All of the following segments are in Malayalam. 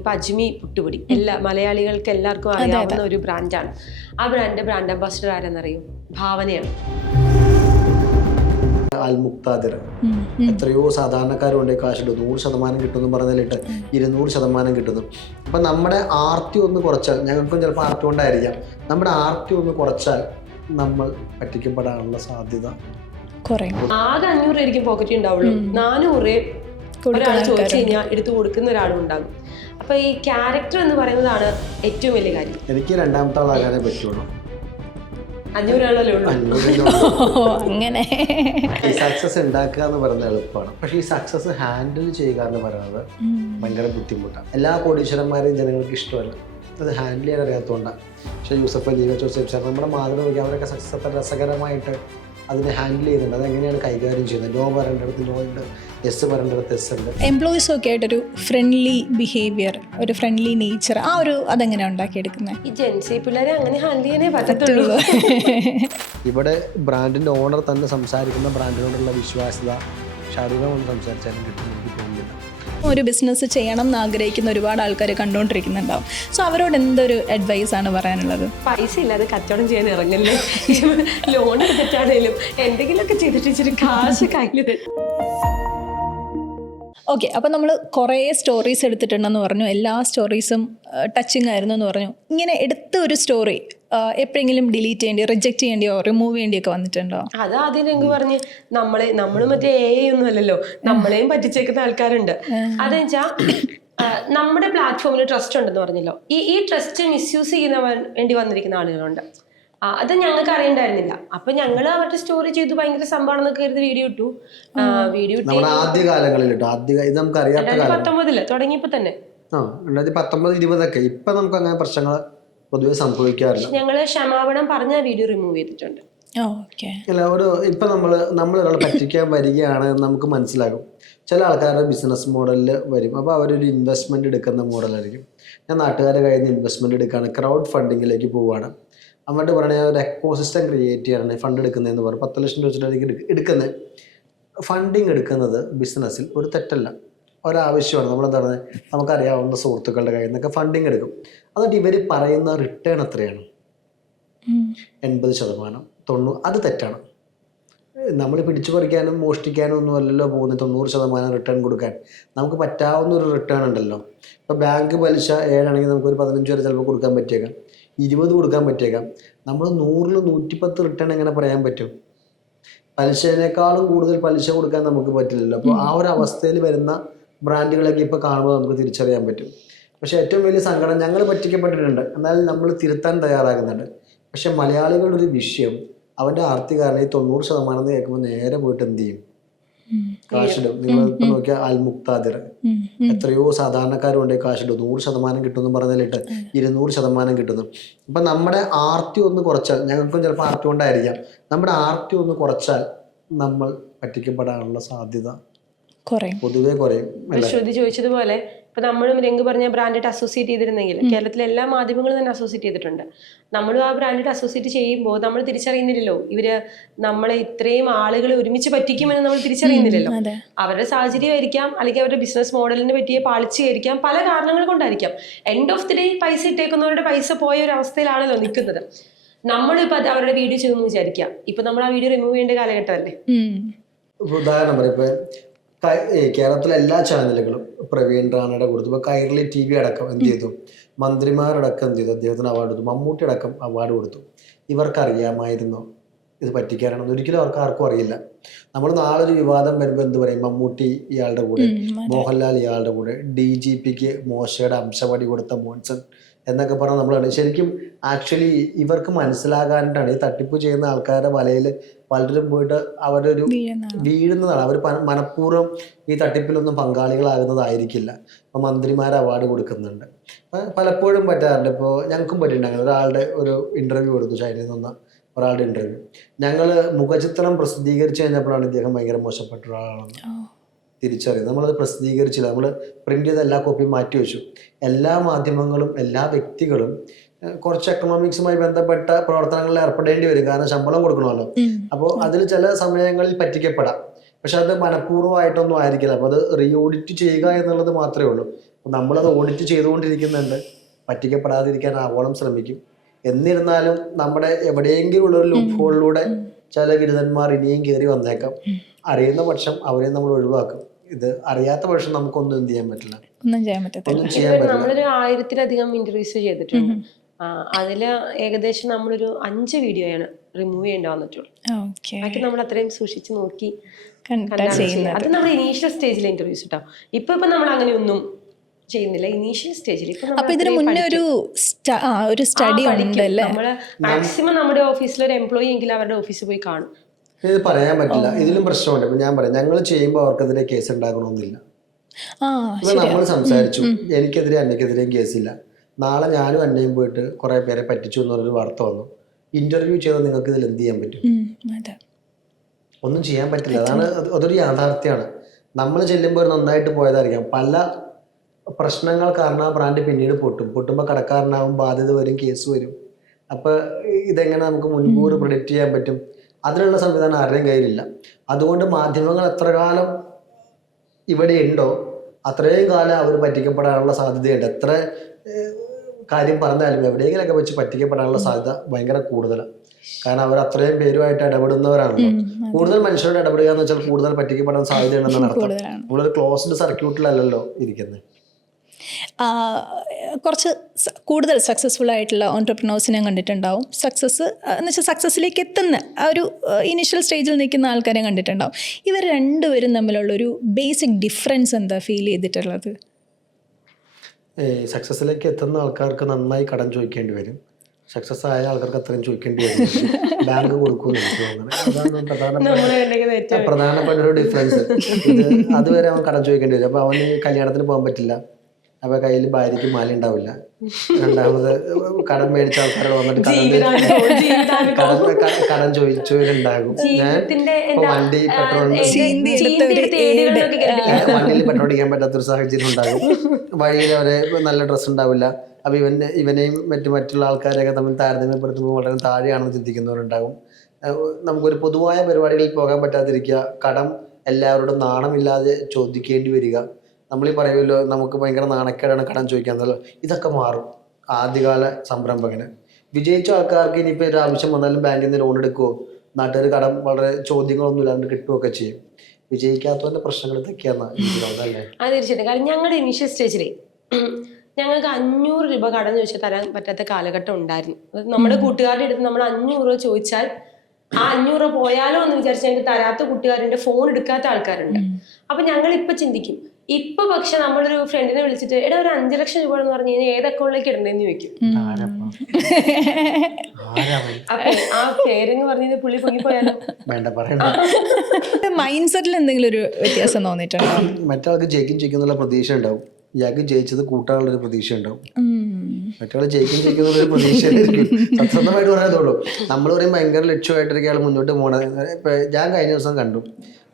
ഇപ്പൊ അജ്മി പുട്ടുപൊടി എല്ലാ മലയാളികൾക്ക് എല്ലാവർക്കും അറിയാവുന്ന ഒരു ബ്രാൻഡാണ്. ആ ബ്രാൻഡ് അംബാസിഡർ ആരെന്നറിയും? ഭാവനയാണ്. അൽമുക്താദിർ എത്രയോ സാധാരണക്കാരുണ്ട് കാശിട്ട് 100% കിട്ടുമെന്ന് പറഞ്ഞാലിട്ട് 200% കിട്ടുന്നു. അപ്പം നമ്മുടെ ആർത്തി ഒന്ന് കുറച്ചാൽ, ഞങ്ങൾക്കും ചിലപ്പോൾ ആർത്തി കൊണ്ടായിരിക്കാം, നമ്മുടെ ആർത്തി ഒന്ന് കുറച്ചാൽ നമ്മൾ പറ്റിക്കപ്പെടാനുള്ള സാധ്യത ആകെ 500 ആയിരിക്കും പോക്കറ്റ് ഉണ്ടാവുള്ളൂ. 400 ഒരാൾ ചോദിച്ചു കഴിഞ്ഞാൽ എടുത്തു കൊടുക്കുന്ന ഒരാളും ഉണ്ടാകും. അപ്പൊ ഈ ക്യാരക്ടർ എന്ന് പറയുന്നതാണ് ഏറ്റവും വലിയ കാര്യം. എനിക്ക് രണ്ടാമത്തെ ആളാകാനേ പറ്റുള്ളൂ. 500 ആളല്ലേ ഉള്ളൂ. അങ്ങനെ ഈ സക്സസ് ഉണ്ടാക്കുക എന്ന് പറയുന്നത് എളുപ്പമാണ്, പക്ഷെ ഈ സക്സസ് ഹാൻഡിൽ ചെയ്യുക എന്ന് പറയുന്നത് ഭയങ്കര ബുദ്ധിമുട്ടാണ്. എല്ലാ കോടീശ്വരന്മാരെയും ജനങ്ങൾക്ക് ഇഷ്ടമല്ല, അത് ഹാൻഡിൽ ചെയ്യാൻ അറിയാത്തതുകൊണ്ടാണ്. പക്ഷേ യൂസഫ് അലി, ജോസഫ് സാർ, നമ്മുടെ മാതൃക അവരൊക്കെ സക്സസ് അത്ര രസകരമായിട്ട് അതിനെ ഹാൻഡിൽ ചെയ്യുന്നുണ്ട്. അതെങ്ങനെയാണ് കൈകാര്യം ചെയ്യുന്നത്? നോ പറയേണ്ടടുത്ത് നോ ഉണ്ട്, യെസ് പറയേണ്ടടുത്ത് യെസ് ഉണ്ട്. എംപ്ലോയീസും ഒക്കെ ആയിട്ടൊരു ഫ്രണ്ട്ലി ബിഹേവിയർ, ഒരു ഫ്രണ്ട്ലി നേച്ചർ, ആ ഒരു അതെങ്ങനെയാണ് ഉണ്ടാക്കിയെടുക്കുന്നത്? ഈ ജെൻസി പിള്ളേരെ അങ്ങനെ ഹാൻഡിൽ ചെയ്യാനേ പറ്റത്തുള്ളൂ. ഇവിടെ ബ്രാൻഡിൻ്റെ ഓണർ തന്നെ സംസാരിക്കുന്ന ബ്രാൻഡിനോടുള്ള വിശ്വാസ്യത ശാരീരികമായി സംസാരിച്ചാലും കിട്ടുമെന്ന് എനിക്ക് തോന്നുന്നില്ല. ഒരു ബിസിനസ് ചെയ്യണം എന്ന് ആഗ്രഹിക്കുന്ന ഒരുപാട് ആൾക്കാർ കണ്ടുകൊണ്ടിരിക്കുന്നുണ്ടാവും. സോ അവരോട് എന്തൊരു അഡ്വൈസ് ആണ് പറയാനുള്ളത്? പൈസ ഇല്ലാതെ കച്ചവടം ചെയ്യാൻ ഇറങ്ങല്ലേ. ലോൺ എടുത്തിട്ടാണേലും എന്തെങ്കിലുമൊക്കെ ചെയ്തിട്ട് ഇച്ചിരി കാശ് കയ്യിൽ തരും. ഓക്കെ, അപ്പോൾ നമ്മൾ കുറേ സ്റ്റോറീസ് എടുത്തിട്ടുണ്ടെന്ന് പറഞ്ഞു, എല്ലാ സ്റ്റോറീസും ടച്ചിങ് ആയിരുന്നു എന്ന് പറഞ്ഞു. ഇങ്ങനെ എടുത്ത ഒരു സ്റ്റോറി എപ്പോഴെങ്കിലും ഡിലീറ്റ് ചെയ്യേണ്ടിയോ റിജക്റ്റ് ചെയ്യേണ്ടിയോ റിമൂവ് ചെയ്യേണ്ടിയൊക്കെ വന്നിട്ടുണ്ടോ? അത് ആദ്യം രംഗു പറഞ്ഞ് നമ്മൾ മറ്റേ ഒന്നും അല്ലല്ലോ, നമ്മളെയും പറ്റിച്ചേക്കുന്ന ആൾക്കാരുണ്ട്. അതെന്നുവെച്ചാ നമ്മുടെ പ്ലാറ്റ്ഫോമിൽ ട്രസ്റ്റ് ഉണ്ടെന്ന് പറഞ്ഞല്ലോ, ഈ ട്രസ്റ്റ് മിസ്യൂസ് ചെയ്യുന്ന വേണ്ടി വന്നിരിക്കുന്ന ആളുകളുണ്ട്. അത് ഞങ്ങൾക്ക് അറിയണ്ടായിരുന്നില്ല. അപ്പൊ ഞങ്ങൾ അവരുടെ സ്റ്റോറി ചെയ്തു ഭയങ്കര സംഭവമാണെന്നൊക്കെ കരുതി വീഡിയോ ഇട്ടു. ആദ്യ കാലങ്ങളിൽ 2019 തുടങ്ങിയപ്പോ തന്നെ 2019-20 ഇപ്പൊ നമുക്ക് അങ്ങനെ പ്രശ്നങ്ങൾ പൊതുവെ സംഭവിക്കാറില്ല. ഞങ്ങള് ക്ഷമാപണം പറഞ്ഞ വീഡിയോ റിമൂവ് ചെയ്തിട്ടുണ്ട്. അല്ല, ഇപ്പൊ നമ്മളൊരാളെ പറ്റിക്കാൻ വരികയാണ് നമുക്ക് മനസ്സിലാകും. ചില ആൾക്കാരുടെ ബിസിനസ് മോഡലിൽ വരും, അപ്പോൾ അവരൊരു ഇൻവെസ്റ്റ്മെന്റ് എടുക്കുന്ന മോഡലായിരിക്കും. ഞാൻ നാട്ടുകാരുടെ കയ്യിൽ നിന്ന് ഇൻവെസ്റ്റ്മെന്റ് എടുക്കുകയാണ്, ക്രൗഡ് ഫണ്ടിങ്ങിലേക്ക് പോവുകയാണ്. അങ്ങോട്ട് പറഞ്ഞാൽ ഒരു എക്കോസിസ്റ്റം ക്രിയേറ്റ് ചെയ്യാനാണ് ഫണ്ട് എടുക്കുന്നതെന്ന് പറഞ്ഞു. 10 ലക്ഷം രൂപ വെച്ചിട്ടായിരിക്കും എടുക്കുന്നത്. ഫണ്ടിങ് എടുക്കുന്നത് ബിസിനസ്സിൽ ഒരു തെറ്റല്ല, ഒരാവശ്യമാണ്. നമ്മളെന്താണ്, നമുക്കറിയാവുന്ന സുഹൃത്തുക്കളുടെ കയ്യിൽ നിന്നൊക്കെ ഫണ്ടിങ് എടുക്കും. എന്നിട്ട് ഇവർ പറയുന്ന റിട്ടേൺ എത്രയാണ്? 80%, 90%. അത് തെറ്റാണ്. നമ്മൾ പിടിച്ചു പറിക്കാനും മോഷ്ടിക്കാനും ഒന്നും അല്ലല്ലോ പോകുന്നത്. 90% റിട്ടേൺ കൊടുക്കാൻ നമുക്ക് പറ്റാവുന്ന ഒരു റിട്ടേൺ ഉണ്ടല്ലോ. ഇപ്പോൾ ബാങ്ക് പലിശ 7 ആണെങ്കിൽ നമുക്കൊരു 15 വരെ ചിലപ്പോൾ കൊടുക്കാൻ പറ്റിയേക്കാം, 20 കൊടുക്കാൻ പറ്റിയേക്കാം. നമ്മൾ 100-ൽ 110 റിട്ടേൺ എങ്ങനെ പറയാൻ പറ്റും? പലിശേനേക്കാളും കൂടുതൽ പലിശ കൊടുക്കാൻ നമുക്ക് പറ്റില്ലല്ലോ. അപ്പോൾ ആ ഒരു അവസ്ഥയിൽ വരുന്ന ബ്രാൻഡുകളൊക്കെ ഇപ്പോൾ കാണുമ്പോൾ നമുക്ക് തിരിച്ചറിയാൻ പറ്റും. പക്ഷേ ഏറ്റവും വലിയ സങ്കടം, ഞങ്ങൾ പറ്റിക്കപ്പെട്ടിട്ടുണ്ട്, എന്നാലും നമ്മൾ തിരുത്താൻ തയ്യാറാകുന്നുണ്ട്. പക്ഷെ മലയാളികളുടെ ഒരു വിഷയം, അവൻ്റെ ആർത്തികാരനെ 90% കേൾക്കുമ്പോൾ നേരെ പോയിട്ട് എന്ത് ചെയ്യും? കാശിടും. നിങ്ങൾ ഇപ്പൊ നോക്കിയാൽ അൽമുക്താദിർ എത്രയോ സാധാരണക്കാരുണ്ട് കാശിടും. 100% കിട്ടുമെന്ന് പറഞ്ഞാലിട്ട് 200% കിട്ടുന്നു. അപ്പൊ നമ്മുടെ ആർത്തി ഒന്ന് കുറച്ചാൽ, ഞങ്ങൾക്കും ചിലപ്പോൾ ആർത്തി കൊണ്ടായിരിക്കാം, നമ്മുടെ ആർത്തി ഒന്ന് കുറച്ചാൽ നമ്മൾ പറ്റിക്കപ്പെടാനുള്ള സാധ്യത പൊതുവെ കുറയും. ശ്രുതി ചോദിച്ചതുപോലെ ഇപ്പൊ നമ്മളും രംഗ് പറഞ്ഞ ബ്രാൻഡായിട്ട് അസോസിയേറ്റ് ചെയ്തിരുന്നെങ്കിൽ കേരളത്തിലെ എല്ലാ മാധ്യമങ്ങളും തന്നെ അസോസിയേറ്റ് ചെയ്തിട്ടുണ്ട്. നമ്മളും ആ ബ്രാൻഡായിട്ട് അസോസിയേറ്റ് ചെയ്യുമ്പോൾ നമ്മൾ തിരിച്ചറിയുന്നില്ലല്ലോ ഇവര് നമ്മളെ ഇത്രയും ആളുകളെ ഒരുമിച്ച് പറ്റിക്കുമെന്ന് നമ്മൾ തിരിച്ചറിയുന്നില്ലല്ലോ. അവരുടെ സാഹചര്യമായിരിക്കാം, അല്ലെങ്കിൽ അവരുടെ ബിസിനസ് മോഡലിനെ പറ്റിയ പാളിച്ചയായിരിക്കാം, പല കാരണങ്ങൾ കൊണ്ടായിരിക്കാം. എൻഡ് ഓഫ് ദി ഡേ പൈസ ഇട്ടേക്കുന്നവരുടെ പൈസ പോയ ഒരു അവസ്ഥയിലാണല്ലോ നിൽക്കുന്നത്. നമ്മളിപ്പോ അവരുടെ വീഡിയോ ചെയ്തെന്ന് വിചാരിക്കാം, ഇപ്പൊ നമ്മൾ ആ വീഡിയോ റിമൂവ് ചെയ്യേണ്ട കാലഘട്ടമല്ലേ. ഉദാഹരണം പറയാം, കേരളത്തിലെ എല്ലാ ചാനലുകളും പ്രവീൺ റാണയുടെ കൊടുത്തു. ഇപ്പോൾ കൈരളി TV അടക്കം എന്ത് ചെയ്തു? മന്ത്രിമാരടക്കം എന്ത് ചെയ്തു? അദ്ദേഹത്തിന് അവാർഡ് കൊടുത്തു. മമ്മൂട്ടി അടക്കം അവാർഡ് കൊടുത്തു. ഇവർക്കറിയാമായിരുന്നോ ഇത് പറ്റിക്കാനാണെന്ന്? ഒരിക്കലും അവർക്ക് ആർക്കും അറിയില്ല. നമ്മൾ നാളെ ഒരു വിവാദം വരുമ്പോൾ എന്ത് പറയും? മമ്മൂട്ടി ഇയാളുടെ കൂടെ, മോഹൻലാൽ ഇയാളുടെ കൂടെ, DGPക്ക് മോശയുടെ അംശവടി കൊടുത്ത മോൻസൺ എന്നൊക്കെ പറഞ്ഞാൽ നമ്മളാണ്. ശരിക്കും ആക്ച്വലി ഇവർക്ക് മനസ്സിലാകാനായിട്ടാണ് ഈ തട്ടിപ്പ് ചെയ്യുന്ന ആൾക്കാരുടെ വലയിൽ പലരും പോയിട്ട് അവരൊരു വീഴുന്നതാണ്. അവർ മനഃപൂർവ്വം ഈ തട്ടിപ്പിലൊന്നും പങ്കാളികളാകുന്നതായിരിക്കില്ല. അപ്പോൾ മന്ത്രിമാർ അവാർഡ് കൊടുക്കുന്നുണ്ട്, പലപ്പോഴും പറ്റാറുണ്ട്. ഇപ്പോൾ ഞങ്ങൾക്കും പറ്റിയിട്ടുണ്ടെങ്കിൽ ഒരാളുടെ ഒരു ഇൻ്റർവ്യൂ കൊടുത്തു, ചൈനയിൽ നിന്ന് ഒരാളുടെ ഇൻ്റർവ്യൂ. ഞങ്ങൾ മുഖചിത്രം പ്രസിദ്ധീകരിച്ച് കഴിഞ്ഞപ്പോഴാണ് ഇദ്ദേഹം ഭയങ്കര മോശപ്പെട്ട ഒരാളാണെന്ന് തിരിച്ചറിയുന്നത്. നമ്മളത് പ്രസിദ്ധീകരിച്ചില്ല, നമ്മൾ പ്രിൻ്റ് ചെയ്ത എല്ലാ കോപ്പിയും മാറ്റി വെച്ചു. എല്ലാ മാധ്യമങ്ങളും എല്ലാ വ്യക്തികളും കുറച്ച് എക്കണോമിക്സുമായി ബന്ധപ്പെട്ട പ്രവർത്തനങ്ങളിൽ ഏർപ്പെടേണ്ടി വരും, കാരണം ശമ്പളം കൊടുക്കണമല്ലോ. അപ്പോൾ അതിൽ ചില സമയങ്ങളിൽ പറ്റിക്കപ്പെടാം, പക്ഷെ അത് മനഃപൂർവ്വമായിട്ടൊന്നും ആയിരിക്കില്ല. അപ്പോൾ അത് റീഓഡിറ്റ് ചെയ്യുക എന്നുള്ളത് മാത്രമേ ഉള്ളൂ. നമ്മളത് ഓഡിറ്റ് ചെയ്തുകൊണ്ടിരിക്കുന്നുണ്ട്. പറ്റിക്കപ്പെടാതിരിക്കാൻ ആവോളം ശ്രമിക്കും. എന്നിരുന്നാലും നമ്മുടെ എവിടെയെങ്കിലും ഉള്ള ഒരു ലൂപ്പ് ഹോളിലൂടെ ചില ഗിരിധന്മാർ ഇനിയും കയറി വന്നേക്കാം. അറിയുന്ന പക്ഷം അവരെ നമ്മൾ ഒഴിവാക്കും. ഇത് അറിയാത്ത പക്ഷം നമുക്കൊന്നും എന്ത് ചെയ്യാൻ പറ്റില്ല, ഒന്നും ചെയ്യാൻ പറ്റത്തില്ല. ഒന്നും ചെയ്യാൻ പറ്റില്ല. നമ്മളൊരു 1000-ലധികം ഇന്റർവ്യൂസ് ചെയ്തിട്ടുണ്ട്. അതില് ഏകദേശം നമ്മളൊരു 5 വീഡിയോയാണ് റിമൂവ് ചെയ്യേണ്ടി വന്നിട്ടുള്ളൂ. ഓക്കെ, ബാക്കി നമ്മൾ അത്രയും സൂക്ഷിച്ച് നോക്കി കണ്ടാ കണ്ടാണ് ചെയ്യുന്നത്. ചെയ്യുന്നത്. അത് നമ്മൾ ഇനീഷ്യൽ സ്റ്റേജിലെ ഇന്റർവ്യൂസ് കേട്ടോ. ഇപ്പൊ നമ്മൾ അങ്ങനെ ഒന്നും ചെയ്യുന്നില്ല. ഇനീഷ്യൽ സ്റ്റേജിൽ അപ്പൊ ഇതിന് മുന്നേ ഒരു സ്റ്റഡി ഉണ്ടല്ലേ? നമ്മള് മാക്സിമം നമ്മുടെ ഓഫീസിൽ ഒരു എംപ്ലോയി എങ്കിലും അവരുടെ ഓഫീസിൽ പോയി കാണും. ഇത് പറയാൻ പറ്റില്ല. ഇതിലും പ്രശ്നമുണ്ട്. ഇപ്പൊ ഞാൻ പറയാം, ഞങ്ങൾ ചെയ്യുമ്പോൾ അവർക്കെതിരെ കേസ് ഉണ്ടാക്കണമെന്നില്ല. ഇപ്പൊ നമ്മൾ സംസാരിച്ചു, എനിക്കെതിരെ അന്നയ്ക്കെതിരെയും കേസില്ല. നാളെ ഞാനും അന്നയും പോയിട്ട് കുറെ പേരെ പറ്റിച്ചു എന്നൊരു വാർത്ത വന്നു, ഇന്റർവ്യൂ ചെയ്താൽ നിങ്ങൾക്ക് ഇതിൽ എന്ത് ചെയ്യാൻ പറ്റും? ഒന്നും ചെയ്യാൻ പറ്റില്ല. അതൊരു യാഥാർത്ഥ്യമാണ്. നമ്മൾ ചെല്ലുമ്പോൾ നന്നായിട്ട് പോയതറിയാം. പല പ്രശ്നങ്ങൾ കാരണം ആ ബ്രാൻഡ് പിന്നീട് പൊട്ടുമ്പോൾ കടക്കാരനാവും, ബാധ്യത വരും, കേസ് വരും. അപ്പൊ ഇതെങ്ങനെ നമുക്ക് മുൻകൂർ പ്രെഡിക്റ്റ് ചെയ്യാൻ പറ്റും? അതിനുള്ള സംവിധാനം ആരുടെയും കയ്യിലില്ല. അതുകൊണ്ട് മാധ്യമങ്ങൾ എത്ര കാലം ഇവിടെ ഉണ്ടോ അത്രയും കാലം അവർ പറ്റിക്കപ്പെടാനുള്ള സാധ്യതയുണ്ട്. എത്ര കാര്യം പറഞ്ഞാലും എവിടെയെങ്കിലൊക്കെ വെച്ച് പറ്റിക്കപ്പെടാനുള്ള സാധ്യത ഭയങ്കര കൂടുതലാണ്. കാരണം അവർ അത്രയും പേരുമായിട്ട് ഇടപെടുന്നവരാണല്ലോ. കൂടുതൽ മനുഷ്യരോട് ഇടപെടുക എന്ന് വെച്ചാൽ കൂടുതൽ പറ്റിക്കപ്പെടാൻ സാധ്യതയുണ്ടെന്നാണ് അർത്ഥം. നമ്മളൊരു ക്ലോസ്ഡ് സർക്യൂട്ടിലല്ലല്ലോ ഇരിക്കുന്നത്. കുറച്ച് കൂടുതൽ സക്സസ്ഫുൾ ആയിട്ടുള്ള ഓൺടർപ്രണേഴ്സിനെ കണ്ടിട്ടുണ്ടാവും. എന്ന് വെച്ചാൽ സക്സസ്സിലേക്ക് എത്തുന്ന ആ ഒരു ഇനീഷ്യൽ സ്റ്റേജിൽ നിൽക്കുന്ന ആൾക്കാരെ കണ്ടിട്ടുണ്ടാവും. ഇവർ രണ്ടുപേരും തമ്മിലുള്ളൊരു ബേസിക് ഡിഫറൻസ് എന്താ ഫീൽ ചെയ്തിട്ടുള്ളത്? സക്സസ്സിലേക്ക് എത്തുന്ന ആൾക്കാർക്ക് നന്നായി കടം ചോദിക്കേണ്ടി വരും. സക്സസ് ആയ ആൾക്കാർക്ക് അത്രയും ചോദിക്കേണ്ടി വരും. ബാങ്ക് കൊടുക്കുമെന്ന് എനിക്ക് തോന്നുന്നത്. അതാണ് പ്രധാനപ്പെട്ട ഒരു ഡിഫറൻസ്. അതുവരെ അവൻ കടം ചോദിക്കേണ്ടി വരും. അപ്പൊ അവന് കല്യാണത്തിന് പോകാൻ പറ്റില്ല. അപ്പൊ കയ്യിൽ ഭാര്യയ്ക്ക് മാല ഉണ്ടാവില്ല. രണ്ടാമത് കടം മേടിച്ച ആൾക്കാരോട് വന്നിട്ട് കടം ചോദിച്ചവരുണ്ടാകും. ഞാൻ ഇപ്പൊ വണ്ടിയിൽ പെട്രോൾ അടിക്കാൻ പറ്റാത്തൊരു സാഹചര്യം ഉണ്ടാകും. വഴിയിൽ അവരെ നല്ല ഡ്രസ്സ് ഉണ്ടാവില്ല. അപ്പൊ ഇവനെയും മറ്റുള്ള ആൾക്കാരെയൊക്കെ തമ്മിൽ താരതമ്യപ്പെടുത്തുമ്പോൾ വളരെ താഴെയാണെന്ന് ചിന്തിക്കുന്നവരുണ്ടാകും. നമുക്കൊരു പൊതുവായ പരിപാടികളിൽ പോകാൻ പറ്റാതിരിക്കുക, കടം എല്ലാവരോടും നാണമില്ലാതെ ചോദിക്കേണ്ടി വരിക. നമ്മളീ പറയുമല്ലോ, നമുക്ക് ഭയങ്കര നാണക്കേടാണ് കടം ചോദിക്കാന്നല്ലോ. ഇതൊക്കെ മാറും ആദ്യകാല സംരംഭകന്. വിജയിച്ച ആൾക്കാർക്ക് ഇനിയിപ്പോൾ ഒരു ആവശ്യം വന്നാലും ബാങ്കിൽ നിന്ന് ലോൺ എടുക്കുമോ, നാട്ടുകാർ കടം വളരെ ചോദ്യങ്ങളൊന്നും ഇല്ലാണ്ട് കിട്ടുകയൊക്കെ ചെയ്യും. വിജയിക്കാത്തവന്റെ പ്രശ്നങ്ങൾ ഇതൊക്കെയാണെന്നാണ് എനിക്ക് തോന്നുന്നല്ലേ? അത് തീർച്ചയായിട്ടും. കാരണം ഞങ്ങളുടെ ഇനീഷ്യൽ സ്റ്റേജിൽ ഞങ്ങൾക്ക് 500 രൂപ കടം ചോദിച്ചാൽ തരാൻ പറ്റാത്ത കാലഘട്ടം ഉണ്ടായിരുന്നു. നമ്മുടെ കൂട്ടുകാരുടെ അടുത്ത് നമ്മൾ 500 രൂപ ചോദിച്ചാൽ ആ 500 രൂപ പോയാലോ എന്ന് വിചാരിച്ച് ഞങ്ങൾക്ക് തരാത്ത കൂട്ടുകാരുടെ ഫോൺ എടുക്കാത്ത ആൾക്കാരുണ്ട്. അപ്പൊ ഞങ്ങൾ ഇപ്പൊ ചിന്തിക്കും, ഇപ്പൊ പക്ഷെ നമ്മളൊരു ഫ്രണ്ടിനെ വിളിച്ചിട്ട് എടാ ഒരു 5 ലക്ഷം രൂപ എന്ന് പറഞ്ഞു കഴിഞ്ഞാൽ ഏത് അക്കൗണ്ടിലേക്ക് ഇടണ്ടെന്ന് ചോദിക്കും. അപ്പൊ ആ പേരെന്ന് പറഞ്ഞത് പുള്ളി പൊങ്ങിപ്പോയാലോ? വേണ്ട, പറയണ്ട. മൈൻഡ് സെറ്റിൽ എന്തെങ്കിലും ഒരു വ്യത്യാസം തോന്നിയിട്ടുണ്ടോ? മറ്റാൾക്ക് ജയിക്കുന്നുള്ള പ്രതീക്ഷ ഉണ്ടാവും, ഇയാൾക്ക് ജയിച്ചത് കൂട്ടാനുള്ളൊരു പ്രതീക്ഷ ഉണ്ടാവും. മറ്റാൾ ജയിക്കുന്നുള്ള പ്രതീക്ഷയിലായിരിക്കും. സത്യസന്ധമായിട്ട് പറയാതുള്ളൂ. നമ്മൾ പറയും ഭയങ്കര ലക്ഷ്യമായിട്ടിരിക്കുക ആൾ മുന്നോട്ട് പോകണത്. ഇപ്പൊ ഞാൻ കഴിഞ്ഞ ദിവസം കണ്ടു,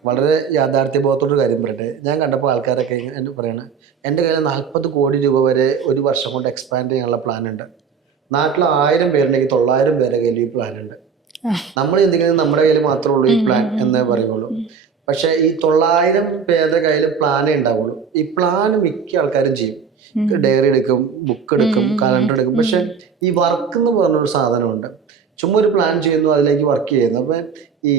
വളരെ യാഥാർത്ഥ്യബോധത്തോടൊരു കാര്യം പറയട്ടെ. ഞാൻ കണ്ടപ്പോൾ ആൾക്കാരൊക്കെ എൻ്റെ പറയണ, എൻ്റെ കയ്യിൽ 40 കോടി രൂപ വരെ ഒരു വർഷം കൊണ്ട് എക്സ്പാൻഡ് ചെയ്യാനുള്ള പ്ലാൻ ഉണ്ട്. നാട്ടിൽ 1000 പേരുണ്ടെങ്കിൽ 900 പേരുടെ കയ്യിൽ ഈ പ്ലാൻ ഉണ്ട്. നമ്മൾ ചിന്തിക്കുന്നത് നമ്മുടെ കയ്യിൽ മാത്രമേ ഉള്ളൂ ഈ പ്ലാൻ എന്നേ പറയുള്ളൂ. പക്ഷെ ഈ 900 പേരുടെ കയ്യിൽ പ്ലാനേ ഉണ്ടാവുള്ളൂ. ഈ പ്ലാൻ മിക്ക ആൾക്കാരും ചെയ്യും. ഡയറി എടുക്കും, ബുക്ക് എടുക്കും, കലണ്ടർ എടുക്കും. പക്ഷെ ഈ വർക്ക് എന്ന് പറഞ്ഞൊരു സാധനമുണ്ട്. ചുമ്മാ ഒരു പ്ലാൻ ചെയ്യുന്നു, അതിലേക്ക് വർക്ക് ചെയ്യുന്നു. അപ്പൊ ഈ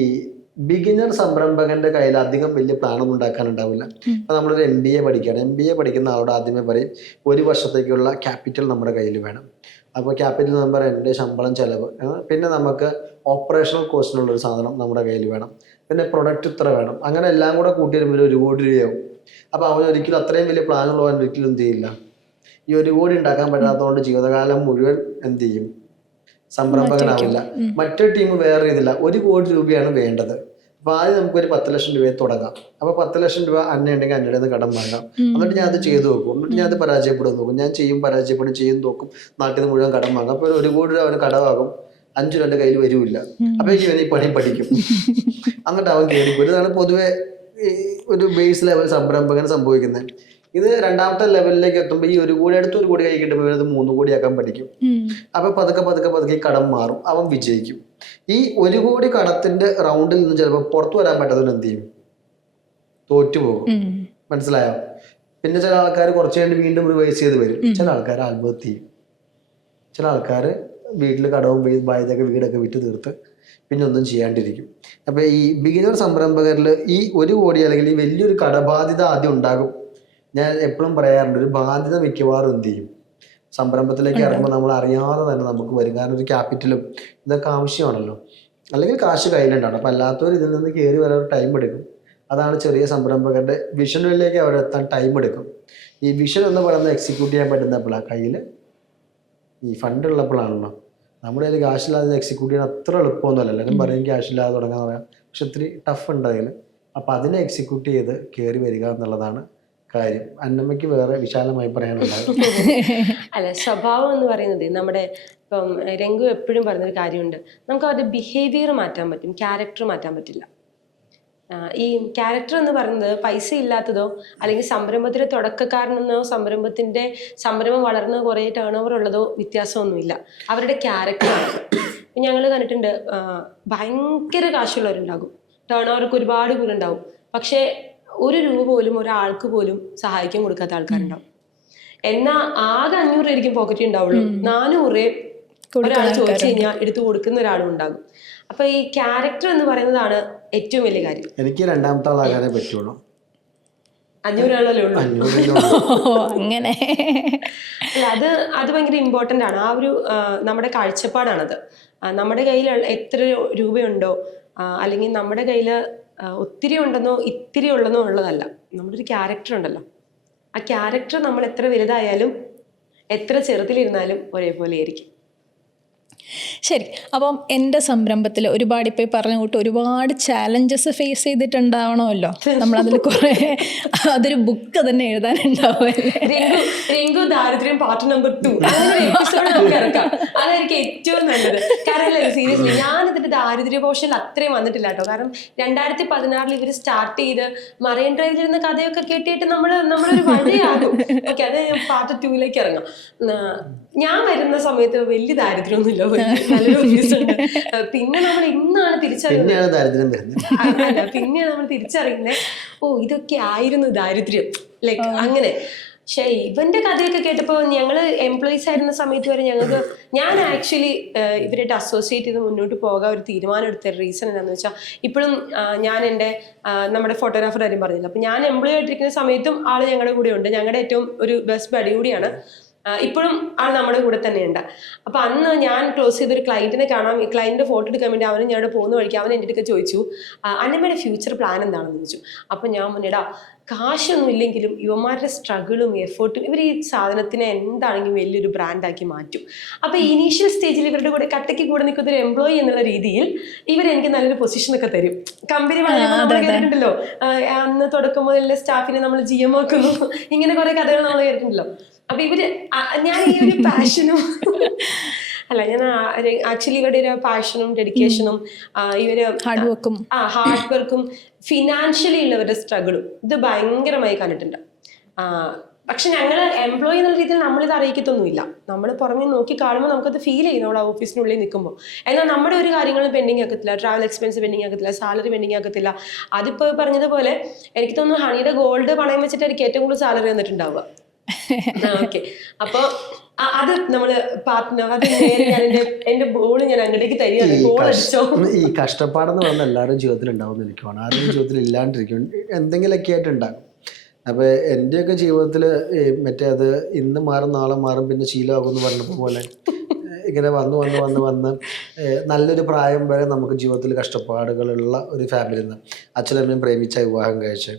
ബിഗിനർ സംരംഭകന്റെ കയ്യിൽ അധികം വലിയ പ്ലാനൊന്നും ഉണ്ടാക്കാനുണ്ടാവില്ല. അപ്പൊ നമ്മളൊരു MBA പഠിക്കുകയാണ്. MBA പഠിക്കുന്ന ആളോട് ആദ്യമേ പറയും, 1 വർഷത്തേക്കുള്ള ക്യാപിറ്റൽ നമ്മുടെ കയ്യിൽ വേണം. അപ്പോൾ ക്യാപിറ്റൽ നമ്പർ എൻ്റെ ശമ്പളം, ചെലവ്, പിന്നെ നമുക്ക് ഓപ്പറേഷണൽ കോസ്റ്റിനുള്ളൊരു സാധനം നമ്മുടെ കയ്യിൽ വേണം, പിന്നെ പ്രൊഡക്റ്റ് ഇത്ര വേണം. അങ്ങനെ എല്ലാം കൂടെ കൂട്ടി വരുമ്പോൾ 1 കോടി രൂപയാവും. അപ്പൊ അവൻ ഒരിക്കലും അത്രയും വലിയ പ്ലാനുള്ളവൻ ഒരിക്കലും എന്ത് ചെയ്യില്ല. ഈ 1 കോടി ഉണ്ടാക്കാൻ പറ്റാത്തതുകൊണ്ട് ജീവിതകാലം മുഴുവൻ എന്ത് ചെയ്യും, സംരംഭകനാവില്ല. മറ്റൊരു ടീം വേറെ ഇതില്ല, 1 കോടി രൂപയാണ് വേണ്ടത്. അപ്പൊ ആദ്യം നമുക്കൊരു 10 ലക്ഷം രൂപയെ തുടങ്ങാം. അപ്പൊ 10 ലക്ഷം രൂപ അന്ന ഉണ്ടെങ്കിൽ അന്നയുടെ കടം വാങ്ങാം. എന്നിട്ട് ഞാൻ അത് ചെയ്തു നോക്കും, എന്നിട്ട് ഞാൻ അത് പരാജയപ്പെടും നോക്കും, ഞാൻ പരാജയപ്പെടും ചെയ്യും നോക്കും, നാട്ടിൽ നിന്ന് മുഴുവൻ കടം വാങ്ങും. അപ്പൊ 1 കോടി രൂപ അവന് കടമാകും, 5 രൂപ കയ്യിൽ വരില്ല. അപ്പൊ ഇവൻ ഈ പണി പഠിക്കും, എന്നിട്ട് അവൻ കയറിപ്പോയി. ഇതാണ് പൊതുവെ ഒരു ബേസ് ലെവൽ സംരംഭകന് സംഭവിക്കുന്നത്. ഇത് രണ്ടാമത്തെ ലെവലിലേക്ക് എത്തുമ്പോൾ ഈ 1 കോടി അടുത്ത് 1 കോടി കൈ കിട്ടുമ്പോൾ ഇത് 3 കോടി ആക്കാൻ പഠിക്കും. അപ്പൊ പതുക്കെ കടം മാറും, അവൻ വിജയിക്കും. ഈ 1 കോടി കടത്തിന്റെ റൗണ്ടിൽ നിന്ന് ചിലപ്പോൾ പുറത്തു വരാൻ പറ്റാത്തവൻ എന്ത് ചെയ്യും, തോറ്റുപോകും. മനസ്സിലായോ? പിന്നെ ചില ആൾക്കാർ കുറച്ച് കഴിഞ്ഞ് വീണ്ടും റിവൈസ് ചെയ്ത് വരും. ചില ആൾക്കാർ ആത്മഹത്യ ചെയ്യും. ചില ആൾക്കാർ വീട്ടിൽ കടവും ബാധ്യതയൊക്കെ വീടൊക്കെ വിറ്റ് തീർത്ത് പിന്നെ ഒന്നും ചെയ്യാണ്ടിരിക്കും. അപ്പോൾ ഈ ബിഗിനർ സംരംഭകരിൽ ഈ 1 കോടി അല്ലെങ്കിൽ ഈ വലിയൊരു കടബാധ്യത ആദ്യം ഉണ്ടാകും. ഞാൻ എപ്പോഴും പറയാറുണ്ട്, ഒരു ബാധ്യത മിക്കവാറും എന്ത് ചെയ്യും, സംരംഭത്തിലേക്ക് ഇറങ്ങുമ്പോൾ നമ്മൾ അറിയാതെ തന്നെ നമുക്ക് വരും. കാരണം ഒരു ക്യാപിറ്റലും ഇതൊക്കെ ആവശ്യമാണല്ലോ, അല്ലെങ്കിൽ കാശ് കയ്യിലുണ്ടാവും. അപ്പം അല്ലാത്തവർ ഇതിൽ നിന്ന് കയറി വരാൻ ടൈം എടുക്കും. അതാണ് ചെറിയ സംരംഭകരുടെ വിഷനിലേക്ക് അവരെത്താൻ ടൈം എടുക്കും. ഈ വിഷൻ എന്ന് പറയുന്നത് എക്സിക്യൂട്ട് ചെയ്യാൻ പറ്റുന്നപ്പോഴാണ്, കയ്യിൽ ഈ ഫണ്ട് ഉള്ളപ്പോഴാണല്ലോ. നമ്മുടെ കയ്യിൽ കാശില്ലാതെ എക്സിക്യൂട്ട് ചെയ്യാൻ അത്ര എളുപ്പമൊന്നുമല്ല. എല്ലാവരും പറയും ക്യാഷില്ലാതെ തുടങ്ങാൻ പറയാം, പക്ഷെ ഇത്തിരി ടഫ് ഉണ്ട് അതിൽ. അപ്പം അതിനെ എക്സിക്യൂട്ട് ചെയ്ത് കയറി വരിക എന്നുള്ളതാണ് കാര്യം. അന്നമ്മയ്ക്ക് വേറെ വിശാലമായി പറയാനുണ്ടാകും. അല്ല, സ്വഭാവം എന്ന് പറയുന്നത് നമ്മുടെ ഇപ്പം രംഗു എപ്പോഴും പറയുന്നൊരു കാര്യമുണ്ട്, നമുക്ക് അവരുടെ ബിഹേവിയർ മാറ്റാൻ പറ്റും, ക്യാരക്ടർ മാറ്റാൻ പറ്റില്ല. ഈ ക്യാരക്ടർ എന്ന് പറയുന്നത് പൈസ ഇല്ലാത്തതോ അല്ലെങ്കിൽ സംരംഭത്തിലെ തുടക്കക്കാരനെന്നോ സംരംഭം വളർന്ന് കുറേ ടേൺ ഓവർ ഉള്ളതോ വ്യത്യാസമൊന്നുമില്ല, അവരുടെ ക്യാരക്ടറാണ്. ഞങ്ങൾ കണ്ടിട്ടുണ്ട്, ഭയങ്കര കാശുള്ളവരുണ്ടാകും, ടേൺ ഓവർക്ക് ഒരുപാട് പേരുണ്ടാവും, പക്ഷേ 1 രൂപ പോലും ഒരാൾക്ക് പോലും സഹായിക്കാൻ കൊടുക്കാത്ത ആൾക്കാരുണ്ടാവും. എന്നാൽ ആകെ 500 രൂപയ്ക്കും പോക്കറ്റ് ഉണ്ടാവുള്ളൂ, 400 ഒരാൾ ചോദിച്ചു കഴിഞ്ഞാൽ എടുത്തു കൊടുക്കുന്ന ഒരാളും ഉണ്ടാകും. അപ്പൊ ഈ ക്യാരക്ടർ എന്ന് പറയുന്നതാണ് ഏറ്റവും വലിയ കാര്യം. എനിക്ക് രണ്ടാമത്തെ ആളാകാനേ പറ്റുള്ളൂ. 500 ആളല്ലേ ഉള്ളൂ. അങ്ങനെ അല്ല, അത് ഭയങ്കര ഇമ്പോർട്ടൻ്റ് ആണ്. ആ ഒരു നമ്മുടെ കാഴ്ചപ്പാടാണത്. നമ്മുടെ കയ്യിൽ എത്ര രൂപയുണ്ടോ, അല്ലെങ്കിൽ നമ്മുടെ കയ്യിൽ ഒത്തിരി ഉണ്ടെന്നോ ഇത്തിരി ഉള്ളെന്നോ ഉള്ളതല്ല, നമ്മുടെ ഒരു ക്യാരക്ടർ ഉണ്ടല്ലോ. ആ ക്യാരക്ടർ നമ്മൾ എത്ര വലുതായാലും എത്ര ചെറുതിലിരുന്നാലും ഒരേപോലെ ആയിരിക്കും. ശരി. അപ്പം എൻ്റെ സംരംഭത്തിൽ ഒരുപാട് ഇപ്പോൾ പറഞ്ഞ കൂട്ട് ഒരുപാട് ചാലഞ്ചസ് ഫേസ് ചെയ്തിട്ടുണ്ടാവണമല്ലോ. നമ്മളതിൽ കുറേ അതൊരു ബുക്ക് തന്നെ എഴുതാനുണ്ടാവുമല്ലേ? രംഗു ദാരിദ്ര്യം പാർട്ട് നമ്പർ 2 അങ്ങനെ എപ്പിസോഡ് നമുക്ക് ഇറക്കാം. അതായിരിക്കും ഏറ്റവും നല്ലത്. കാരണം സീരിയസ്ലി ഞാനിതിന്റെ ദാരിദ്ര്യ പോർഷനിൽ അത്രയും വന്നിട്ടില്ല കേട്ടോ. കാരണം 2016 ഇവർ സ്റ്റാർട്ട് ചെയ്ത് മറൈൻ ഡ്രൈവിൽ ഇരുന്ന കഥയൊക്കെ കേട്ടിട്ട് നമ്മളൊരു വഴിയാകും. ഓക്കെ, അത് പാർട്ട് 2ലേക്ക് ഇറങ്ങാം. ഞാൻ വരുന്ന സമയത്ത് വലിയ ദാരിദ്ര്യമൊന്നുമില്ല, നല്ലൊരു ഓഫീസുണ്ട്. പിന്നെ നമ്മൾ ഇന്നാണ് പിന്നെ നമ്മൾ തിരിച്ചറിയുന്നത്, ഓ ഇതൊക്കെ ആയിരുന്നു ദാരിദ്ര്യം, ലൈക്ക് അങ്ങനെ. പക്ഷേ ഇവന്റെ കഥയൊക്കെ കേട്ടപ്പോൾ ഞങ്ങൾ എംപ്ലോയീസ് ആയിരുന്ന സമയത്ത് വരെ ഞാൻ ആക്ച്വലി ഇവരായിട്ട് അസോസിയേറ്റ് ചെയ്ത് മുന്നോട്ട് പോകാൻ ഒരു തീരുമാനം എടുത്ത റീസൺ എന്താണെന്ന് വെച്ചാൽ, ഇപ്പോഴും ഞാൻ എൻ്റെ നമ്മുടെ ഫോട്ടോഗ്രാഫർ കാര്യം പറഞ്ഞില്ല, അപ്പം ഞാൻ എംപ്ലോയി ആയിട്ടിരിക്കുന്ന സമയത്തും ആൾ ഞങ്ങളുടെ കൂടെ ഉണ്ട്. ഞങ്ങളുടെ ഏറ്റവും ഒരു ബെസ്റ്റ് ബഡി കൂടിയാണ്. ഇപ്പോഴും ആൾ നമ്മുടെ കൂടെ തന്നെയുണ്ട്. അപ്പം അന്ന് ഞാൻ ക്ലോസ് ചെയ്തൊരു ക്ലയൻറ്റിനെ കാണാം, ഈ ക്ലയൻറ്റിൻ്റെ ഫോട്ടോ എടുക്കാൻ വേണ്ടി അവന് ഞങ്ങളുടെ പോകുന്ന വഴിക്ക് അവൻ എൻ്റെ അടുത്ത് ചോദിച്ചു, അന്നമ്മയുടെ ഫ്യൂച്ചർ പ്ലാൻ എന്താണെന്ന് ചോദിച്ചു. അപ്പം ഞാൻ മുന്നേടാ, കാശൊന്നും ഇല്ലെങ്കിലും ഇവന്മാരുടെ സ്ട്രഗിളും എഫേർട്ടും ഇവർ ഈ സാധനത്തിനെ എന്താണെങ്കിലും വലിയൊരു ബ്രാൻഡാക്കി മാറ്റും. അപ്പോൾ ഇനീഷ്യൽ സ്റ്റേജിൽ ഇവരുടെ കൂടെ കട്ടയ്ക്ക് കൂടെ നിൽക്കുന്ന ഒരു എംപ്ലോയി എന്നുള്ള രീതിയിൽ ഇവരെനിക്ക് നല്ലൊരു പൊസിഷനൊക്കെ തരും. കമ്പനി നമ്മൾ കേട്ടിട്ടുണ്ടല്ലോ, അന്ന് തുടക്കം മുതലുള്ള സ്റ്റാഫിനെ നമ്മൾ GM ആക്കുന്നു, ഇങ്ങനെ കുറേ കഥകൾ നമ്മൾ കേട്ടിട്ടുണ്ടല്ലോ. അപ്പൊ ഞാൻ ഈ ഒരു പാഷനും അല്ല, ഞാൻ ആക്ച്വലി ഇവരുടെ ഒരു പാഷനും ഡെഡിക്കേഷനും ഇവര് ഹാർഡ് വർക്കും ഫിനാൻഷ്യലി ഉള്ളവരുടെ സ്ട്രഗിളും ഇത് ഭയങ്കരമായി കണ്ടിട്ടുണ്ട്. പക്ഷെ ഞങ്ങൾ എംപ്ലോയി എന്നുള്ള രീതിയിൽ നമ്മളിത് അറിയിക്കത്തൊന്നുമില്ല. നമ്മൾ പുറമെ നോക്കി കാണുമ്പോൾ നമുക്കത് ഫീൽ ചെയ്യും നമ്മൾ ആ ഓഫീസിനുള്ളിൽ നിൽക്കുമ്പോൾ. എന്നാൽ നമ്മുടെ ഒരു കാര്യങ്ങളും പെൻഡിങ് ആക്കത്തില്ല, ട്രാവൽ എക്സ്പെൻസ് പെൻഡിങ് ആക്കത്തില്ല, സാലറി പെൻഡിങ് ആക്കത്തില്ല. അതിപ്പോൾ പറഞ്ഞതുപോലെ എനിക്ക് തോന്നുന്നു ഹണിയുടെ ഗോൾഡ് പണയം വെച്ചിട്ടായിരിക്കും ഏറ്റവും കൂടുതൽ സാലറി വന്നിട്ടുണ്ടാവുക. ഓക്കെ, അപ്പൊ അത് നമ്മള് പാർട്ട്ണർ അത് എന്റെ ബോൾ ഞാൻ അങ്ങോട്ടേക്ക് തരികയാണ്. ഈ കഷ്ടപ്പാടെന്ന് പറഞ്ഞാൽ എല്ലാവരും ജീവിതത്തിൽ ഉണ്ടാവുന്ന എനിക്കുമാണ്, ആരും ജീവിതത്തിൽ ഇല്ലാണ്ടിരിക്കും, എന്തെങ്കിലുമൊക്കെ ആയിട്ട് ഉണ്ടാകും. അപ്പോൾ എൻ്റെയൊക്കെ ജീവിതത്തിൽ മറ്റേ അത് ഇന്ന് മാറും നാളെ മാറും പിന്നെ ശീലമാകുമെന്ന് പറഞ്ഞപ്പോൾ പോലെ ഇങ്ങനെ വന്ന് നല്ലൊരു പ്രായം വരെ നമുക്ക് ജീവിതത്തിൽ കഷ്ടപ്പാടുകളുള്ള ഒരു ഫാമിലിയിൽ നിന്ന് അച്ഛനമ്മയും പ്രേമിച്ച വിവാഹം കഴിച്ച്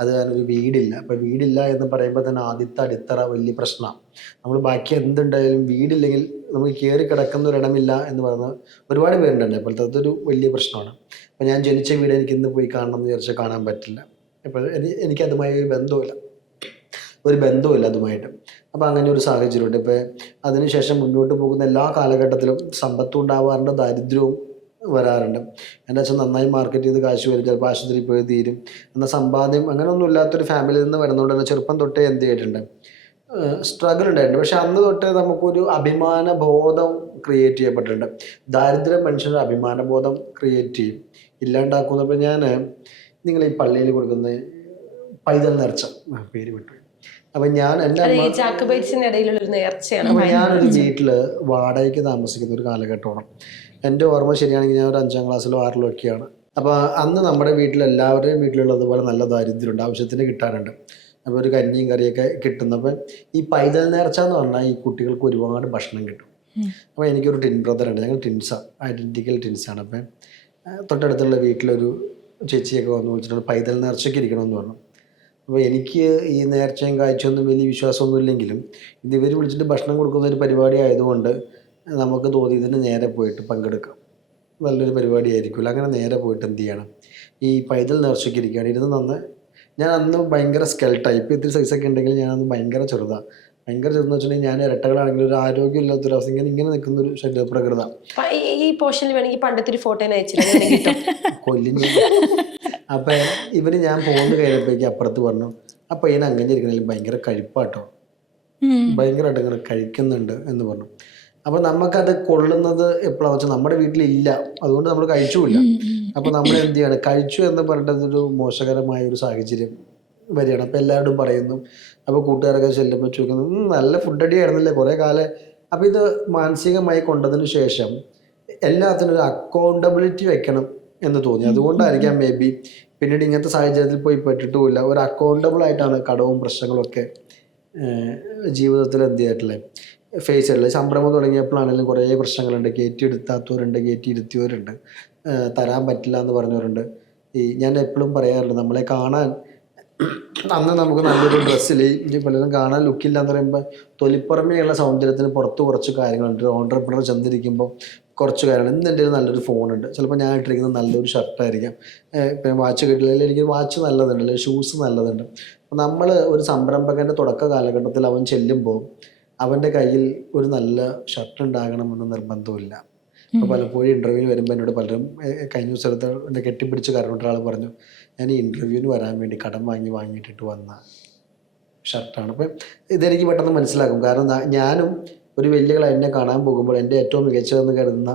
അത് ഞാനൊരു വീടില്ല. അപ്പോൾ വീടില്ല എന്ന് പറയുമ്പോൾ തന്നെ ആദ്യത്തെ അടിത്തറ വലിയ പ്രശ്നമാണ്. നമ്മൾ ബാക്കി എന്തുണ്ടായാലും വീടില്ലെങ്കിൽ നമുക്ക് കയറി കിടക്കുന്ന ഒരിടമില്ല എന്ന് പറയുന്ന ഒരുപാട് പേരുണ്ട്. അപ്പോഴത്തെ അതൊരു വലിയ പ്രശ്നമാണ്. അപ്പോൾ ഞാൻ ജനിച്ച വീട് എനിക്ക് ഇന്ന് പോയി കാണണം എന്ന് വിചാരിച്ചാൽ കാണാൻ പറ്റില്ല. അപ്പോൾ എനിക്കതുമായി ഒരു ബന്ധവുമില്ല അതുമായിട്ട്. അപ്പോൾ അങ്ങനെ ഒരു സാഹചര്യമുണ്ട്. ഇപ്പോൾ അതിനുശേഷം മുന്നോട്ട് പോകുന്ന എല്ലാ കാലഘട്ടത്തിലും സമ്പത്തും ഉണ്ടാവാറുണ്ട്, ദാരിദ്ര്യവും വരാറുണ്ട്. എൻ്റെ അച്ഛൻ നന്നായി മാർക്കറ്റ് ചെയ്ത് കാശ് വരും, ചിലപ്പോൾ ആശുപത്രിയിൽ പോയി തീരും. എന്നാൽ സമ്പാദ്യം അങ്ങനെയൊന്നും ഇല്ലാത്തൊരു ഫാമിലിയിൽ നിന്ന് വരുന്നതുകൊണ്ട് തന്നെ ചെറുപ്പം തൊട്ടേ എന്ത് ചെയ്തിട്ടുണ്ട്, സ്ട്രഗിൾ ഉണ്ടായിട്ടുണ്ട്. പക്ഷെ അന്ന് തൊട്ടേ നമുക്കൊരു അഭിമാന ബോധം ക്രിയേറ്റ് ചെയ്യപ്പെട്ടിട്ടുണ്ട്. ദാരിദ്ര്യം മനുഷ്യൻ്റെ അഭിമാന ബോധം ക്രിയേറ്റ് ചെയ്യും, ഇല്ലാണ്ടാക്കുന്നപ്പോൾ ഞാൻ നിങ്ങൾ ഈ പള്ളിയിൽ കൊടുക്കുന്ന പൈതൽ നേർച്ച പേര് വിട്ടു, അപ്പം ഞാൻ എൻ്റെ അത് അമ്മ ഈ ജാക്കബൈറ്റ്സിന്റെ ഇടയിലുള്ള ഒരു നേർച്ചയാണ്. അപ്പോൾ ഞാനൊരു വീട്ടിൽ വാടകയ്ക്ക് താമസിക്കുന്ന ഒരു കാലഘട്ടമാണ്. എൻ്റെ ഓർമ്മ ശരിയാണെങ്കിൽ ഞാൻ ഒരു 5ാം ക്ലാസ്സിലോ 6ിലോ ഒക്കെയാണ്. അപ്പോൾ അന്ന് നമ്മുടെ വീട്ടിൽ എല്ലാവരുടെയും വീട്ടിലുള്ളതുപോലെ നല്ല ദാരിദ്ര്യമുണ്ട്, ആവശ്യത്തിന് കിട്ടാറുണ്ട്. അപ്പോൾ ഒരു കഞ്ഞിയും കറിയൊക്കെ കിട്ടുന്നപ്പോൾ ഈ പൈതൽ നേർച്ച എന്ന് പറഞ്ഞാൽ ഈ കുട്ടികൾക്ക് ഒരുപാട് ഭക്ഷണം കിട്ടും. അപ്പോൾ എനിക്കൊരു ടിൻ ബ്രദർ ഉണ്ട്, ഞങ്ങൾ ടിൻസാണ്, ഐഡൻറ്റിക്കൽ ടിൻസാണ്. അപ്പം തൊട്ടടുത്തുള്ള വീട്ടിലൊരു ചേച്ചിയൊക്കെ വന്ന് വിളിച്ചിട്ടുണ്ട് പൈതൽ നേർച്ചയ്ക്ക് ഇരിക്കണമെന്ന് പറഞ്ഞു. അപ്പോൾ എനിക്ക് ഈ നേർച്ചയും കാഴ്ചയൊന്നും വലിയ വിശ്വാസമൊന്നും ഇല്ലെങ്കിലും ഇത് ഇവർ വിളിച്ചിട്ട് ഭക്ഷണം കൊടുക്കുന്ന ഒരു പരിപാടി ആയതുകൊണ്ട് നമുക്ക് തോന്നി ഇതിന് നേരെ പോയിട്ട് പങ്കെടുക്കാം, നല്ലൊരു പരിപാടി ആയിരിക്കുമല്ലോ. അങ്ങനെ നേരെ പോയിട്ട് എന്ത് ചെയ്യണം, ഈ പൈതൽ നേർച്ചയ്ക്ക് ഇരിക്കുകയാണ്. ഇരുന്ന് ഞാൻ അന്ന് ഭയങ്കര സ്കെൽട്ടായി. ഇപ്പോൾ ഇത്തിരി സൈസൊക്കെ ഉണ്ടെങ്കിൽ ഞാനന്ന് ഭയങ്കര ചെറുതാണ്. ഭയങ്കര ചെറുതെന്ന് വെച്ചിട്ടുണ്ടെങ്കിൽ ഞാൻ ഇരട്ടകളാണെങ്കിൽ ഒരു ആരോഗ്യമില്ലാത്തൊരവസ്ഥ ഇങ്ങനെ നിൽക്കുന്നൊരു ശരീരപ്രകൃത. ഈ പോർഷനിൽ വേണമെങ്കിൽ പണ്ടത്തെ ഒരു ഫോട്ടോ അയച്ചില്ല കൊല്ലിഞ്ഞു. അപ്പം ഇവര് ഞാൻ പോകുന്ന കഴിഞ്ഞപ്പോഴേക്ക് അപ്പുറത്ത് പറഞ്ഞു ആ പയ്യനെ അങ്ങനെയിരിക്കണമെങ്കിൽ ഭയങ്കര കഴിപ്പാട്ടോ, ഭയങ്കരമായിട്ട് ഇങ്ങനെ കഴിക്കുന്നുണ്ട് എന്ന് പറഞ്ഞു. അപ്പം നമുക്കത് കൊള്ളുന്നത് എപ്പോഴാണെന്ന് വെച്ചാൽ നമ്മുടെ വീട്ടിലില്ല, അതുകൊണ്ട് നമ്മൾ കഴിച്ചുമില്ല. അപ്പം നമ്മൾ എന്ത് ചെയ്യാണ്, കഴിച്ചു എന്ന് പറഞ്ഞിട്ടൊരു മോശകരമായ ഒരു സാഹചര്യം വരികയാണ്. അപ്പം എല്ലാവരും പറയുന്നു. അപ്പോൾ കൂട്ടുകാരൊക്കെ ചെല്ലുമ്പോൾ ചോദിക്കുന്നു നല്ല ഫുഡ് അടി ആയിരുന്നില്ലേ കുറേ കാലം. അപ്പോൾ ഇത് മാനസികമായി കൊണ്ടതിന് ശേഷം എല്ലാത്തിനും ഒരു അക്കൗണ്ടബിലിറ്റി വെക്കണം എന്ന് തോന്നി. അതുകൊണ്ടായിരിക്കാം മേ ബി പിന്നീട് ഇങ്ങനത്തെ സാഹചര്യത്തിൽ പോയി പെട്ടിട്ടുമില്ല. ഒരു അക്കൗണ്ടബിൾ ആയിട്ടാണ് കടവും പ്രശ്നങ്ങളൊക്കെ ജീവിതത്തിൽ എന്ത് ചെയ്തിട്ടുള്ളത് ഫേസ് ചെയ്തിട്ടുള്ളത്. സംരംഭം തുടങ്ങിയപ്പോഴാണെങ്കിലും കുറേ പ്രശ്നങ്ങളുണ്ട്. കയറ്റിയെടുത്താത്തവരുണ്ട്, കയറ്റിയിരുത്തിയവരുണ്ട്, തരാൻ പറ്റില്ല എന്ന് പറഞ്ഞവരുണ്ട്. ഞാൻ എപ്പോഴും പറയാറുണ്ട്, നമ്മളെ കാണാൻ അന്ന് നമുക്ക് നല്ലൊരു ഡ്രസ്സിൽ പലരും കാണാൻ ലുക്കില്ല എന്ന് പറയുമ്പോൾ തൊലിപ്പുറമേയുള്ള സൗന്ദര്യത്തിന് പുറത്ത് കുറച്ച് കാര്യങ്ങളുണ്ട്. ഓൺട്രപ്രണർ ചെന്നിരിക്കുമ്പോൾ കുറച്ച് കാര്യങ്ങൾ. ഇന്ന് എൻ്റെ നല്ലൊരു ഫോണുണ്ട്, ചിലപ്പോൾ ഞാൻ ഇട്ടിരിക്കുന്നത് നല്ലൊരു ഷർട്ടായിരിക്കാം, ഇപ്പം വാച്ച് കിട്ടില്ല, എനിക്ക് വാച്ച് നല്ലതുണ്ട്, അല്ലെങ്കിൽ ഷൂസ് നല്ലതുണ്ട്. അപ്പോൾ നമ്മൾ ഒരു സംരംഭകൻ്റെ തുടക്ക കാലഘട്ടത്തിൽ അവൻ ചെല്ലുമ്പോൾ അവൻ്റെ കയ്യിൽ ഒരു നല്ല ഷർട്ട് ഉണ്ടാകണമെന്ന് നിർബന്ധമില്ല. അപ്പോൾ പലപ്പോഴും ഇൻ്റർവ്യൂവിന് വരുമ്പോൾ എന്നോട് പലരും കഴിഞ്ഞ ദിവസത്തെ എൻ്റെ കെട്ടിപ്പിടിച്ച് കരഞ്ഞിട്ട് ഒരാൾ പറഞ്ഞു ഞാൻ ഈ ഇൻ്റർവ്യൂവിന് വരാൻ വേണ്ടി കടം വാങ്ങിയിട്ടിട്ട് വന്ന ഷർട്ടാണ്. അപ്പം ഇതെനിക്ക് പെട്ടെന്ന് മനസ്സിലാക്കും. കാരണം ഞാനും ഒരു വലിയ ക്ലയൻറ്റിനെ കാണാൻ പോകുമ്പോൾ എൻ്റെ ഏറ്റവും മികച്ചതെന്ന് കരുതുന്ന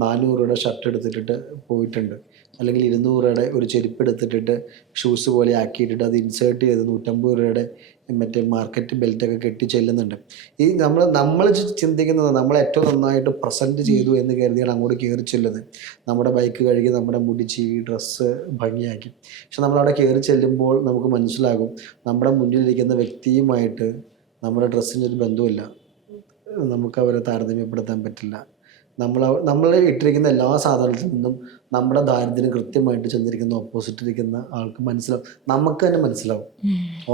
400 രൂപയുടെ ഷർട്ട് എടുത്തിട്ട് പോയിട്ടുണ്ട്, അല്ലെങ്കിൽ 200 രൂപയുടെ ഒരു ചെരുപ്പ് എടുത്തിട്ട് ഷൂസ് പോലെ ആക്കിയിട്ടിട്ട് അത് ഇൻസേർട്ട് ചെയ്ത് 150 രൂപയുടെ മറ്റേ മാർക്കറ്റ് ബെൽറ്റൊക്കെ കെട്ടി ചെല്ലുന്നുണ്ട്. ഈ നമ്മൾ ചിന്തിക്കുന്നത് നമ്മൾ ഏറ്റവും നന്നായിട്ട് പ്രസൻറ്റ് ചെയ്തു എന്ന് കരുതിയാണ് അങ്ങോട്ട് കയറി ചെല്ലുന്നത്. നമ്മുടെ ബൈക്ക് കഴുകി, നമ്മുടെ മുടി ചീവി, ഡ്രസ്സ് ഭംഗിയാക്കി. പക്ഷെ നമ്മളവിടെ കയറി ചെല്ലുമ്പോൾ നമുക്ക് മനസ്സിലാകും നമ്മുടെ മുന്നിലിരിക്കുന്ന വ്യക്തിയുമായിട്ട് നമ്മുടെ ഡ്രസ്സിന് ഒരു ബന്ധമില്ല, നമുക്ക് അവരെ താരതമ്യപ്പെടുത്താൻ പറ്റില്ല. നമ്മൾ ഇട്ടിരിക്കുന്ന എല്ലാ സാധനത്തിൽ നിന്നും നമ്മുടെ ദാരിദ്ര്യം കൃത്യമായിട്ട് ചെന്നിരിക്കുന്ന ഓപ്പോസിറ്റ് ഇരിക്കുന്ന ആൾക്ക് മനസ്സിലാവും, നമുക്ക് തന്നെ മനസ്സിലാവും.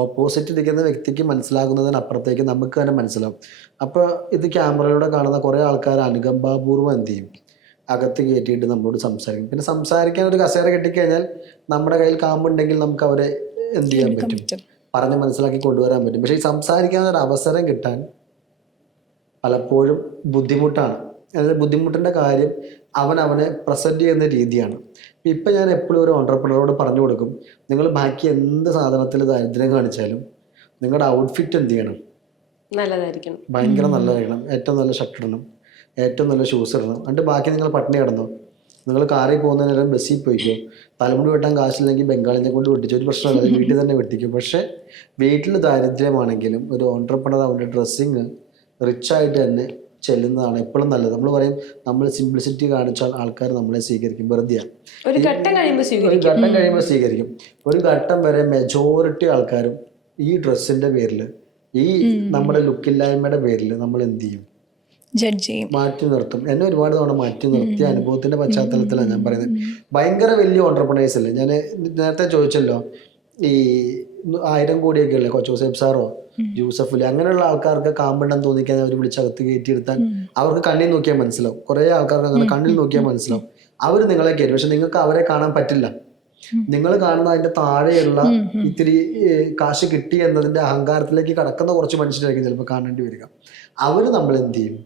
ഓപ്പോസിറ്റ് ഇരിക്കുന്ന വ്യക്തിക്ക് മനസ്സിലാകുന്നതിനപ്പുറത്തേക്ക് നമുക്ക് തന്നെ മനസ്സിലാവും. അപ്പോൾ ഇത് ക്യാമറയിലൂടെ കാണുന്ന കുറേ ആൾക്കാർ അനുകമ്പാപൂർവ്വം എന്ത് ചെയ്യും, അകത്ത് കയറ്റിയിട്ട് നമ്മളോട് സംസാരിക്കും. പിന്നെ സംസാരിക്കാൻ ഒരു കസേര കെട്ടിക്കഴിഞ്ഞാൽ നമ്മുടെ കയ്യിൽ കാമ്പുണ്ടെങ്കിൽ നമുക്ക് അവരെ എന്ത് ചെയ്യാൻ പറ്റും, പറഞ്ഞ് മനസ്സിലാക്കി കൊണ്ടുവരാൻ പറ്റും. പക്ഷേ ഈ സംസാരിക്കാൻ ഒരു അവസരം കിട്ടാൻ പലപ്പോഴും ബുദ്ധിമുട്ടാണ്. അതായത് ബുദ്ധിമുട്ടിൻ്റെ കാര്യം അവനെ പ്രസൻറ്റ് ചെയ്യുന്ന രീതിയാണ്. ഇപ്പം ഞാൻ എപ്പോഴും ഒരു ഓൺട്രപ്രണറോട് പറഞ്ഞു കൊടുക്കും, നിങ്ങൾ ബാക്കി എന്ത് സാധനത്തിൽ ദാരിദ്ര്യം കാണിച്ചാലും നിങ്ങളുടെ ഔട്ട്ഫിറ്റ് എന്ത് ചെയ്യണം, നല്ലതായിരിക്കണം, ഭയങ്കര നല്ലതായിരിക്കണം. ഏറ്റവും നല്ല ഷർട്ട് ഇടണം, ഏറ്റവും നല്ല ഷൂസ് ഇടണം. എന്നിട്ട് ബാക്കി നിങ്ങൾ പട്ടിണി കിടന്നോ, നിങ്ങൾ കാറിൽ പോകുന്ന നേരം ബസ്സിൽ പോയിക്കോ, തലമുടി വെട്ടാൻ കാശില്ലെങ്കിൽ ബംഗാളിനെ കൊണ്ട് വെട്ടിച്ചോ, ഒരു പ്രശ്നമല്ല, വീട്ടിൽ തന്നെ വെട്ടിക്കും. പക്ഷേ വീട്ടിൽ ദാരിദ്ര്യമാണെങ്കിലും ഒരു ഓൺട്രപ്രണർ അവൻ്റെ ഡ്രസ്സിങ് റിച്ചായിട്ട് തന്നെ ചെല്ലുന്നതാണ് എപ്പോഴും നല്ലത്. നമ്മൾ പറയും നമ്മൾ സിംപ്ലിസിറ്റി കാണിച്ചാൽ ആൾക്കാർ നമ്മളെ സ്വീകരിക്കും, വെറുതെയാണ്. ഒരു ഘട്ടം കഴിയുമ്പോൾ സ്വീകരിക്കും. ഒരു ഘട്ടം വരെ മെജോറിറ്റി ആൾക്കാരും ഈ ഡ്രസ്സിൻ്റെ പേരിൽ, ഈ നമ്മുടെ ലുക്കില്ലായ്മയുടെ പേരിൽ നമ്മൾ എന്ത് ചെയ്യും, ജഡ്ജ് ചെയ്യും, മാറ്റി നിർത്തും. എന്നെ ഒരുപാട് തവണ മാറ്റി നിർത്തിയ അനുഭവത്തിൻ്റെ പശ്ചാത്തലത്തിലാണ് ഞാൻ പറയുന്നത്. ഭയങ്കര വലിയ ഓൺട്രപ്രണേഴ്സ് അല്ലേ, ഞാൻ നേരത്തെ ചോദിച്ചല്ലോ, ഈ 1000 കോടിയൊക്കെ ഉള്ളേ കൊച്ചോസേബ് സാറോ യൂസഫ് അലി, അങ്ങനെയുള്ള ആൾക്കാർക്ക് കാമ്പുണ്ടെന്ന് തോന്നിക്കാൻ അവർ വിളിച്ചകത്ത് കയറ്റിയെടുത്താൽ അവർക്ക് കണ്ണിൽ നോക്കിയാൽ മനസ്സിലാവും. കുറേ ആൾക്കാർക്ക് അങ്ങനെ കണ്ണിൽ നോക്കിയാൽ മനസ്സിലാവും. അവർ നിങ്ങളെ കയറ്റും, പക്ഷെ നിങ്ങൾക്ക് അവരെ കാണാൻ പറ്റില്ല. നിങ്ങൾ കാണുന്ന അതിന്റെ താഴെയുള്ള ഇത്തിരി കാശ് കിട്ടി എന്നതിന്റെ അഹങ്കാരത്തിലേക്ക് കടക്കുന്ന കുറച്ച് മനുഷ്യരായിരിക്കും ചിലപ്പോൾ കാണേണ്ടി വരിക. അവര് നമ്മൾ എന്ത് ചെയ്യും,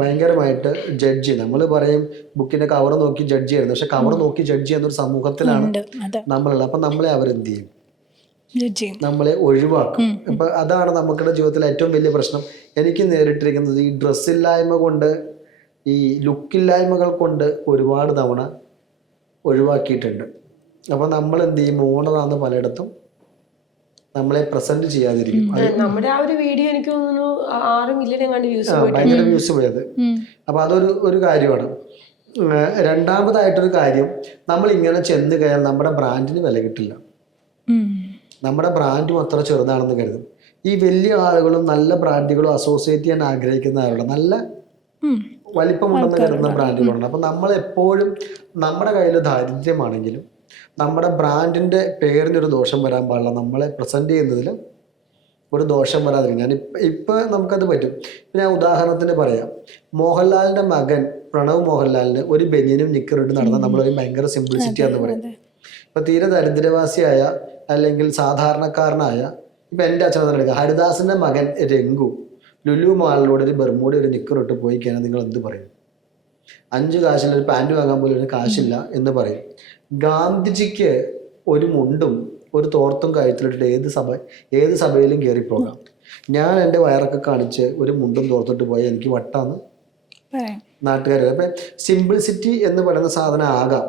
ഭയങ്കരമായിട്ട് ജഡ്ജ് ചെയ്യും. നമ്മൾ പറയും ബുക്കിന്റെ കവർ നോക്കി ജഡ്ജ് ചെയ്യുന്നത്, പക്ഷെ കവർ നോക്കി ജഡ്ജ് ചെയ്യുന്ന ഒരു സമൂഹത്തിലാണ് നമ്മളുള്ളത്. അപ്പൊ നമ്മളെ അവരെന്ത് ചെയ്യും, നമ്മളെ ഒഴിവാക്കും. അപ്പൊ അതാണ് നമുക്കുടെ ജീവിതത്തിലെ ഏറ്റവും വലിയ പ്രശ്നം. എനിക്ക് നേരിട്ടിരിക്കുന്നത് ഈ ഡ്രസ്സില്ലായ്മ കൊണ്ട്, ഈ ലുക്കില്ലായ്മകൾ കൊണ്ട് ഒരുപാട് തവണ ഒഴിവാക്കിയിട്ടുണ്ട്. അപ്പൊ നമ്മൾ എന്ത് ചെയ്യും, ഓണറാന്ന് പലയിടത്തും നമ്മളെ പ്രസന്റ് ചെയ്യാതിരിക്കും. അത് നമ്മുടെ ആ ഒരു വീഡിയോ എനിക്ക് തോന്നുന്നു 6 മില്യൺ എങ്ങാണ്ട് വ്യൂസ് ഭയങ്കര വ്യൂസ് പോയത്. അപ്പൊ അതൊരു കാര്യമാണ്. രണ്ടാമതായിട്ടൊരു കാര്യം, നമ്മൾ ഇങ്ങനെ ചെന്ന് കഴിഞ്ഞാൽ നമ്മുടെ ബ്രാൻഡിന് വില കിട്ടില്ല. നമ്മുടെ ബ്രാൻഡും അത്ര ചെറുതാണെന്ന് കരുതും. ഈ വലിയ ആളുകളും നല്ല ബ്രാൻഡുകളും അസോസിയേറ്റ് ചെയ്യാൻ ആഗ്രഹിക്കുന്ന ആളുകൾ നല്ല വലിപ്പമുണ്ടെന്ന് കരുതുന്ന ബ്രാൻഡുകളുണ്ട്. അപ്പം നമ്മൾ എപ്പോഴും നമ്മുടെ കയ്യിൽ ദാരിദ്ര്യമാണെങ്കിലും നമ്മുടെ ബ്രാൻഡിന്റെ പേരിനൊരു ദോഷം വരാൻ പാടില്ല. നമ്മളെ പ്രസന്റ് ചെയ്യുന്നതിൽ ഒരു ദോഷം വരാതിരിക്കും. ഞാൻ ഇപ്പം നമുക്കത് പറ്റും. ഞാൻ ഉദാഹരണത്തിന് പറയാം, മോഹൻലാലിന്റെ മകൻ പ്രണവ് മോഹൻലാലിന് ഒരു ബനിയനും നിക്കറിട്ട് നടന്ന നമ്മളൊരു ഭയങ്കര സിംപ്ലിസിറ്റി എന്ന് പറയും. ഇപ്പൊ തീരെ ദരിദ്രവാസിയായ അല്ലെങ്കിൽ സാധാരണക്കാരനായ, ഇപ്പൊ എൻ്റെ അച്ഛനെ തന്നെ എടുക്കുക, ഹരിദാസിന്റെ മകൻ രംഗു ലുലു മാളിലൂടെ ഒരു ബർമൂടി ഒരു നിക്കറിട്ട് പോയി കഴിഞ്ഞാൽ നിങ്ങൾ എന്ത് പറയും? 5 കാശിൽ ഒരു പാൻറ് വാങ്ങാൻ പോലും ഒരു കാശില്ല എന്ന് പറയും. ഗാന്ധിജിക്ക് ഒരു മുണ്ടും ഒരു തോർത്തും കഴുത്തിലിട്ടിട്ട് ഏത് സഭയിലും കയറിപ്പോകാം. ഞാൻ എൻ്റെ വയറൊക്കെ കാണിച്ച് ഒരു മുണ്ടും തോർത്തിട്ട് പോയാൽ എനിക്ക് വട്ടാന്ന് നാട്ടുകാർ. അപ്പം സിംപിൾസിറ്റി എന്ന് പറയുന്ന സാധനം ആകാം.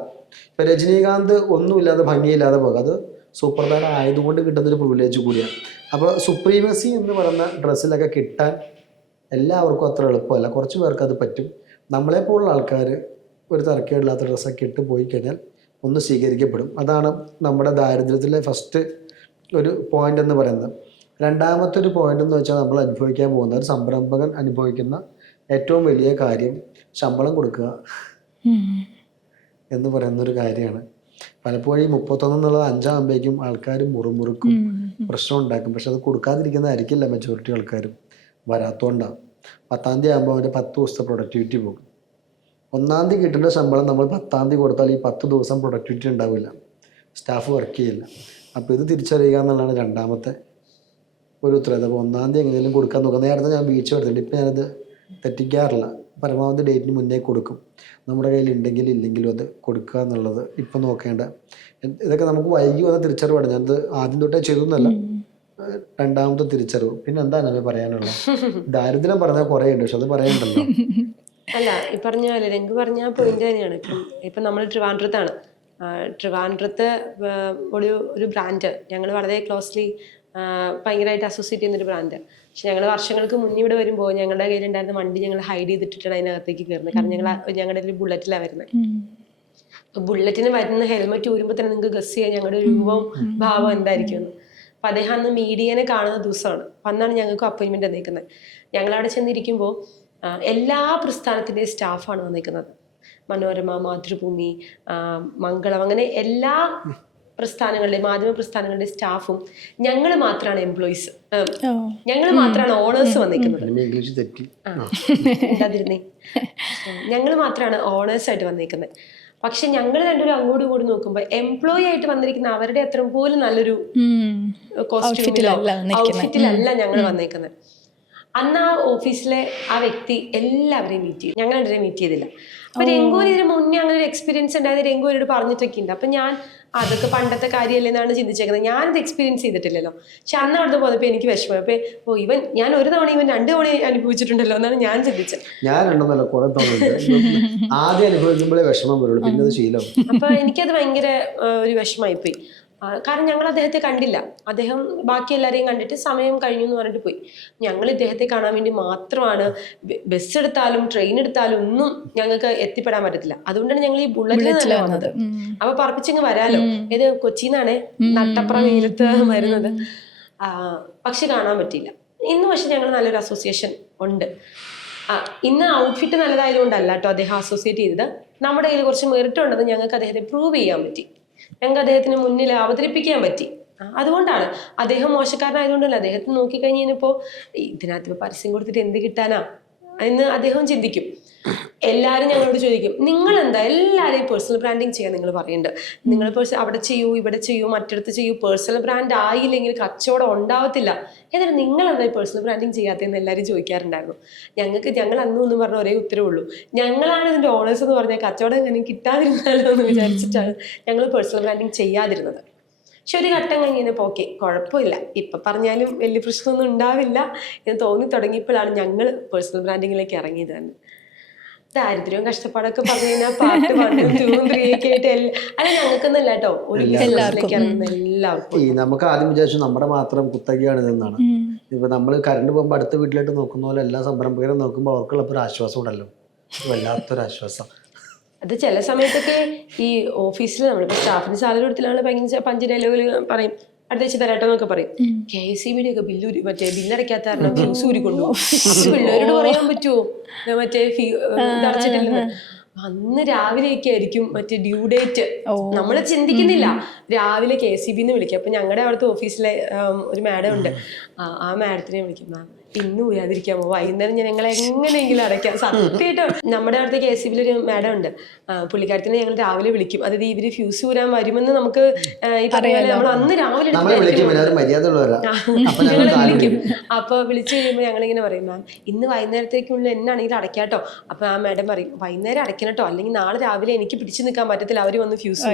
ഇപ്പം രജനീകാന്ത് ഒന്നുമില്ലാതെ ഭംഗിയില്ലാതെ പോകാം, അത് സൂപ്പർ താരം ആയതുകൊണ്ട് കിട്ടുന്നൊരു പ്രിവിലേജ് കൂടിയാണ്. അപ്പോൾ സുപ്രീമസി എന്ന് പറയുന്ന ഡ്രസ്സിലൊക്കെ കിട്ടാൻ എല്ലാവർക്കും അത്ര എളുപ്പമല്ല. കുറച്ച് പേർക്ക് അത് പറ്റും. നമ്മളെപ്പോലുള്ള ആൾക്കാർ ഒരു തരക്കേടില്ലാത്ത ഡ്രസ്സൊക്കെ ഇട്ട് പോയി കഴിഞ്ഞാൽ ഒന്ന് സ്വീകരിക്കപ്പെടും. അതാണ് നമ്മുടെ ദാരിദ്ര്യത്തിലെ ഫസ്റ്റ് ഒരു പോയിന്റ് എന്ന് പറയുന്നത്. രണ്ടാമത്തെ ഒരു പോയിന്റ് എന്ന് വെച്ചാൽ നമ്മൾ അനുഭവിക്കാൻ പോകുന്ന ഒരു സംരംഭകൻ അനുഭവിക്കുന്ന ഏറ്റവും വലിയ കാര്യം ശമ്പളം കൊടുക്കുക എന്ന് പറയുന്നൊരു കാര്യമാണ്. പലപ്പോഴും 31 എന്നുള്ളത് 5 ആകുമ്പോഴേക്കും ആൾക്കാർ മുറുമുറുക്കും, പ്രശ്നം ഉണ്ടാക്കും. പക്ഷെ അത് കൊടുക്കാതിരിക്കുന്നതായിരിക്കില്ല മെജോറിറ്റി ആൾക്കാരും. വരാത്തോണ്ടാണ്. 10-ാം തീയതി ആകുമ്പോൾ അവൻ്റെ 10 ദിവസത്തെ പ്രൊഡക്ടിവിറ്റി പോകും. 1-ാം തീയതി കിട്ടേണ്ട ശമ്പളം നമ്മൾ 10-ാം തീയതി കൊടുത്താൽ ഈ 10 ദിവസം പ്രൊഡക്ടിവിറ്റി ഉണ്ടാവില്ല, സ്റ്റാഫ് വർക്ക് ചെയ്യില്ല. അപ്പോൾ ഇത് തിരിച്ചറിയുക എന്നുള്ളതാണ് രണ്ടാമത്തെ ഒരു ഉത്തരവാദിത്തം. അപ്പോൾ 1-ാം തീയതി എങ്ങനെയും കൊടുക്കാൻ നോക്കാം. നേരത്തെ ഞാൻ വീഴ്ച എടുത്തിട്ടുണ്ട്, ഇപ്പം ഞാനത് തെറ്റിക്കാറില്ല. പരമാവധി ഡേറ്റിന് മുന്നേ കൊടുക്കും. നമ്മുടെ കയ്യിൽ ഉണ്ടെങ്കിലും ഇല്ലെങ്കിലും അത് കൊടുക്കുക എന്നുള്ളത് ഇപ്പം നോക്കേണ്ട. ഇതൊക്കെ നമുക്ക് വൈകി വന്ന തിരിച്ചറിവാണ്. ഞാനത് ആദ്യം തൊട്ടേ ചെയ്തൊന്നല്ല, രണ്ടാമത്തെ തിരിച്ചറിവ്. പിന്നെ എന്താണ് അവ പറയാനുള്ളത്? ദാരിദ്ര്യം പറഞ്ഞാൽ കുറേ ഉണ്ട്, പക്ഷെ അത് പറയണ്ടല്ലോ. അല്ല, ഈ പറഞ്ഞ പോലെ രംഗു പറഞ്ഞ പോയിന്റ് തന്നെയാണ്. ഇപ്പം നമ്മൾ ട്രിവാൻഡ്രത്താണ്. ട്രിവാൻഡ്രത്ത് ഒരു ബ്രാൻഡ് ഞങ്ങൾ വളരെ ക്ലോസ്ലി ഭയങ്കരമായിട്ട് അസോസിയേറ്റ് ചെയ്യുന്നൊരു ബ്രാൻഡ്. പക്ഷെ ഞങ്ങൾ വർഷങ്ങൾക്ക് മുന്നേ ഇവിടെ വരുമ്പോൾ ഞങ്ങളുടെ കയ്യിലുണ്ടായിരുന്ന വണ്ടി ഞങ്ങൾ ഹൈഡ് ചെയ്തിട്ടിട്ടാണ് അതിനകത്തേക്ക് കയറുന്നത്. കാരണം ഞങ്ങളുടെ ഒരു ബുള്ളറ്റിലാണ് വരുന്നത്. ബുള്ളറ്റിന് വരുന്ന ഹെൽമെറ്റ് ഊരുമ്പോൾ തന്നെ നിങ്ങൾക്ക് ഗസ് ചെയ്യാൻ ഞങ്ങളുടെ രൂപവും ഭാവം എന്തായിരിക്കും എന്ന്. അപ്പം അദ്ദേഹം അന്ന് മീഡിയനെ കാണുന്ന ദിവസമാണ്. അന്നാണ് ഞങ്ങൾക്ക് അപ്പോയിൻമെന്റ് തന്നിരിക്കുന്നത്. ഞങ്ങളവിടെ ചെന്നിരിക്കുമ്പോൾ എല്ലാ പ്രസ്ഥാനത്തിൻ്റെയും സ്റ്റാഫാണ് വന്നിരിക്കുന്നത്. മനോരമ, മാതൃഭൂമി, മംഗളം, അങ്ങനെ എല്ലാ പ്രസ്ഥാനങ്ങളുടെയും മാധ്യമ പ്രസ്ഥാനങ്ങളുടെ സ്റ്റാഫും ഞങ്ങൾ മാത്രമാണ് എംപ്ലോയീസ്, ഞങ്ങൾ മാത്രമാണ് ഓണേഴ്സ് വന്നിരിക്കുന്നത്. ഞങ്ങൾ മാത്രമാണ് ഓണേഴ്സ് ആയിട്ട് വന്നിരിക്കുന്നത്. പക്ഷെ ഞങ്ങൾ രണ്ടുപേരും അങ്ങോട്ടും ഇങ്ങോട്ടും നോക്കുമ്പോൾ എംപ്ലോയി ആയിട്ട് വന്നിരിക്കുന്ന അവരുടെ അത്ര പോലും നല്ലൊരു കോസ്റ്റ്യൂമിലോ ഔട്ട്ഫിറ്റിലല്ല ഞങ്ങൾ വന്നിരിക്കുന്നത്. അന്ന് ആ ഓഫീസിലെ ആ വ്യക്തി എല്ലാവരെയും മീറ്റ് ചെയ്തു, ഞങ്ങൾ രണ്ടുപേരെയും മീറ്റ് ചെയ്തില്ല. അപ്പൊ രംഗൂന് ഇതിന് മുന്നേ അങ്ങനെ ഒരു എക്സ്പീരിയൻസ് ഉണ്ടായത് രംഗൂനോട് പറഞ്ഞിട്ടൊക്കെ ഉണ്ട്. അപ്പൊ ഞാൻ അതൊക്കെ പണ്ടത്തെ കാര്യമല്ലേ എന്നാണ് ചിന്തിച്ചേക്കുന്നത്. ഞാനത് എക്സ്പീരിയൻസ് ചെയ്തിട്ടില്ലല്ലോ. പക്ഷെ അന്ന് അവിടുന്ന് പോയപ്പോ എനിക്ക് വിഷമം. അപ്പൊ ഞാൻ ഒരു തവണ 2 തവണ അനുഭവിച്ചിട്ടുണ്ടല്ലോ എന്നാണ് ഞാൻ ചിന്തിച്ചത്. അപ്പൊ എനിക്കത് ഭയങ്കര ഒരു വിഷമമായിപ്പോയി. കാരണം ഞങ്ങൾ അദ്ദേഹത്തെ കണ്ടില്ല. അദ്ദേഹം ബാക്കി എല്ലാവരെയും കണ്ടിട്ട് സമയം കഴിഞ്ഞു എന്ന് പറഞ്ഞിട്ട് പോയി. ഞങ്ങൾ ഇദ്ദേഹത്തെ കാണാൻ വേണ്ടി മാത്രമാണ് ബസ് എടുത്താലും ട്രെയിൻ എടുത്താലും ഒന്നും ഞങ്ങൾക്ക് എത്തിപ്പെടാൻ പറ്റത്തില്ല. അതുകൊണ്ടാണ് ഞങ്ങൾ ഈ ബുള്ളറ്റിൽ തന്നെ വന്നത്. അപ്പൊ പറപ്പിച്ചിങ്ങ് വരാലോ. ഇത് കൊച്ചിന്നാണ് നട്ടപ്ര വെയിലത്ത് വരുന്നത്. പക്ഷെ കാണാൻ പറ്റിയില്ല. ഇന്ന് പക്ഷെ ഞങ്ങൾ നല്ലൊരു അസോസിയേഷൻ ഉണ്ട്. ഇന്ന് ഔട്ട്ഫിറ്റ് നല്ലതായതുകൊണ്ടല്ല കേട്ടോ അദ്ദേഹം അസോസിയേറ്റ് ചെയ്തത്. നമ്മുടെ കയ്യിൽ കുറച്ച് മെറിറ്റ് ഉണ്ടെന്ന് ഞങ്ങൾക്ക് അദ്ദേഹത്തെ പ്രൂവ് ചെയ്യാൻ പറ്റി. ഞങ്ങൾക്ക് അദ്ദേഹത്തിന് മുന്നിൽ അവതരിപ്പിക്കാൻ പറ്റി. അതുകൊണ്ടാണ്. അദ്ദേഹം മോശക്കാരനായതുകൊണ്ടല്ല. അദ്ദേഹത്തെ നോക്കിക്കഴിഞ്ഞപ്പോൾ ഇതിനകത്ത് ഇപ്പോൾ പരസ്യം കൊടുത്തിട്ട് എന്ത് കിട്ടാനാ എന്ന് അദ്ദേഹം ചിന്തിക്കും. എല്ലാവരും ഞങ്ങളോട് ചോദിക്കും, നിങ്ങൾ എന്താ എല്ലാവരെയും പേഴ്സണൽ ബ്രാൻഡിങ് ചെയ്യാൻ നിങ്ങൾ പറയുന്നുണ്ട്, നിങ്ങൾ അവിടെ ചെയ്യൂ, ഇവിടെ ചെയ്യൂ, മറ്റിടത്ത് ചെയ്യൂ, പേഴ്സണൽ ബ്രാൻഡ് ആയില്ലെങ്കിൽ കച്ചവടം ഉണ്ടാവത്തില്ല, എന്നിട്ട് നിങ്ങൾ എന്താ പേഴ്സണൽ ബ്രാൻഡിങ് ചെയ്യാത്തതെന്ന് എല്ലാവരും ചോദിക്കാറുണ്ടായിരുന്നു. ഞങ്ങൾ അന്നൊന്നും പറഞ്ഞ ഒരേ ഉത്തരവുള്ളൂ, ഞങ്ങളാണ് ഇതിൻ്റെ ഓണേഴ്സ് എന്ന് പറഞ്ഞാൽ കച്ചവടം എങ്ങനെ കിട്ടാതിരുന്നാലോ എന്ന് വിചാരിച്ചിട്ടാണ് ഞങ്ങൾ പേഴ്സണൽ ബ്രാൻഡിങ് ചെയ്യാതിരുന്നത്. പക്ഷെ ഒരു ഘട്ടം കഴിഞ്ഞപ്പോൾ ഓക്കെ കുഴപ്പമില്ല, ഇപ്പം പറഞ്ഞാലും വലിയ പ്രശ്നമൊന്നും ഉണ്ടാവില്ല എന്ന് തോന്നി തുടങ്ങിയപ്പോഴാണ് ഞങ്ങൾ പേഴ്സണൽ ബ്രാൻഡിങ്ങിലേക്ക് ഇറങ്ങിയത് തന്നെ. ദാരിദ്ര്യവും കഷ്ടപ്പാടൊക്കെ പറഞ്ഞു കഴിഞ്ഞാൽ പാർട്ട് 1, 2, 3 ഒക്കെ ആയിട്ട് അല്ല ഞങ്ങൾക്കൊന്നല്ല കേട്ടോ, ഒരു ബിസിനസ്സിലേക്ക് ഇറങ്ങുന്ന എല്ലാവർക്കും. ഈ നമുക്ക് ആദ്യം വിചാരിച്ചു നമ്മുടെ മാത്രം കുത്തകയാണ് ഇതെന്നാണ്. ഇപ്പൊ നമ്മൾ കറണ്ട് പോകുമ്പോൾ അടുത്ത വീട്ടിലോട്ട് നോക്കുന്ന പോലെ എല്ലാ സംരംഭകരും നോക്കുമ്പോൾ അവർക്കുള്ള ഒരു ആശ്വാസം ഉണ്ടല്ലോ, വല്ലാത്തൊരു ആശ്വാസം. അത് ചില സമയത്തൊക്കെ ഈ ഓഫീസിൽ നമ്മളിപ്പോൾ സ്റ്റാഫിന് സാലറി കൊടുത്തില്ല ഭയങ്കര പഞ്ചിലകൾ പറയും അടുത്ത ആഴ്ച തരാട്ടോ എന്നൊക്കെ പറയും. KCB ഒക്കെ ബില്ലടയ്ക്കാത്ത കാരണം ഫ്യൂസ് ഊരി കൊണ്ടുപോകും. പിള്ളേരോട് പറയാൻ പറ്റുമോ മറ്റേ ഇതടച്ചിട്ടില്ലെന്ന്? അന്ന് രാവിലെയൊക്കെ ആയിരിക്കും മറ്റേ ഡ്യൂ ഡേറ്റ്. നമ്മൾ ചിന്തിക്കുന്നില്ല, രാവിലെ KCB വിളിക്കും. അപ്പൊ ഞങ്ങളുടെ അവിടുത്തെ ഓഫീസിലെ ഒരു മാഡം ഉണ്ട്, ആ മാഡത്തിനെ വിളിക്കും, മാം ഇന്ന് ഊരാതിരിക്കാമോ, വൈകുന്നേരം ഞങ്ങൾ എങ്ങനെയെങ്കിലും അടയ്ക്കാം. സത്യമായിട്ടും നമ്മുടെ അടുത്ത KCB ഒരു മാഡം ഉണ്ട്, പുള്ളിക്കാരത്തിനെ ഞങ്ങൾ രാവിലെ വിളിക്കും. അതായത് ഇവര് ഫ്യൂസ് ഊരാൻ വരുമെന്ന് നമുക്ക് ഈ പറഞ്ഞ നമ്മൾ അന്ന് രാവിലെ വിളിക്കും. അപ്പൊ വിളിച്ചു കഴിയുമ്പോൾ ഞങ്ങളിങ്ങനെ പറയും, മാം ഇന്ന് വൈകുന്നേരത്തേക്കുള്ളിൽ എന്നാണെങ്കിലും അടയ്ക്കാട്ടോ. അപ്പൊ ആ മാഡം പറയും, വൈകുന്നേരം അടയ്ക്കണട്ടോ, അല്ലെങ്കിൽ നാളെ രാവിലെ എനിക്ക് പിടിച്ചു നിൽക്കാൻ പറ്റത്തില്ല, അവര് വന്ന് ഫ്യൂസ്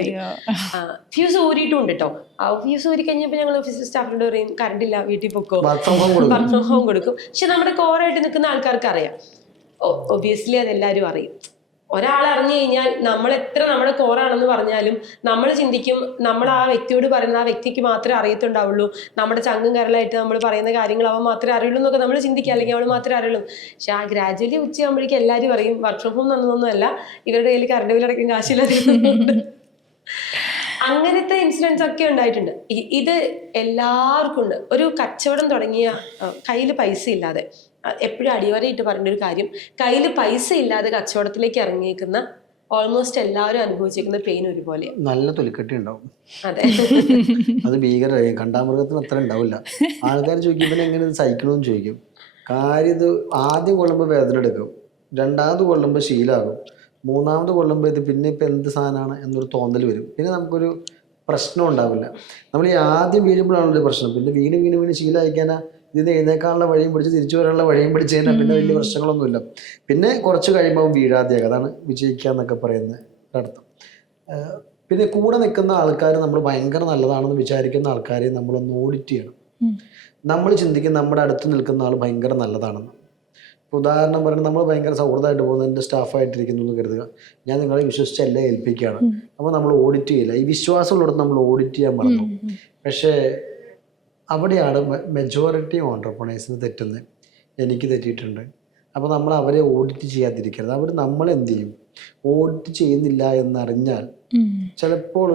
ഫ്യൂസ് ഊരിയിട്ടുണ്ട് കേട്ടോ. ഫ്യൂസ് ഊരി കഴിഞ്ഞപ്പോൾ ഞങ്ങൾ ഓഫീസിൽ സ്റ്റാഫിനോട് പറയും, കറണ്ട് ഇല്ല, വീട്ടിൽ പൊക്കോ, വർക്ക് ഫ്രം ഹോം കൊടുക്കും. പക്ഷെ നമ്മുടെ കോറായിട്ട് നിൽക്കുന്ന ആൾക്കാർക്ക് അറിയാം, ഒബിയസ്ലി അതെല്ലാവരും അറിയും. ഒരാൾ അറിഞ്ഞു കഴിഞ്ഞാൽ നമ്മൾ എത്ര നമ്മുടെ കോറാണെന്ന് പറഞ്ഞാലും നമ്മൾ ചിന്തിക്കും, നമ്മൾ ആ വ്യക്തിയോട് പറയുന്ന ആ വ്യക്തിക്ക് മാത്രമേ അറിയത്തുണ്ടാവുള്ളൂ, നമ്മുടെ ചങ്കും കരലായിട്ട് നമ്മൾ പറയുന്ന കാര്യങ്ങൾ അവൻ മാത്രമേ അറിയുള്ളൂ എന്നൊക്കെ നമ്മൾ ചിന്തിക്കുക, അല്ലെങ്കിൽ അവൾ മാത്രമേ അറിയുള്ളൂ. പക്ഷെ ആ ഗ്രാജുവലി ഉച്ചയാകുമ്പോഴേക്കും എല്ലാവരും പറയും വർക്ക് ഫ്രം ഹോം തന്നതൊന്നുമല്ല, ഇവരുടെ കയ്യിൽ കറണ്ട് ബിൽ അടയ്ക്കാൻ കാശില്ലാതെ. അങ്ങനത്തെ ഇൻസിഡൻസ് ഒക്കെ ഉണ്ടായിട്ടുണ്ട്. ഇത് എല്ലാവർക്കും ഉണ്ട്. ഒരു കച്ചവടം തുടങ്ങിയ കയ്യിൽ പൈസ ഇല്ലാതെ, എപ്പോഴും അടിവരയിട്ട് പറഞ്ഞ ഒരു കാര്യം, കയ്യിൽ പൈസ ഇല്ലാതെ കച്ചവടത്തിലേക്ക് ഇറങ്ങിയേക്കുന്ന ഓൾമോസ്റ്റ് എല്ലാവരും അനുഭവിച്ചിരിക്കുന്ന പെയിൻ ഒരുപോലെ. നല്ല തൊലിക്കെട്ടി ഉണ്ടാവും. അതെ, അത് ഭീകരമായി കണ്ടാമൃഗത്തിന് അത്ര ഉണ്ടാവില്ല. ആൾക്കാർ ചോദിക്കും ഇവനെ എങ്ങനെ സഹിക്കണമെന്ന് ചോദിക്കും. കാര്യം ഇത് ആദ്യം കൊള്ളുമ്പോൾ വേദന എടുക്കും, രണ്ടാമത് കൊള്ളുമ്പോൾ ശീലമാകും, മൂന്നാമത് കൊള്ളുമ്പോൾ ഇത് പിന്നെ ഇപ്പം എന്ത് സാധനമാണ് എന്നൊരു തോന്നൽ വരും. പിന്നെ നമുക്കൊരു പ്രശ്നം ഉണ്ടാവില്ല. നമ്മൾ ഈ ആദ്യം വീഴുമ്പോഴാണല്ലോ പ്രശ്നം. പിന്നെ വീണ് ശീലമായിക്കാനാ ഇതിന് എഴുന്നേക്കാനുള്ള വഴിയും പിടിച്ച് തിരിച്ചു വരാനുള്ള വഴിയും പിടിച്ച് കഴിഞ്ഞാൽ പിന്നെ വലിയ പ്രശ്നങ്ങളൊന്നുമില്ല. പിന്നെ കുറച്ച് കഴിയുമ്പോൾ വീഴാതെയാകും. അതാണ് വിജയിക്കുക എന്നൊക്കെ പറയുന്ന അർത്ഥം. പിന്നെ കൂടെ നിൽക്കുന്ന ആൾക്കാർ നമ്മൾ ഭയങ്കര നല്ലതാണെന്ന് വിചാരിക്കുന്ന ആൾക്കാരെ നമ്മളൊന്ന് ഓഡിറ്റ് ചെയ്യണം. നമ്മൾ ചിന്തിക്കും നമ്മുടെ അടുത്ത് നിൽക്കുന്ന ആൾ ഭയങ്കര നല്ലതാണെന്ന്. ഉദാഹരണം പറയുന്നത്, നമ്മൾ ഭയങ്കര സൗഹൃദമായിട്ട് പോകുന്നത് എൻ്റെ സ്റ്റാഫായിട്ടിരിക്കുന്നു എന്ന് കരുതുക, ഞാൻ നിങ്ങളെ വിശ്വസിച്ചെല്ലാം ഏൽപ്പിക്കുകയാണ്. അപ്പോൾ നമ്മൾ ഓഡിറ്റ് ചെയ്യില്ല. ഈ വിശ്വാസമുള്ളിടത്ത് നമ്മൾ ഓഡിറ്റ് ചെയ്യാൻ മറന്നു. പക്ഷേ അവിടെയാണ് മെജോറിറ്റി ഓൺട്രപ്രണേഴ്സിന് തെറ്റുന്നത്. എനിക്ക് തെറ്റിയിട്ടുണ്ട്. അപ്പോൾ നമ്മൾ അവരെ ഓഡിറ്റ് ചെയ്യാതിരിക്കരുത്. അവർ നമ്മളെന്ത് ചെയ്യും, ഓഡിറ്റ് ചെയ്യുന്നില്ല എന്നറിഞ്ഞാൽ ചിലപ്പോൾ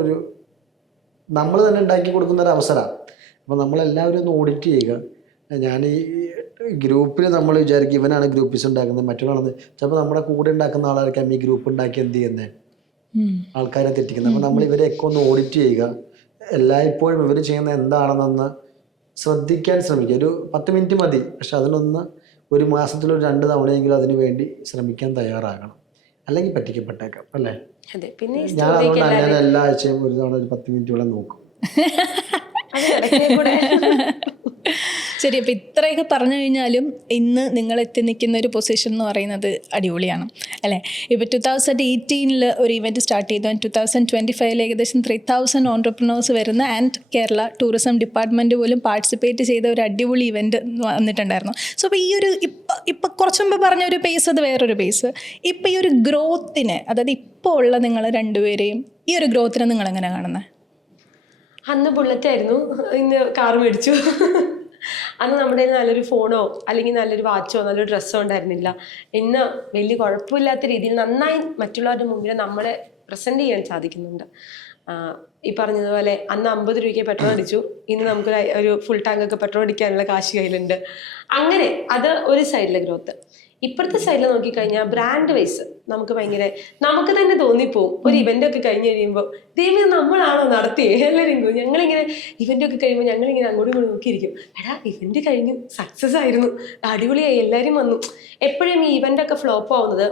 നമ്മൾ തന്നെ ഉണ്ടാക്കി കൊടുക്കുന്ന ഒരു അവസരമാണ്. അപ്പോൾ നമ്മളെല്ലാവരും ഒന്ന് ഓഡിറ്റ് ചെയ്യുക. ഞാൻ ഈ ഗ്രൂപ്പിൽ നമ്മൾ വിചാരിക്കും ഇവനാണ് ഗ്രൂപ്പിസ് ഉണ്ടാക്കുന്നത്, മറ്റൊരാളെന്ന്. ചിലപ്പോൾ നമ്മുടെ കൂടെ ഉണ്ടാക്കുന്ന ആളായിരിക്കാം ഈ ഗ്രൂപ്പ് ഉണ്ടാക്കി എന്ത് ചെയ്യുന്നത്, ആൾക്കാരെ തെറ്റിക്കുന്നത്. അപ്പോൾ നമ്മൾ ഇവരെയൊക്കെ ഒന്ന് ഓഡിറ്റ് ചെയ്യുക. എല്ലായ്പ്പോഴും ഇവർ ചെയ്യുന്ന എന്താണെന്നൊന്ന് ശ്രദ്ധിക്കാൻ ശ്രമിക്കുക. ഒരു 10 മിനിറ്റ് മതി, പക്ഷെ അതിനൊന്ന് ഒരു മാസത്തിലൊരു 2 തവണയെങ്കിലും അതിനു വേണ്ടി ശ്രമിക്കാൻ തയ്യാറാകണം. അല്ലെങ്കിൽ പറ്റിക്കപ്പെട്ടേക്കാം അല്ലേ. ഞാൻ അതുകൊണ്ടാണ് ഞാൻ എല്ലാ ആഴ്ചയും ഒരു തവണ ഒരു 10 മിനിറ്റോളം നോക്കും. ശരി, അപ്പോൾ ഇത്രയൊക്കെ പറഞ്ഞു കഴിഞ്ഞാലും ഇന്ന് നിങ്ങൾ എത്തി നിൽക്കുന്ന ഒരു പൊസിഷൻ എന്ന് പറയുന്നത് അടിപൊളിയാണ് അല്ലേ. ഇപ്പോൾ 2018 ഒരു ഇവൻറ്റ് സ്റ്റാർട്ട് ചെയ്തു. 2025 ഏകദേശം 3000 ഓൺട്രപ്രണേഴ്സ് വരുന്ന ആൻഡ് കേരള ടൂറിസം ഡിപ്പാർട്ട്മെൻറ്റ് പോലും പാർട്ടിസിപ്പേറ്റ് ചെയ്ത ഒരു അടിപൊളി ഇവൻറ്റ് വന്നിട്ടുണ്ടായിരുന്നു. സോ അപ്പോൾ ഈ ഒരു ഇപ്പം കുറച്ച് മുമ്പ് പറഞ്ഞ ഒരു പേസ് അത് വേറൊരു പേസ്. ഇപ്പോൾ ഈ ഒരു ഗ്രോത്തിന്, അതായത് ഇപ്പോൾ ഉള്ള നിങ്ങൾ രണ്ടുപേരെയും ഈ ഒരു ഗ്രോത്തിനെ നിങ്ങൾ എങ്ങനെ കാണുന്നത്? അന്ന് ബുള്ളറ്റ് ആയിരുന്നു, ഇന്ന് കാർ മേടിച്ചു. അന്ന് നമ്മുടെ നല്ലൊരു ഫോണോ അല്ലെങ്കിൽ നല്ലൊരു വാച്ചോ നല്ലൊരു ഡ്രസ്സോ ഉണ്ടായിരുന്നില്ല. ഇന്ന് വലിയ കുഴപ്പമില്ലാത്ത രീതിയിൽ നന്നായി മറ്റുള്ളവരുടെ മുമ്പിൽ നമ്മളെ പ്രസൻറ്റ് ചെയ്യാൻ സാധിക്കുന്നുണ്ട്. ഈ പറഞ്ഞതുപോലെ അന്ന് 50 രൂപയ്ക്ക് പെട്രോൾ അടിച്ചു, ഇന്ന് നമുക്ക് ഒരു ഫുൾ ടാങ്കൊക്കെ പെട്രോൾ അടിക്കാനുള്ള കാശ് കയ്യിലുണ്ട്. അങ്ങനെ അത് ഒരു സൈഡിലെ ഗ്രോത്ത്. ഇപ്പോഴത്തെ സൈഡിൽ നോക്കിക്കഴിഞ്ഞാൽ ബ്രാൻഡ് വൈസ് നമുക്ക് തന്നെ തോന്നിപ്പോവും. ഒരു ഇവന്റ് ഒക്കെ കഴിഞ്ഞ് കഴിയുമ്പോൾ ദൈവം നമ്മളാണോ നടത്തിയേ എല്ലാവരും. ഞങ്ങളിങ്ങനെ ഇവന്റ് ഒക്കെ കഴിയുമ്പോൾ ഞങ്ങളിങ്ങനെ അങ്ങോട്ടും ഇങ്ങോട്ടും നോക്കിയിരിക്കും, എടാ ഇവന്റ് കഴിഞ്ഞു, സക്സസ് ആയിരുന്നു, അടിപൊളിയായി, എല്ലാവരും വന്നു. എപ്പോഴും ഈ ഇവന്റ് ഒക്കെ ഫ്ലോപ്പ് ആവുന്നത്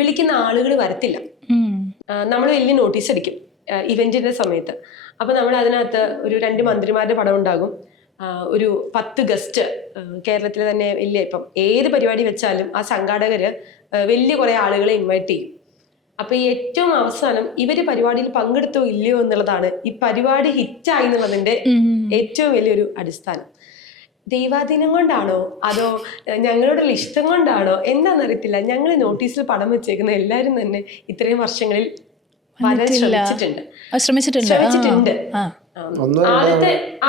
വിളിക്കുന്ന ആളുകൾ വരത്തില്ല. നമ്മൾ വലിയ നോട്ടീസ് അടിക്കും ഇവന്റിന്റെ സമയത്ത്. അപ്പൊ നമ്മൾ അതിനകത്ത് ഒരു 2 മന്ത്രിമാരുടെ പടം ഉണ്ടാകും, ഒരു 10 ഗസ്റ്റ്, കേരളത്തിൽ തന്നെ വലിയ ഇപ്പം ഏത് പരിപാടി വെച്ചാലും ആ സംഘാടകര് വലിയ കുറെ ആളുകളെ ഇൻവൈറ്റ് ചെയ്യും. അപ്പൊ ഈ ഏറ്റവും അവസാനം ഇവര് പരിപാടിയിൽ പങ്കെടുത്തോ ഇല്ലയോ എന്നുള്ളതാണ് ഈ പരിപാടി ഹിറ്റായി എന്നുള്ളതിന്റെ ഏറ്റവും വലിയൊരു അടിസ്ഥാനം. ദൈവാധീനം കൊണ്ടാണോ അതോ ഞങ്ങളോടുള്ള ഇഷ്ടം കൊണ്ടാണോ എന്താണെന്നറിയത്തില്ല, ഞങ്ങൾ നോട്ടീസിൽ പടം വെച്ചേക്കുന്ന എല്ലാവരും തന്നെ ഇത്രയും വർഷങ്ങളിൽ വരാൻ ശ്രമിച്ചിട്ടുണ്ട്. ശ്രമിച്ചിട്ടുണ്ട്. ആ.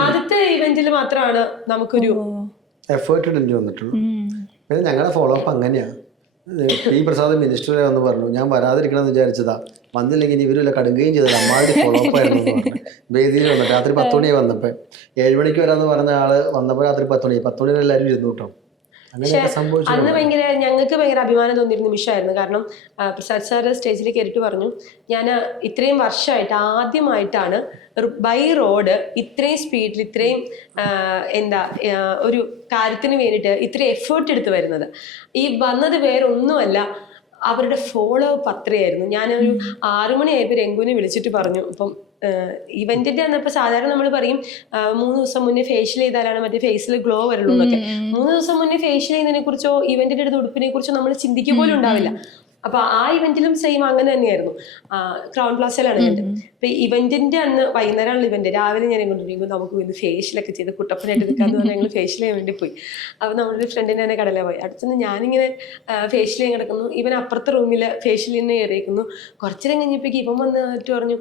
ആദ്യത്തെ ഇവന്റിൽ മാത്രമാണ് നമുക്കൊരു എഫേർട്ട് ഇടേണ്ടി വന്നിട്ടുള്ളൂ. പിന്നെ ഞങ്ങളുടെ ഫോളോ അപ്പ് അങ്ങനെയാണ്. പി പ്രസാദ് മിനിസ്റ്റർ വന്ന് പറഞ്ഞു ഞാൻ വരാതിരിക്കണം എന്ന് വിചാരിച്ചതാ, വന്നില്ലെങ്കിൽ ഇവരെല്ലാം കടുക്കുകയും ചെയ്തത് അമ്മാതിരി ഫോളോ അപ്പ് ആയിരുന്നു എന്ന് പറഞ്ഞു. വേദിയിൽ വന്നിട്ട് രാത്രി 10 മണിയായി വന്നപ്പോൾ 7 മണിക്ക് വരാമെന്ന് പറഞ്ഞ ആള് വന്നപ്പോൾ രാത്രി 10 മണി എല്ലാവരും ഇരുന്നു കേട്ടോ. അന്ന് ഞങ്ങൾക്ക് ഭയങ്കര അഭിമാനം തോന്നിയിരുന്ന നിമിഷമായിരുന്നു. കാരണം പ്രസാദ് സാറ് സ്റ്റേജിൽ കയറിയിട്ട് പറഞ്ഞു, ഞാൻ ഇത്രയും വർഷമായിട്ട് ആദ്യമായിട്ടാണ് ബൈ റോഡ് ഇത്രയും സ്പീഡിൽ ഇത്രയും ഒരു കാര്യത്തിന് വേണ്ടിയിട്ട് ഇത്രയും എഫേർട്ട് എടുത്ത് വരുന്നത്. ഈ വന്നത് വേറെ ഒന്നുമല്ല, അവരുടെ ഫോളോ അപ്പ് അത്രയായിരുന്നു. ഞാനൊരു 6 മണിയായപ്പോൾ രംഗുവിനെ വിളിച്ചിട്ട് പറഞ്ഞു, ഇപ്പം ഇവന്റിന്റെ അന്നപ്പോൾ സാധാരണ നമ്മൾ പറയും 3 ദിവസം മുന്നേ ഫേഷ്യൽ ചെയ്താലാണ് മറ്റേ ഫേസിൽ ഗ്ലോ വരുള്ളൂ എന്നൊക്കെ. 3 ദിവസം മുന്നേ ഫേഷ്യൽ ചെയ്യുന്നതിനെ കുറിച്ചോ ഇവന്റിന്റെ അടുത്ത് ഉടുപ്പിനെ കുറിച്ചോ നമ്മൾ ചിന്തിക്കുക പോലും ഉണ്ടാവില്ല. അപ്പൊ ആ ഇവന്റിലും സെയിം അങ്ങനെ തന്നെയായിരുന്നു. ക്രൗൺ പ്ലാസയിലാണ് ഇവന്റ്. അപ്പൊ ഇവന്റിന്റെ അന്ന് വൈകുന്നേരമാണ് ഇവന്റ്. രാവിലെ ഞാൻ കൊണ്ടുവരുമ്പോൾ നമുക്ക് ഇന്ന് ഫേഷ്യലൊക്കെ ചെയ്ത് കുട്ടപ്പനായിട്ട് നിൽക്കാന്ന് പറഞ്ഞാൽ ഞങ്ങൾ ഫേഷ്യൽ ചെയ്യാൻ വേണ്ടി പോയി. അപ്പൊ നമ്മുടെ ഫ്രണ്ടിന്റെ തന്നെ കടല പോയി. അടുത്തുനിന്ന് ഞാനിങ്ങനെ ഫേഷ്യൽ ചെയ്യാൻ കിടക്കുന്നു, ഇവൻ അപ്പുറത്തെ റൂമിൽ ഫേഷ്യലിന് കയറിയിരിക്കുന്നു. കുറച്ചു നേരം കഴിഞ്ഞപ്പോഴേക്ക് ഇവൻ വന്നിട്ട് പറഞ്ഞു,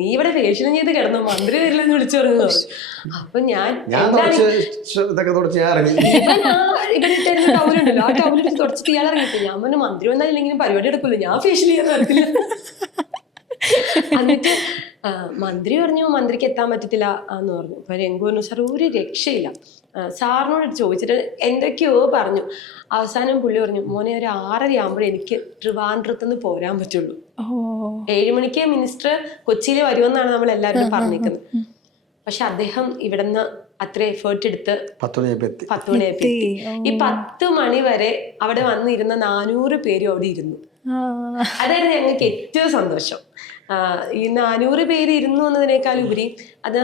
നീ ഇവിടെ ഫേഷ്യലും ചെയ്ത് കിടന്നു, മന്ത്രി വരില്ലെന്ന് വിളിച്ചു പറഞ്ഞു. അപ്പൊ ഞാൻ ഇവനിട്ടായിരുന്ന ടൗലുണ്ടല്ലോ, ആ ടൗലെടുത്ത് തുടച്ചിട്ട് ഇയാൾ ഇറങ്ങിയിട്ട് ഞാൻ പറഞ്ഞു മന്ത്രി വന്നാൽ ഇല്ലെങ്കിലും പരിപാടി എടുക്കില്ല, ഞാൻ ഫേഷ്യൽ ചെയ്യാൻ നടത്തില്ല. എന്നിട്ട് മന്ത്രി പറഞ്ഞു മന്ത്രിക്ക് എത്താൻ പറ്റത്തില്ല എന്ന് പറഞ്ഞു. അപ്പൊ രംഗു പറഞ്ഞു സാർ ഒരു രക്ഷയില്ല, സാറിനോട് ചോദിച്ചിട്ട് എന്തൊക്കെയോ പറഞ്ഞു. അവസാനം പുള്ളി പറഞ്ഞു മോനെ ഒരു 6:30 ആകുമ്പോഴേ എനിക്ക് ട്രിവാൻഡ്രത്തുനിന്ന് പോരാൻ പറ്റുള്ളൂ. 7 മണിക്ക് മിനിസ്റ്റർ കൊച്ചിയിൽ വരുമെന്നാണ് നമ്മൾ എല്ലാവരും പറഞ്ഞിരിക്കുന്നത്. പക്ഷെ അദ്ദേഹം ഇവിടുന്ന് അത്ര എഫേർട്ട് എടുത്ത് 10 മണിയായപ്പോ എത്തി. ഈ 10 മണി വരെ അവിടെ വന്നിരുന്ന 400 പേരും അവിടെ ഇരുന്നു. അതായിരുന്നു ഞങ്ങൾക്ക് ഏറ്റവും സന്തോഷം. ഈ 400 പേര് ഇരുന്നു എന്നതിനേക്കാൾ ഉപരി അത്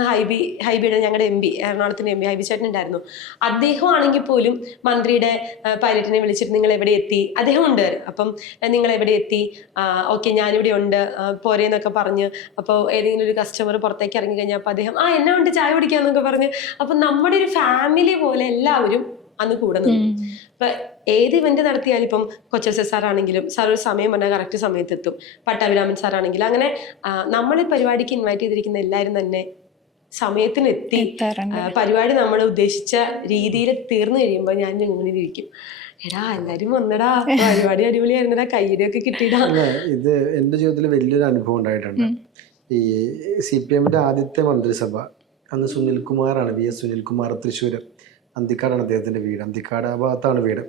ഹൈബിയുടെ ഞങ്ങളുടെ MP, എറണാകുളത്തിന്റെ MP ഹൈബി ചേട്ടൻ ഉണ്ടായിരുന്നു. അദ്ദേഹം ആണെങ്കിൽ പോലും മന്ത്രിയുടെ പൈലറ്റിനെ വിളിച്ചിട്ട് നിങ്ങൾ എവിടെ എത്തി, അദ്ദേഹം ഉണ്ട്. അപ്പം നിങ്ങൾ എവിടെ എത്തി, ഓക്കെ ഞാനിവിടെ ഉണ്ട് പോരേന്നൊക്കെ പറഞ്ഞ്. അപ്പോൾ ഏതെങ്കിലും ഒരു കസ്റ്റമർ പുറത്തേക്ക് ഇറങ്ങി കഴിഞ്ഞാൽ അപ്പോൾ അദ്ദേഹം എന്നാ ഉണ്ട് ചായ കുടിക്കാന്നൊക്കെ പറഞ്ഞ്. അപ്പം നമ്മുടെ ഒരു ഫാമിലി പോലെ എല്ലാവരും അന്ന് കൂടെ നിന്നു. ഇപ്പൊ ഏത് ഇവന്റ് നടത്തിയാലും ഇപ്പം കൊച്ചസ് സാറാണെങ്കിലും സാർ ഒരു സമയം പറഞ്ഞാൽ കറക്റ്റ് സമയത്ത് എത്തും. പട്ടാഭിരാമൻ സാറാണെങ്കിലും അങ്ങനെ നമ്മളെ പരിപാടിക്ക് ഇൻവൈറ്റ് ചെയ്തിരിക്കുന്ന എല്ലാവരും തന്നെ സമയത്തിന് എത്തി. പരിപാടി നമ്മൾ ഉദ്ദേശിച്ച രീതിയിൽ തീർന്നു കഴിയുമ്പോൾ ഞാൻ ഇങ്ങനെ ഇരിക്കും, എടാ എല്ലാരും വന്നടാ, പരിപാടി അടിപൊളിയായിരുന്നടാ, കയ്യിലൊക്കെ കിട്ടിയിടാ. ഇത് എൻ്റെ ജീവിതത്തിൽ വലിയൊരു അനുഭവം ഉണ്ടായിട്ടുണ്ട്. ഈ CPM-ന്റെ ആദ്യത്തെ മന്ത്രിസഭ അന്ന് സുനിൽകുമാറാണ്, VS സുനിൽകുമാർ, തൃശ്ശൂർ അന്തിക്കാടാണ് അദ്ദേഹത്തിൻ്റെ വീട്. അന്തിക്കാട് ആ ഭാഗത്താണ് വീട്.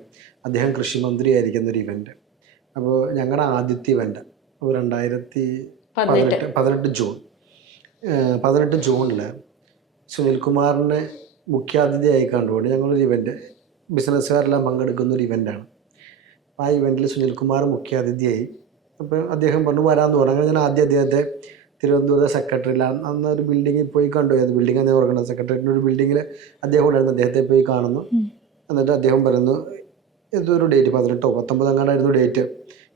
അദ്ദേഹം കൃഷിമന്ത്രി ആയിരിക്കുന്ന ഒരു ഇവന്റ്. അപ്പോൾ ഞങ്ങളുടെ ആദ്യത്തെ ഇവന്റ് 2018 ജൂണിൽ സുനിൽകുമാറിനെ മുഖ്യാതിഥിയായി കണ്ടുകൊണ്ട് ഞങ്ങളൊരു ഇവന്റ്, ബിസിനസ്സുകാരെല്ലാം പങ്കെടുക്കുന്ന ഒരു ഇവൻ്റാണ്. ആ ഇവന്റിൽ സുനിൽകുമാർ മുഖ്യാതിഥിയായി. അപ്പോൾ അദ്ദേഹം പറഞ്ഞു വരാമെന്ന് പറഞ്ഞു. അങ്ങനെ ഞാൻ ആദ്യം അദ്ദേഹത്തെ തിരുവനന്തപുരത്തെ സെക്രട്ടറിയിൽ അന്ന് ഒരു ബിൽഡിങ്ങിൽ പോയി കണ്ടു. ഏത് ബിൽഡിംഗ് എന്ന് ഓർക്കണം, സെക്രട്ടറിയുടെ ഒരു ബിൽഡിങ്ങിൽ അദ്ദേഹം ഉണ്ടായിരുന്നു. അദ്ദേഹത്തെ പോയി കാണുന്നു. എന്നിട്ട് അദ്ദേഹം പറയുന്നു ഏതൊരു ഡേറ്റ് 18 or 19 അങ്ങാണ്ടായിരുന്നു ഡേറ്റ്.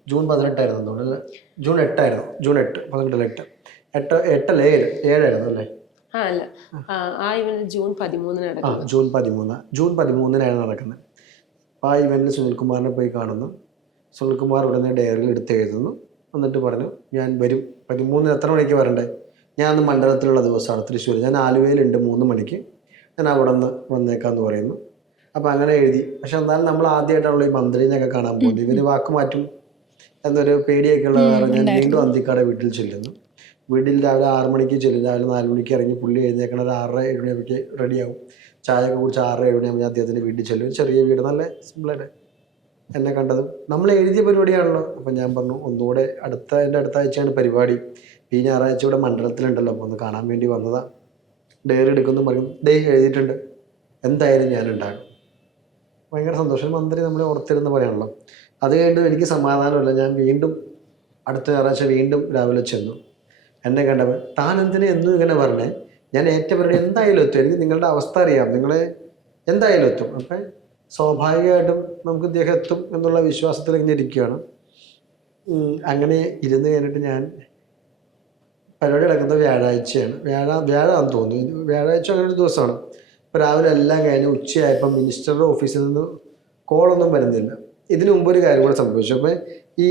ജൂൺ 18 ആയിരുന്നു തോന്നുന്നു, ജൂൺ 8 ആയിരുന്നു. ജൂൺ 8, 18, 8 അല്ലേ 7 ആയിരുന്നു അല്ലേ? ജൂൺ 13 ജൂൺ 13 നടക്കുന്നത്. അപ്പോൾ ആ ഇവന്റിൽ സുനിൽകുമാറിനെ പോയി കാണുന്നു. സുനിൽകുമാർ ഉടനെ ഡയറിയിൽ എടുത്ത് എഴുതുന്നു. എന്നിട്ട് പറഞ്ഞു ഞാൻ വരും 13 എത്ര മണിക്ക് വരണ്ടേ, ഞാൻ അന്ന് മണ്ഡലത്തിലുള്ള ദിവസമാണ് തൃശ്ശൂർ, ഞാൻ ആലുവയിലുണ്ട് 3 മണിക്ക്, ഞാൻ അവിടെ നിന്ന് വന്നേക്കാന്ന് പറയുന്നു. അപ്പം അങ്ങനെ എഴുതി. പക്ഷെ എന്നാലും നമ്മൾ ആദ്യമായിട്ടാണല്ലോ ഈ മന്ത്രിനെയൊക്കെ കാണാൻ പോകുന്നത്. ഇവന് വാക്ക് മാറ്റും എന്നൊരു പേടിയൊക്കെ ഉള്ളത് കാരണം ഞാൻ വീണ്ടും അന്തിക്കാട് വീട്ടിൽ ചെല്ലുന്നു. വീട്ടിൽ രാവിലെ 6 മണിക്ക് ചെല്ലും. രാവിലെ 4 മണിക്ക് ഇറങ്ങി പുള്ളി എഴുന്നേക്കണ ഒരു 6:30-7 മണിയൊക്കെ റെഡിയാവും. ചായയൊക്കെ കുടിച്ച് 6-7 മണിയാകുമ്പോൾ ഞാൻ അദ്ദേഹത്തിൻ്റെ വീട്ടിൽ ചെല്ലും. ചെറിയ വീട്, നല്ല സിമ്പിളായിട്ട് എന്നെ കണ്ടതും നമ്മൾ എഴുതിയ പരിപാടിയാണല്ലോ. അപ്പം ഞാൻ പറഞ്ഞു ഒന്നുകൂടെ എൻ്റെ അടുത്ത ആഴ്ചയാണ് പരിപാടി, ഈ ഞായറാഴ്ച ഇവിടെ മണ്ഡലത്തിലുണ്ടല്ലോ, അപ്പോൾ ഒന്ന് കാണാൻ വേണ്ടി വന്നതാ. ഡയറി എടുക്കുന്നു പറയും, എഴുതിയിട്ടുണ്ട്, എന്തായാലും ഞാനുണ്ടാകും. ഭയങ്കര സന്തോഷം. മന്ത്രി നമ്മളെ ഓർത്തിരുന്ന് പറയാണല്ലോ. അത് കഴിഞ്ഞിട്ട് എനിക്ക് സമാധാനമില്ല. ഞാൻ വീണ്ടും അടുത്ത ഞായറാഴ്ച വീണ്ടും രാവിലെ ചെന്നു. എന്നെ കണ്ടപ്പോൾ താൻ എന്തിനാ എന്നും ഇങ്ങനെ പറഞ്ഞേ, ഞാൻ ഏറ്റവും പരിപാടി എന്തായാലും എത്തും, എനിക്ക് നിങ്ങളുടെ അവസ്ഥ അറിയാം, നിങ്ങളെ എന്തായാലും എത്തും. അപ്പം സ്വാഭാവികമായിട്ടും നമുക്ക് ഇദ്ദേഹം എത്തും എന്നുള്ള വിശ്വാസത്തിൽ ഇങ്ങനെ ഇരിക്കുകയാണ്. അങ്ങനെ ഇരുന്ന് കഴിഞ്ഞിട്ട് ഞാൻ പരിപാടി നടക്കുന്നത് വ്യാഴാഴ്ചയാണ്. വ്യാഴാന്ന് തോന്നുന്നു, വ്യാഴാഴ്ച അങ്ങനെ ഒരു ദിവസമാണ്. ഇപ്പോൾ രാവിലെ എല്ലാം കഴിഞ്ഞ് ഉച്ചയായപ്പോൾ മിനിസ്റ്ററുടെ ഓഫീസിൽ നിന്ന് കോളൊന്നും വരുന്നില്ല. ഇതിനു മുമ്പ് ഒരു കാര്യം കൂടെ സംഭവിച്ചു. അപ്പോൾ ഈ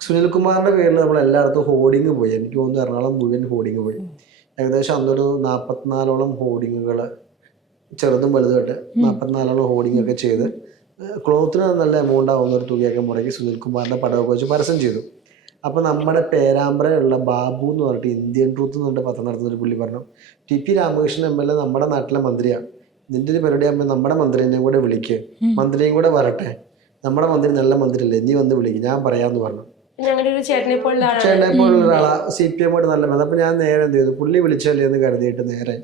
സുനിൽകുമാറിൻ്റെ പേരിൽ നമ്മൾ എല്ലായിടത്തും ഹോർഡിങ് പോയി. എനിക്ക് തോന്നുന്നു എറണാകുളം മുഴുവൻ ഹോർഡിങ് പോയി. ഏകദേശം അന്നൊരു 44ഓളം ഹോർഡിങ്ങുകൾ, ചെറുതും വലുതുമായിട്ട് 44ഓളം ഹോർഡിംഗ് ഒക്കെ ചെയ്ത് ക്ലോത്തിന് നല്ല എമൗണ്ട് ആവുന്ന ഒരു തുകയൊക്കെ മുടക്കി സുനിൽകുമാറിൻ്റെ പടമൊക്കെ വെച്ച് പരസ്യം ചെയ്തു. അപ്പോൾ നമ്മുടെ പേരാമ്പ്രയുള്ള ബാബു എന്ന് പറഞ്ഞിട്ട് ഇന്ത്യൻ ട്രൂത്ത് എന്ന് പറഞ്ഞിട്ട് പത്രം നടത്തുന്ന ഒരു പുള്ളി പറഞ്ഞു, ടി.പി. രാമകൃഷ്ണൻ MLA നമ്മുടെ നാട്ടിലെ മന്ത്രിയാണ്, നിൻ്റെ ഒരു പരിപാടി ആകുമ്പോൾ നമ്മുടെ മന്ത്രിനെയും കൂടെ വിളിക്കുക, മന്ത്രിയും കൂടെ വരട്ടെ, നമ്മുടെ മന്ത്രി നല്ല മന്ത്രിയല്ലേ, നീ വന്ന് വിളിക്കും, ഞാൻ പറയാമെന്ന് പറഞ്ഞു. ഞങ്ങളുടെ ഒരു ചേട്ടനെ പോലുള്ള ഒരാളാ, CPM ആയിട്ട് നല്ല ബന്ധം. അപ്പോൾ ഞാൻ നേരെ എന്ത് ചെയ്തു, പുള്ളി വിളിച്ചല്ലേ എന്ന് കരുതിയിട്ട് നേരെ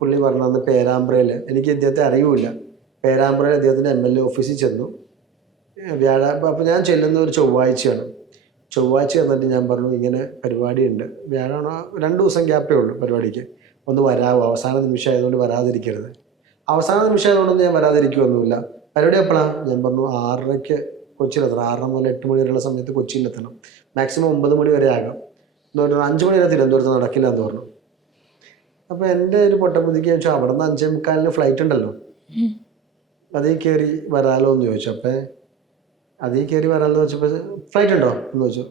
പുള്ളി പറഞ്ഞു അന്ന് പേരാമ്പ്രയിൽ, എനിക്ക് ഇദ്ദേഹത്തെ അറിയൂല, പേരാമ്പ്രയിൽ അദ്ദേഹത്തിൻ്റെ MLA ഓഫീസിൽ ചെന്നു. അപ്പോൾ ഞാൻ ചെല്ലുന്ന ഒരു ചൊവ്വാഴ്ചയാണ്. ചൊവ്വാഴ്ച വന്നിട്ട് ഞാൻ പറഞ്ഞു ഇങ്ങനെ പരിപാടിയുണ്ട്, വ്യാഴാണോ 2 ദിവസം ഗ്യാപ്പേ ഉള്ളൂ പരിപാടിക്ക്, ഒന്ന് വരാവോ, അവസാന നിമിഷം ആയതുകൊണ്ട് വരാതിരിക്കരുത്. അവസാന നിമിഷം ആയതുകൊണ്ടൊന്നും ഞാൻ വരാതിരിക്കുമൊന്നുമില്ല. പരിപാടി എപ്പോഴാണ്? ഞാൻ പറഞ്ഞു 6:30 കൊച്ചിയിലെത്തണം, 6 മുതൽ 8 മണി വരെയുള്ള സമയത്ത് കൊച്ചിയിലെത്തണം, മാക്സിമം 9 മണി വരെ ആകാം എന്ന് പറഞ്ഞു. 5 മണി വരെ തിരുവനന്തപുരത്ത് നടക്കില്ല എന്ന് പറഞ്ഞു. അപ്പോൾ എൻ്റെ ഒരു പൊട്ടബുദ്ധിക്ക് ചോദിച്ചു, അവിടെ നിന്ന് 5:45 ഫ്ലൈറ്റ് ഉണ്ടല്ലോ, അതിൽ കയറി വരാലോ എന്ന് ചോദിച്ചു. അപ്പോൾ അതിൽ കയറി വരാമെന്ന് വെച്ചപ്പോൾ ഫ്ലൈറ്റ് ഉണ്ടോ എന്ന് ചോദിച്ചു.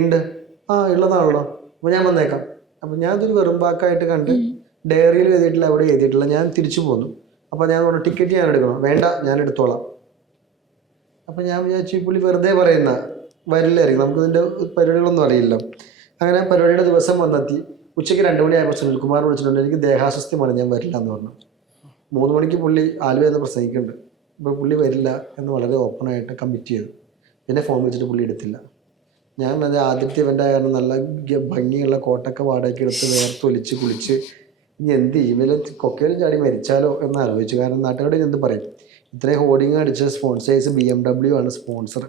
ഉണ്ട്, ഉള്ളതാണല്ലോ, അപ്പോൾ ഞാൻ വന്നേക്കാം. അപ്പോൾ ഞാൻ ഇതൊരു വെറുമ്പാക്കായിട്ട് കണ്ട് ഡയറിയിൽ എഴുതിയിട്ടില്ല, അവിടെ എഴുതിയിട്ടില്ല, ഞാൻ തിരിച്ചു പോന്നു. അപ്പോൾ ഞാൻ പറഞ്ഞു ടിക്കറ്റ് ഞാൻ എടുക്കണം. വേണ്ട, ഞാൻ എടുത്തോളാം. അപ്പോൾ ഞാൻ വിചാരിച്ചു പുള്ളി വെറുതെ പറയുന്ന, വരില്ലായിരിക്കും, നമുക്കിതിൻ്റെ പരിപാടികളൊന്നും അറിയില്ല. അങ്ങനെ പരിപാടിയുടെ ദിവസം വന്നെത്തി. ഉച്ചയ്ക്ക് 2 മണിയായപ്പോൾ സുനിൽകുമാർ വിളിച്ചിട്ടുണ്ട്, എനിക്ക് ദേഹാസ്വസ്ഥ്യമാണ്, ഞാൻ വരില്ല എന്ന് പറഞ്ഞു. 3 മണിക്ക് പുള്ളി ആലുവ എന്ന് പ്രസംഗിക്കുന്നുണ്ട്. ഇപ്പോൾ പുള്ളി വരില്ല എന്ന് വളരെ ഓപ്പണായിട്ട് കമ്മിറ്റ് ചെയ്തു. പിന്നെ ഫോൺ വിളിച്ചിട്ട് പുള്ളി എടുത്തില്ല. ഞാൻ അത് ആദ്യത്തെ ഇവൻ്റ് ആയിരുന്നു, നല്ല ഭംഗിയുള്ള കോട്ടൊക്കെ വാടകയ്ക്ക് എടുത്ത് വേർത്തൊലിച്ച് കുളിച്ച് ഇനി എന്ത് ഇവര് കൊക്കയിലും ചാടി മരിച്ചാലോ എന്ന് ആലോചിച്ചു. കാരണം നാട്ടുകാരോട് എന്ത് പറയും, ഇത്രയും ഹോർഡിങ് അടിച്ച സ്പോൺസേഴ്സ് BMW ആണ് സ്പോൺസർ,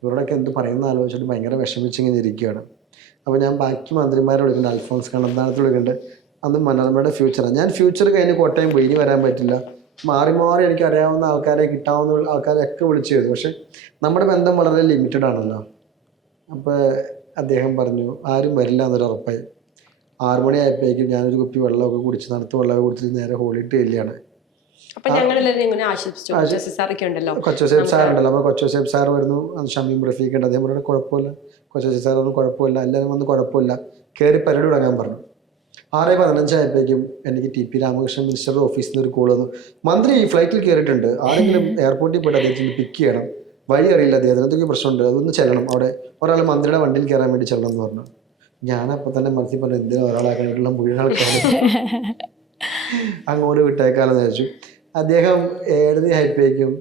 ഇവരോടൊക്കെ എന്ത് പറയുന്ന ആലോചിച്ചിട്ട് ഭയങ്കര വിഷമിച്ചിങ്ങനെ ഇരിക്കുകയാണ്. അപ്പോൾ ഞാൻ ബാക്കി മന്ത്രിമാരെ വിളിക്കുന്നുണ്ട്, അൽഫോൺസ് കണ്ണന്താനത്ത് വിളിക്കുന്നുണ്ട്. അന്ന് മനോരമയുടെ ഫ്യൂച്ചറാണ്. ഞാൻ ഫ്യൂച്ചർ കഴിഞ്ഞ് കോട്ടയം പോയി, ഇനി വരാൻ പറ്റില്ല, മാറി മാറി എനിക്ക് അറിയാവുന്ന ആൾക്കാരെ, കിട്ടാവുന്ന ആൾക്കാരെയൊക്കെ വിളിച്ചു ചെയ്തു. പക്ഷെ നമ്മുടെ ബന്ധം വളരെ ലിമിറ്റഡ് ആണല്ലോ. അപ്പോൾ അദ്ദേഹം പറഞ്ഞു ആരും വരില്ല എന്നൊരു ഉറപ്പായി. 6 മണിയായപ്പോഴേക്കും ഞാനൊരു കുപ്പി വെള്ളമൊക്കെ കുടിച്ച്, തണുത്ത വെള്ളമൊക്കെ കുടിച്ചിട്ട് നേരെ ഹോളിട്ട് ചെല്ലുകയാണ്. കൊച്ചോസേബ് സാറുണ്ടല്ലോ, അപ്പോൾ കൊച്ചോസേബ് സാർ വരുന്നു, ഷമീം റഫീഖ് ഉണ്ട്, അദ്ദേഹം പറഞ്ഞാൽ കുഴപ്പമില്ല, കൊച്ചോസേബ് സാർ ഒന്നും കുഴപ്പമില്ല, എല്ലാവരും വന്ന് കുഴപ്പമില്ല, കയറി പരിപാടി തുടങ്ങാൻ പറഞ്ഞു. 6:15 ആയപ്പോഴേക്കും എനിക്ക് ടി.പി. രാമകൃഷ്ണൻ മിനിസ്റ്ററുടെ ഓഫീസിൽ നിന്ന് ഒരു കോൾ വന്നു, മന്ത്രി ഈ ഫ്ലൈറ്റിൽ കയറിയിട്ടുണ്ട്, ആരെങ്കിലും എയർപോർട്ടിൽ പോയിട്ട് അദ്ദേഹത്തിന് പിക്ക് ചെയ്യണം, വഴി അറിയില്ല, അദ്ദേഹത്തിന് എന്തൊക്കെ പ്രശ്നമുണ്ട്, അതൊന്ന് ചെല്ലണം, അവിടെ ഒരാൾ മന്ത്രിയുടെ വണ്ടിയിൽ കയറാൻ വേണ്ടി ചെല്ലണം എന്ന് പറഞ്ഞു. ഞാനപ്പോൾ തന്നെ മനസ്സിൽ പറഞ്ഞു എന്തിനാ ഒരാളാക്കാനായിട്ടുള്ള മുഴുവൻ ആൾക്കാർ അങ്ങോട്ട് വിട്ടേക്കാലെന്ന് വെച്ചു. അദ്ദേഹം 7:30 ആയപ്പോഴേക്കും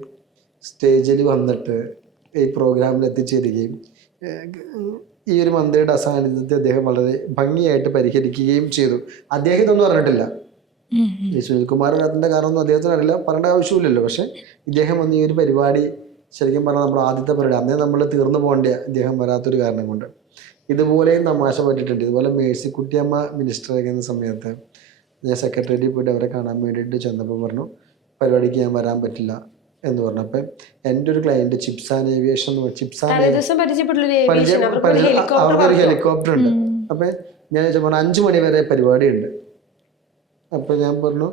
സ്റ്റേജിൽ വന്നിട്ട് ഈ പ്രോഗ്രാമിൽ എത്തിച്ചേരുകയും ഈ ഒരു മന്ത്രിയുടെ അസാന്നിധ്യത്തെ അദ്ദേഹം വളരെ ഭംഗിയായിട്ട് പരിഹരിക്കുകയും ചെയ്തു. അദ്ദേഹം ഇതൊന്നും അറിഞ്ഞിട്ടില്ല, ഈ സുനിൽകുമാറിൻ്റെ കാരണമൊന്നും അദ്ദേഹത്തിന് അറിയില്ല, പറയേണ്ട ആവശ്യമില്ലല്ലോ. പക്ഷെ ഇദ്ദേഹം വന്ന് ഈ ഒരു പരിപാടി ശരിക്കും പറഞ്ഞാൽ നമ്മുടെ ആദ്യത്തെ പരിപാടി, അന്നേ നമ്മൾ തീർന്നു പോകേണ്ട ഇദ്ദേഹം വരാത്തൊരു കാരണം കൊണ്ട്. ഇതുപോലെയും തമാശ പറ്റിയിട്ടുണ്ട്. ഇതുപോലെ മേഴ്സിക്കുട്ടിയമ്മ മിനിസ്റ്റർ ആയിരിക്കുന്ന സമയത്ത് ഞാൻ സെക്രട്ടേറിയറ്റിൽ പോയിട്ട് അവരെ കാണാൻ വേണ്ടിയിട്ട് ചെന്നപ്പോൾ പറഞ്ഞു പരിപാടിക്ക് ഞാൻ വരാൻ പറ്റില്ല എന്ന് പറഞ്ഞു. അപ്പം എൻ്റെ ഒരു ക്ലയൻറ്റ് ചിപ്സാൻ ഏവിയേഷൻ അവർക്കൊരു ഹെലികോപ്റ്റർ ഉണ്ട്. അപ്പം ഞാൻ പറഞ്ഞു 5 മണി വരെ പരിപാടി ഉണ്ട്. അപ്പം ഞാൻ പറഞ്ഞു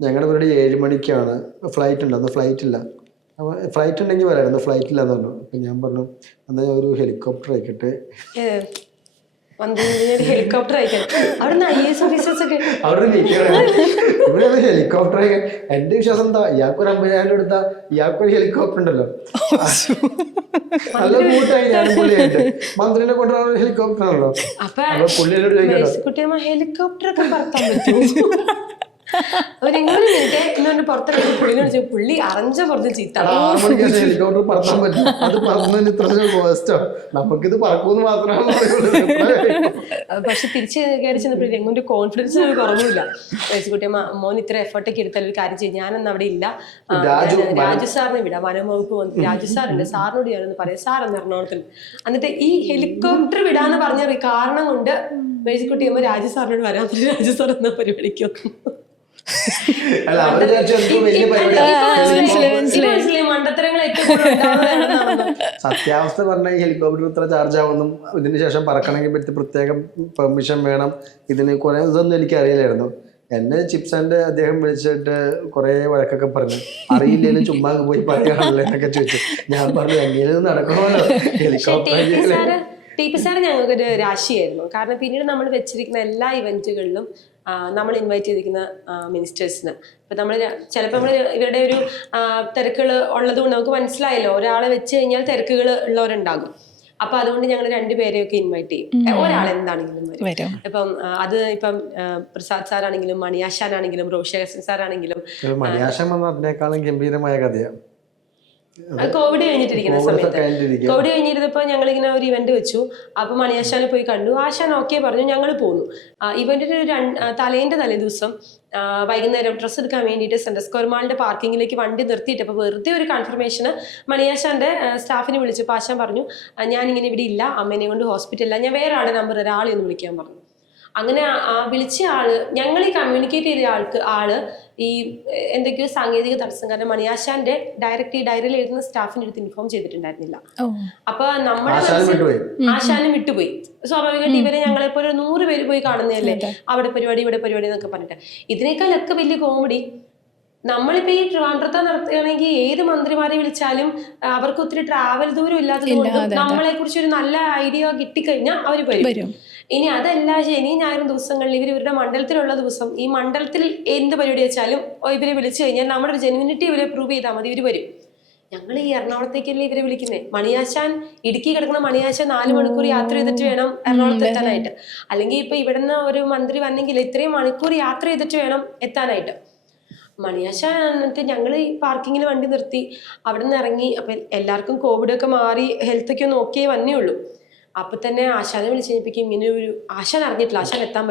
ഞങ്ങളുടെ പരിപാടി 7 മണിക്കാണ്, ഫ്ലൈറ്റ് ഉണ്ട്, അന്ന് ഫ്ലൈറ്റ് ഇല്ല. അപ്പോൾ ഫ്ലൈറ്റ് ഉണ്ടെങ്കിൽ വരായിരുന്നു, ഫ്ലൈറ്റ് ഇല്ലാന്ന് പറഞ്ഞു. അപ്പം ഞാൻ പറഞ്ഞു എന്നാൽ ഒരു ഹെലികോപ്റ്റർ ആയിക്കട്ടെ, ഹെലികോപ്റ്റർ ഹെലികോപ്റ്റർ. എന്റെ വിശ്വാസം എന്താ, ഇയാൾക്കൊരു 50,000 എടുത്താ ഇയാൾക്കൊരു ഹെലികോപ്റ്റർ ഉണ്ടല്ലോ, നല്ല കൂട്ടായി ഞാൻ പുള്ളിയായിട്ട് മന്ത്രിനെ കൊണ്ടുവരാൻ ഹെലികോപ്റ്റർ ആണല്ലോ. അപ്പൊ പുള്ളിയോട് ചോദിക്കട്ടോ ഹെലികോപ്റ്റർ ഒക്കെ പറത്താൻ പറ്റും, പുള്ളി അറിഞ്ഞ പുറത്ത് ചീത്ത. 6 മണിക്ക് ഹെലികോപ്റ്റർ പറത്താൻ പറ്റും, അത് പറത്തുന്നതിന് ഇത്ര കോസ്റ്റോ, നമുക്കിത് പറക്കൂന്ന് മാത്രമാണ്. പക്ഷെ തിരിച്ച് കയറി ചെന്നപ്പോഴേ രംഗുന്റെ കോൺഫിഡൻസ് കുറവില്ല. മേഴ്സിക്കുട്ടിയമ്മ മോൻ ഇത്ര എഫർട്ടൊക്കെ എടുത്താൽ ഒരു കാര്യം ചെയ്യും, ഞാനന്ന് അവിടെ ഇല്ല, രാജു സാറിനെ വിടാം, വനംവകുപ്പ് മന്ത്രി രാജു സാറുണ്ട്, സാറിനോട് ഞാനൊന്ന് പറയാം, സാർ എന്ന് എറണാകുളത്തിൽ. എന്നിട്ട് ഈ ഹെലികോപ്റ്റർ വിടാന്ന് പറഞ്ഞ കാരണം കൊണ്ട് മേഴ്സിക്കുട്ടിയമ്മ രാജു സാറിനോട് വരാൻ പറ്റും, രാജു സാർ എന്നാ പരിപാടിക്കും. സത്യാവസ്ഥ പറഞ്ഞ ഈ ഹെലികോപ്റ്റർ ഇത്ര ചാർജ് ആവുന്നും, ഇതിന് ശേഷം പറക്കണമെങ്കിൽ പറ്റി പ്രത്യേകം പെർമിഷൻ വേണം, ഇതിന് കുറെ ഇതൊന്നും എനിക്ക് അറിയില്ലായിരുന്നു. എന്നെ ചിപ്സ് ആൻഡ് അദ്ദേഹം വിളിച്ചിട്ട് കുറെ വഴക്കൊക്കെ പറഞ്ഞു, അറിയില്ലെങ്കിലും ചുമ്മാ പോയി പറയാണല്ലോ എന്നൊക്കെ ചോദിച്ചു. ഞാൻ പറഞ്ഞു എങ്ങനെ നടക്കണമല്ലോ ഹെലികോപ്റ്റർ. ടി.പി. സാറ് ഞങ്ങൾക്കൊരു രാശിയായിരുന്നു. കാരണം പിന്നീട് നമ്മൾ വെച്ചിരിക്കുന്ന എല്ലാ ഇവന്റുകളിലും നമ്മൾ ഇൻവൈറ്റ് ചെയ്തിരിക്കുന്ന മിനിസ്റ്റേഴ്സിന് ഇപ്പം നമ്മൾ ചിലപ്പോൾ നമ്മൾ ഇവരുടെ ഒരു തിരക്കുകൾ ഉള്ളതുകൊണ്ട് നമുക്ക് മനസ്സിലായല്ലോ, ഒരാളെ വെച്ച് കഴിഞ്ഞാൽ തിരക്കുകൾ ഉള്ളവരുണ്ടാകും. അപ്പൊ അതുകൊണ്ട് ഞങ്ങൾ രണ്ടുപേരെയൊക്കെ ഇൻവൈറ്റ് ചെയ്യും, ഒരാളെന്താണെങ്കിലും വരും. ഇപ്പം പ്രസാദ് സാറാണെങ്കിലും മണിയാശാനാണെങ്കിലും റോഷി സാറാണെങ്കിലും. മണിയാശാൻ വന്നതിനേക്കാളും ഗംഭീരമായ കഥയാണ്. കോവിഡ് കഴിഞ്ഞിട്ടിരിക്കുന്ന സമയത്ത്, കോവിഡ് കഴിഞ്ഞിരുന്നപ്പോൾ ഞങ്ങളിങ്ങനെ ഒരു ഇവന്റ് വെച്ചു. അപ്പൊ മണിയാശാനെ പോയി കണ്ടു. ആശാൻ ഓക്കെ പറഞ്ഞു, ഞങ്ങൾ പോന്നു. ഇവന്റിന് തലേന്റെ തലേദിവസം വൈകുന്നേരം ഡ്രസ്സ് എടുക്കാൻ വേണ്ടിയിട്ട് സെൻട്രൽ സ്ക്വയർ മാളിന്റെ പാർക്കിങ്ങിലേക്ക് വണ്ടി നിർത്തിയിട്ട് അപ്പോൾ വെറുതെ ഒരു കൺഫർമേഷന് മണിയാശാന്റെ സ്റ്റാഫിനെ വിളിച്ചപ്പോൾ ആശാൻ പറഞ്ഞു, ഞാനിങ്ങനെ ഇവിടെ ഇല്ല, അമ്മേനെ കൊണ്ട് ഹോസ്പിറ്റലില്ല, ഞാൻ വേറെ ആളുടെ നമ്പർ ഒരാളെ ഒന്ന് വിളിക്കാൻ പറഞ്ഞു. അങ്ങനെ വിളിച്ച ആള്, ഞങ്ങൾ ഈ കമ്മ്യൂണിക്കേറ്റ് ചെയ്ത ആള് ഈ എന്തൊക്കെയോ സാങ്കേതിക തടസ്സം കാരണം മണിയാശാന്റെ ഈ ഡയറിയിൽ എഴുതുന്ന സ്റ്റാഫിന്റെ അടുത്ത് ഇൻഫോം ചെയ്തിട്ടുണ്ടായിരുന്നില്ല. അപ്പൊ നമ്മുടെ ആശാനും വിട്ടുപോയി. സ്വാഭാവികമായിട്ട് ഇവരെ ഞങ്ങളെപ്പോലെ 100 പേര് പോയി കാണുന്നതല്ലേ, അവിടെ പരിപാടി ഇവിടെ പരിപാടി എന്നൊക്കെ പറഞ്ഞിട്ട്. ഇതിനേക്കാളൊക്കെ വലിയ കോമഡി, നമ്മളിപ്പോ ഈ ട്രിവാൻഡ്രത്തെ നടത്തുകയാണെങ്കിൽ ഏത് മന്ത്രിമാരെ വിളിച്ചാലും അവർക്ക് ഒത്തിരി ട്രാവൽ ദൂരം ഇല്ലാത്തത് കൊണ്ട് നമ്മളെ കുറിച്ച് ഒരു നല്ല ഐഡിയ കിട്ടിക്കഴിഞ്ഞാൽ അവർ വരും. ഇനി അതല്ല, ശനി ഞായറും ദിവസങ്ങളിൽ ഇവരുടെ മണ്ഡലത്തിലുള്ള ദിവസം ഈ മണ്ഡലത്തിൽ എന്ത് പരിപാടി വെച്ചാലും ഇവരെ വിളിച്ചു കഴിഞ്ഞാൽ നമ്മുടെ ഒരു ജെന്യൂനിറ്റി ഇവരെ പ്രൂവ് ചെയ്താൽ മതി, ഇവർ വരും. ഞങ്ങൾ ഈ എറണാകുളത്തേക്കല്ലേ ഇവരെ വിളിക്കുന്നേ. മണിയാശാൻ ഇടുക്കി കിടക്കുന്ന മണിയാശാൻ 4 മണിക്കൂർ യാത്ര ചെയ്തിട്ട് വേണം എറണാകുളത്ത് എത്താനായിട്ട്. അല്ലെങ്കിൽ ഇപ്പൊ ഇവിടുന്ന് ഒരു മന്ത്രി വന്നെങ്കിൽ ഇത്രയും മണിക്കൂർ യാത്ര ചെയ്തിട്ട് വേണം എത്താനായിട്ട്. മണിയാശാൻ എന്നിട്ട് ഞങ്ങൾ ഈ പാർക്കിങ്ങിൽ വണ്ടി നിർത്തി അവിടെ നിന്ന് ഇറങ്ങി. അപ്പം എല്ലാവർക്കും കോവിഡൊക്കെ മാറി ഹെൽത്തൊക്കെ ഒന്ന് ഓക്കെ വന്നേ ഉള്ളൂ. അപ്പൊ തന്നെ ആശാനെ വിളിച്ച് കഴിഞ്ഞപ്പിക്കും ഇങ്ങനെ ഒരു ആശാൻ അറിഞ്ഞിട്ടില്ല, ആശാൻ എത്താൻ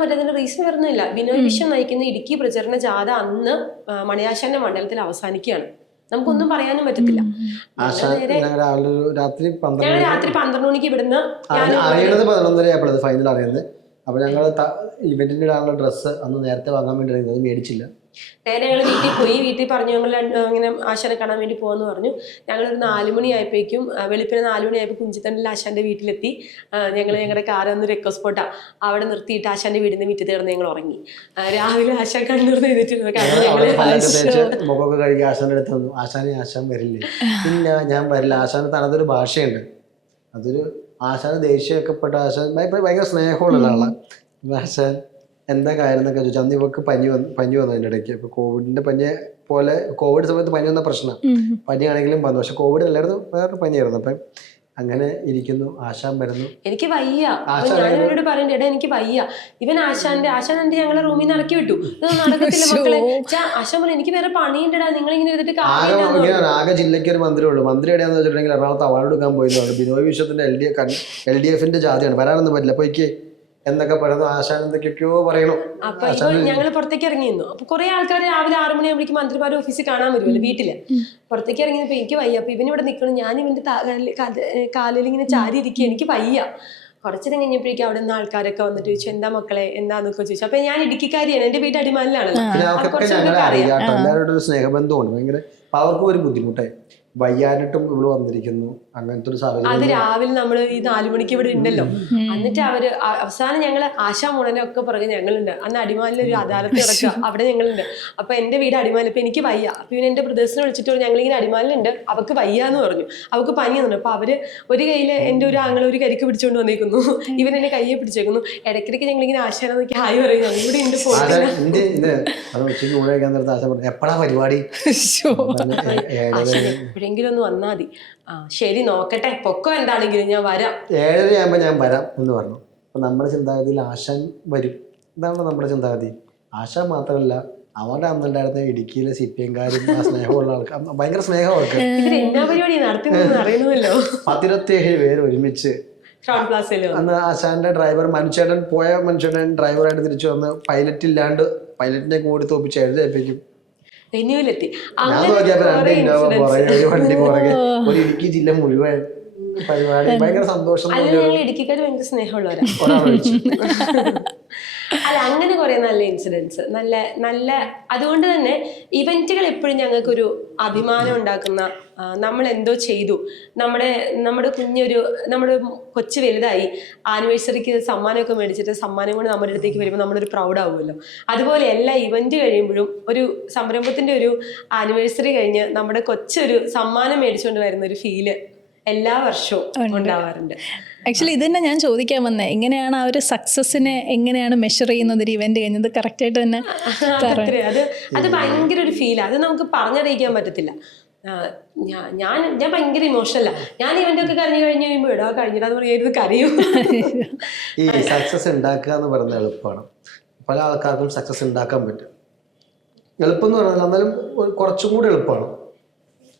പറ്റാത്തതിന്റെ റീസൺ വരുന്നില്ല. ബിനോയ് വിശ്വം നയിക്കുന്ന ഇടുക്കി പ്രചരണ ജാഥ അന്ന് മണിയാശാന്റെ മണ്ഡലത്തിൽ അവസാനിക്കുകയാണ്. നമുക്കൊന്നും പറയാനും പറ്റത്തില്ല. ഞങ്ങൾ രാത്രി 12 മണിക്ക് ഇവിടുന്ന് ഫൈനൽ അറിയുന്നത്. അപ്പൊ ഞങ്ങൾ ഇവന്റിന് ഇടാനുള്ള ഡ്രസ്സ് അന്ന് നേരത്തെ വാങ്ങാൻ വേണ്ടി അത് മേടിച്ചില്ല. നേരെ ഞങ്ങൾ വീട്ടിൽ പോയി. വീട്ടിൽ പറഞ്ഞു ഞങ്ങൾ ഇങ്ങനെ ആശാനെ കാണാൻ വേണ്ടി പോകാന്ന് പറഞ്ഞു. ഞങ്ങളൊരു 4 മണിയായപ്പോഴേക്കും വെളുപ്പിന് 4 മണിയായപ്പോൾ കുഞ്ചിത്തണ്ടിൽ ആശാന്റെ വീട്ടിലെത്തി. ഞങ്ങളുടെ കാറ് ഒന്ന് എക്കോ സ്പോട്ടാ, അവിടെ നിർത്തിയിട്ട് ആശാന്റെ വീടിന്റെ മുറ്റത്ത് കിടന്ന് ഞങ്ങൾ ഉറങ്ങി. രാവിലെ ആശാൻ കണ്ണൂർ ചെയ്തിട്ടിരുന്നു. മുഖമൊക്കെ കഴുകി ആശാന്റെ അടുത്ത് വന്നു. ആശാൻ വരില്ലേ? പിന്നെ ഞാൻ വരില്ല. ആശാന് തനതൊരു ഭാഷയുണ്ട്, അതൊരു ആശാന് ദേഷ്യമൊക്കെപ്പെട്ട ആശാൻ ഭയങ്കര സ്നേഹമുള്ള ആളാണ്. ആശാൻ എന്താ കാര്യം എന്നൊക്കെ ചോദിച്ചു. അന്ന് ഇവർക്ക് പനി വന്നു അതിൻ്റെ ഇടയ്ക്ക്. ഇപ്പൊ കോവിഡിന്റെ പനി പോലെ കോവിഡ് സമയത്ത് പനി വന്ന പ്രശ്നം, പനിയാണെങ്കിലും വന്നു. പക്ഷെ കോവിഡ് അല്ലായിരുന്നു, വേറൊരു പനിയായിരുന്നു. അപ്പം അങ്ങനെ ഇരിക്കുന്നു. ആശാൻ വരുന്നു, എനിക്ക് വയ്യ. ഞാനിവരോട് പറയണ്ട, എടാ എനിക്ക് വയ്യ. ആശാൻ എന്റെ ഞങ്ങളെ റൂമിൽ നിന്ന് ഇറക്കി വിട്ടു. ഇതൊന്നും നടക്കത്തില്ല മക്കളെ. ആശാൻ പറഞ്ഞു എനിക്ക് വേറെ പണിയുണ്ടടാ, നിങ്ങൾ ഇങ്ങനെ എടുത്തിട്ട് ആകെ ജില്ലയ്ക്ക് ഒരു മന്ത്രി ഉള്ളൂ. മന്ത്രി എവിടെയാന്ന് വെച്ചിട്ടുണ്ടെങ്കിൽ എറണാകുളത്ത് അവാർഡ് എടുക്കാൻ പോയതാണ്. ബിനോയ് വിശ്വത്തിന്റെ LDF ജാതിയാണ്, വരാനൊന്നും പറ്റില്ല. അപ്പൊ എന്നൊക്കെ പറയുന്നു. ആശാൻ എന്തൊക്കെയൊക്കെയോ പറയണു. അപ്പൊ ഞങ്ങൾ പുറത്തേക്ക് ഇറങ്ങി നിന്നു. അപ്പൊ കുറെ ആൾക്കാർ രാവിലെ 6 മണിയാകുമ്പോഴേക്കും മന്ത്രിമാരുടെ ഓഫീസിൽ കാണാൻ വരുമല്ലോ വീട്ടില്. പുറത്തേക്ക് ഇറങ്ങിയപ്പോ എനിക്ക് വയ്യ. അപ്പൊ ഇവനിവിടെ നിൽക്കണം, ഞാൻ ഇവന്റെ കാലിൽ ഇങ്ങനെ ചാരി ഇരിക്കുക, എനിക്ക് വയ്യ. കുറച്ചു നേരം കഴിഞ്ഞപ്പോഴേക്കും അവിടെ നിന്ന് ആൾക്കാരൊക്കെ വന്നിട്ട് ചോദിച്ചു എന്താ മക്കളെ എന്താന്നൊക്കെ ചോദിച്ചു. അപ്പൊ ഞാൻ ഇടുക്കിക്കാരിയാണ്, എന്റെ വീട് അടിമാലിലാണല്ലോ. സ്നേഹബന്ധമുണ്ട് ഭയങ്കര. അവർക്കും ഒരു ബുദ്ധിമുട്ടായി, വയ്യാനിട്ടും ഇവിടെ വന്നിരിക്കുന്നു. അങ്ങനത്തെ ഒരു സാഹചര്യം. അത് രാവിലെ നമ്മള് ഈ 4 മണിക്ക് ഇവിടെ ഉണ്ടല്ലോ. എന്നിട്ട് അവര് അവസാനം ഞങ്ങള് ആശാ മോണനെ ഒക്കെ പുറകെ ഞങ്ങളുണ്ട്. അന്ന് അടിമാലിൽ ഒരു അദാലത്ത് കിടക്കുക, അവിടെ ഞങ്ങളുണ്ട്. അപ്പൊ എന്റെ വീട് അടിമാലിൽ. ഇപ്പൊ എനിക്ക് വയ്യ. അപ്പൊ ഇവൻ എന്റെ ബ്രദേഴ്സിനെ വിളിച്ചിട്ട് ഞങ്ങളിങ്ങനെ അടിമാലിലുണ്ട്, അവർക്ക് വയ്യ എന്ന് പറഞ്ഞു, അവർക്ക് പനിയെന്നു. അപ്പൊ അവര് ഒരു കയ്യില് എന്റെ ഒരു ആങ്ങളെ ഒരു കരിക്ക് പിടിച്ചോണ്ട് വന്നേക്കുന്നു, ഇവൻ എന്നെ കയ്യെ പിടിച്ചേക്കുന്നു. ഇടയ്ക്കിടയ്ക്ക് ഞങ്ങളിങ്ങനെ ആശാനെ നോക്കി ഹായ് പറയും, ഞങ്ങളിവിടെ ഉണ്ട്. എപ്പോഴാ പരിപാടി? എപ്പോഴെങ്കിലും ഒന്ന് വന്നാ മതി. ശരി നോക്കട്ടെ, പൊക്കം എന്താണെങ്കിലും ഞാൻ വരാം. 7:30 ഞാൻ വരാം എന്ന് പറഞ്ഞു. അപ്പൊ നമ്മുടെ ചിന്താഗതിയിൽ ആശാൻ വരും, ഇതാണ് നമ്മുടെ ചിന്താഗതി. ആശാൻ മാത്രമല്ല, അവരുടെ അന്നുണ്ടായിരുന്ന ഇടുക്കിയിലെ CPM-കാരും ആ സ്നേഹമുള്ള ആൾക്കാർ, ഭയങ്കര സ്നേഹം അവർക്ക്. എന്നാ പരിപാടി നടത്തുന്നതെന്ന് അറിയണമല്ലോ. 17 പേര് ഒരുമിച്ച് അന്ന് ആശാന്റെ ഡ്രൈവർ മനുഷ്യേട്ടൻ ഡ്രൈവറായിട്ട് തിരിച്ചു വന്ന് പൈലറ്റിനെ കൂടി തോപ്പിച്ച് എഴുതേപ്പിക്കും. വെന്യൂലെത്തി. ഞാൻ നോക്കിയപ്പോ 2 ഇന്നോവ പുറകെ, ഒരു വണ്ടി പുറകെ, ഒരു ഇടുക്കി ജില്ല മുഴുവൻ പരിപാടി. ഭയങ്കര സന്തോഷം. ഇടുക്കിക്കാര് ഭയങ്കര സ്നേഹമുള്ളവരാ. അല്ല, അങ്ങനെ കുറെ നല്ല ഇൻസിഡൻസ്, നല്ല നല്ല അതുകൊണ്ട് തന്നെ ഇവന്റുകൾ എപ്പോഴും ഞങ്ങൾക്കൊരു അഭിമാനം ഉണ്ടാക്കുന്ന, നമ്മൾ എന്തോ ചെയ്തു, നമ്മുടെ നമ്മുടെ കൊച്ചു വലുതായി ആനിവേഴ്സറിക്ക് സമ്മാനമൊക്കെ മേടിച്ചിട്ട് സമ്മാനം കൊണ്ട് നമ്മുടെ അടുത്തേക്ക് വരുമ്പോൾ നമ്മളൊരു പ്രൗഡ് ആവുമല്ലോ. അതുപോലെ എല്ലാ ഇവന്റ് കഴിയുമ്പോഴും ഒരു സംരംഭത്തിന്റെ ഒരു ആനിവേഴ്സറി കഴിഞ്ഞ് നമ്മുടെ കൊച്ചൊരു സമ്മാനം മേടിച്ചുകൊണ്ട് വരുന്ന ഒരു ഫീല് എല്ലാ വർഷവും ഉണ്ടാവാറുണ്ട്. ആക്ച്വലി ഇത് തന്നെ ഞാൻ ചോദിക്കാൻ വന്നേ, എങ്ങനെയാണ് ആ ഒരു സക്സസിനെ എങ്ങനെയാണ് മെഷർ ചെയ്യുന്നത് ഒരു ഇവന്റ് കഴിഞ്ഞത്? കറക്റ്റായിട്ട് തന്നെ അത് ഭയങ്കര ഒരു ഫീലാണ്, അത് നമുക്ക് പറഞ്ഞറിയിക്കാൻ പറ്റത്തില്ല. ഞാൻ ഭയങ്കര ഇമോഷണലാ. ഞാൻ ഇവന്റ് ഒക്കെ കഴിഞ്ഞ് കഴിയുമ്പോൾ ഇടാ കഴിഞ്ഞിടാന്ന് പറയുന്നത് കരയും. ഈ സക്സസ് ഉണ്ടാക്കുക എന്ന് പറയുന്നത് എളുപ്പമാണ്. പല ആൾക്കാർക്കും സക്സസ് ഉണ്ടാക്കാൻ പറ്റും. എളുപ്പം എന്ന് പറഞ്ഞാൽ എന്നാലും കുറച്ചും കൂടി എളുപ്പമാണ്.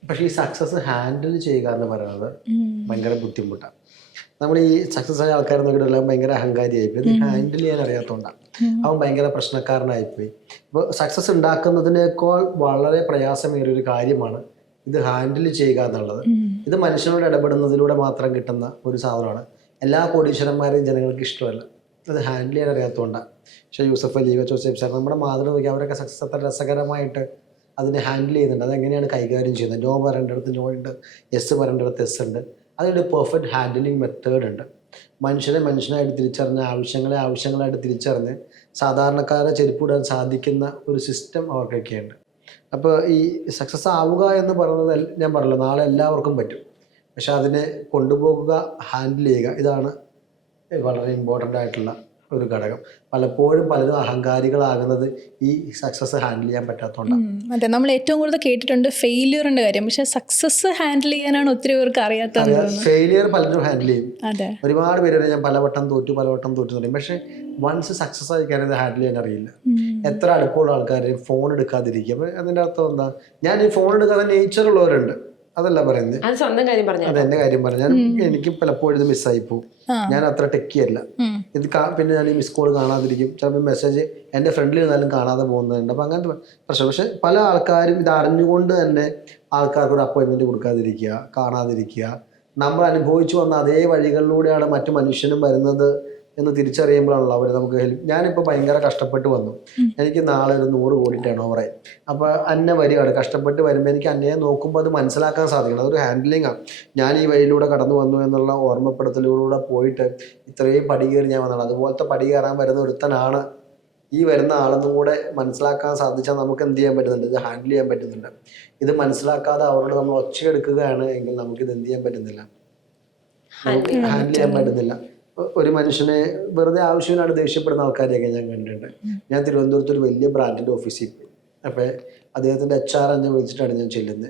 പക്ഷേ ഈ സക്സസ് ഹാൻഡിൽ ചെയ്യുക എന്ന് പറയുന്നത് ഭയങ്കര ബുദ്ധിമുട്ടാണ്. നമ്മൾ ഈ സക്സസ് ആയ ആൾക്കാരെ നോക്കിയിട്ടെല്ലാം ഭയങ്കര അഹങ്കാരിയായിപ്പോയി. ഇത് ഹാൻഡിൽ ചെയ്യാൻ അറിയാത്തതുകൊണ്ടാണ്. അവൻ ഭയങ്കര പ്രശ്നക്കാരനായിപ്പോയി. ഇപ്പോൾ സക്സസ് ഉണ്ടാക്കുന്നതിനേക്കാൾ വളരെ പ്രയാസമേറിയൊരു കാര്യമാണ് ഇത് ഹാൻഡിൽ ചെയ്യുക എന്നുള്ളത്. ഇത് മനുഷ്യനോട് ഇടപെടുന്നതിലൂടെ മാത്രം കിട്ടുന്ന ഒരു സാധനമാണ്. എല്ലാ കോടീശ്വരന്മാരെയും ജനങ്ങൾക്ക് ഇഷ്ടമല്ല. അത് ഹാൻഡിൽ ചെയ്യാൻ അറിയാത്തതുകൊണ്ടാണ്. പക്ഷേ യൂസഫ് അലി, ജോസഫ് സാർ, നമ്മുടെ മാതൃ നോക്കി അവരൊക്കെ സക്സസ് അത്ര രസകരമായിട്ട് അതിനെ ഹാൻഡിൽ ചെയ്യുന്നുണ്ട്. അതെങ്ങനെയാണ് കൈകാര്യം ചെയ്യുന്നത്? നോ പറയേണ്ടടുത്ത് നോ ഉണ്ട്, യെസ് പറയേണ്ടടുത്ത് യെസ് ഉണ്ട്. അതിനൊരു പെർഫെക്റ്റ് ഹാൻഡിലിംഗ് മെത്തേഡ് ഉണ്ട്. മനുഷ്യനായിട്ട് തിരിച്ചറിഞ്ഞ് ആവശ്യങ്ങളായിട്ട് തിരിച്ചറിഞ്ഞ് സാധാരണക്കാരെ ചെരുപ്പിടാൻ സാധിക്കുന്ന ഒരു സിസ്റ്റം അവർക്കൊക്കെയുണ്ട്. അപ്പോൾ ഈ സക്സസ് ആവുക എന്ന് പറയുന്നത് ഞാൻ പറഞ്ഞല്ലോ, നാളെ എല്ലാവർക്കും പറ്റും. പക്ഷെ അതിനെ കൊണ്ടുപോകുക, ഹാൻഡിൽ ചെയ്യുക, ഇതാണ് വളരെ ഇമ്പോർട്ടൻ്റ് ആയിട്ടുള്ള ഒരു ഘടകം. പലപ്പോഴും പലരും അഹങ്കാരികളാകുന്നത് ഈ സക്സസ് ഹാൻഡിൽ ചെയ്യാൻ പറ്റാത്തതുകൊണ്ടാണ്. അതെ, നമ്മൾ ഏറ്റവും കൂടുതൽ കേട്ടിട്ടുണ്ട് ഫെയിലിയറിന്റെ കാര്യം. പക്ഷെ സക്സസ് ഹാൻഡിൽ ചെയ്യാനാണ് ഒത്തിരി പേർക്ക് അറിയാത്തത്. ഫെയിലിയർ പലരും ഹാൻഡിൽ ചെയ്യും. അതെ, ഒരുപാട് പേര് ഞാൻ പലവട്ടം തോറ്റു പറയും. പക്ഷെ വൺസ് സക്സസ് ആയി കഴിഞ്ഞാൽ ഹാൻഡിൽ ചെയ്യാൻ അറിയില്ല. എത്ര അടുപ്പമുള്ള ആൾക്കാർ ഫോൺ എടുക്കാതിരിക്കുക. അപ്പൊ അതിന്റെ അർത്ഥം എന്താ? ഞാൻ ഈ ഫോൺ എടുക്കാതെ നേച്ചറുള്ളവരുണ്ട്, അതല്ല പറയുന്നത്. അതെന്റെ കാര്യം പറഞ്ഞാൽ എനിക്ക് പലപ്പോഴും ഇത് മിസ്സായി പോകും. ഞാൻ അത്ര ടെക്കിയല്ല. ഇത് പിന്നെ ഞാൻ ഈ മിസ് കോൾ കാണാതിരിക്കും. ചിലപ്പോൾ മെസ്സേജ് എൻ്റെ ഫ്രണ്ടിൽ ഇരുന്നാലും കാണാതെ പോകുന്നുണ്ട്. അപ്പം അങ്ങനത്തെ പ്രശ്നം. പക്ഷെ പല ആൾക്കാരും ഇത് അറിഞ്ഞുകൊണ്ട് തന്നെ ആൾക്കാർക്ക് ഒരു അപ്പോയിൻമെന്റ് കൊടുക്കാതിരിക്കുക, കാണാതിരിക്കുക. നമ്മൾ അനുഭവിച്ചു വന്ന അതേ വഴികളിലൂടെയാണ് മറ്റു മനുഷ്യനും വരുന്നത് എന്ന് തിരിച്ചറിയുമ്പോഴാണല്ലോ അവർ നമുക്ക് ഹെൽപ്പ്. ഞാനിപ്പോൾ ഭയങ്കര കഷ്ടപ്പെട്ട് വന്നു. എനിക്ക് നാളെ ഒരു 100 കോടി ടേൺ ഓവറായി. അപ്പോൾ അന്നെ വരികയാണ്. കഷ്ടപ്പെട്ട് വരുമ്പോൾ എനിക്ക് അന്നയെ നോക്കുമ്പോൾ അത് മനസ്സിലാക്കാൻ സാധിക്കണം. അതൊരു ഹാൻഡിലിംഗ് ആണ്. ഞാൻ ഈ വഴിയിലൂടെ കടന്നു വന്നു എന്നുള്ള ഓർമ്മപ്പെടുത്തലിലൂടെ പോയിട്ട് ഇത്രയും പടി കയറി ഞാൻ വന്നതാണ്. അതുപോലത്തെ പടി കയറാൻ വരുന്ന ഒരുത്തനാണ് ഈ വരുന്ന ആളെന്നും കൂടെ മനസ്സിലാക്കാൻ സാധിച്ചാൽ നമുക്ക് എന്ത് ചെയ്യാൻ പറ്റുന്നുണ്ട്? ഇത് ഹാൻഡിൽ ചെയ്യാൻ പറ്റുന്നുണ്ട്. ഇത് മനസ്സിലാക്കാതെ അവരോട് നമ്മൾ ഒച്ചയെടുക്കുകയാണ് എങ്കിൽ നമുക്കിത് എന്ത് ചെയ്യാൻ പറ്റുന്നില്ല, ഹാൻഡിൽ ചെയ്യാൻ പറ്റുന്നില്ല. ഒരു മനുഷ്യനെ വെറുതെ ആവശ്യമില്ലാണ്ട് ദേഷ്യപ്പെടുന്ന ആൾക്കാരെയൊക്കെ ഞാൻ കണ്ടിട്ടുണ്ട്. ഞാൻ തിരുവനന്തപുരത്ത് ഒരു വലിയ ബ്രാൻഡിൻ്റെ ഓഫീസിൽ പോയി. അപ്പോൾ അദ്ദേഹത്തിൻ്റെ HR എന്നെ വിളിച്ചിട്ടാണ് ഞാൻ ചെല്ലുന്നത്.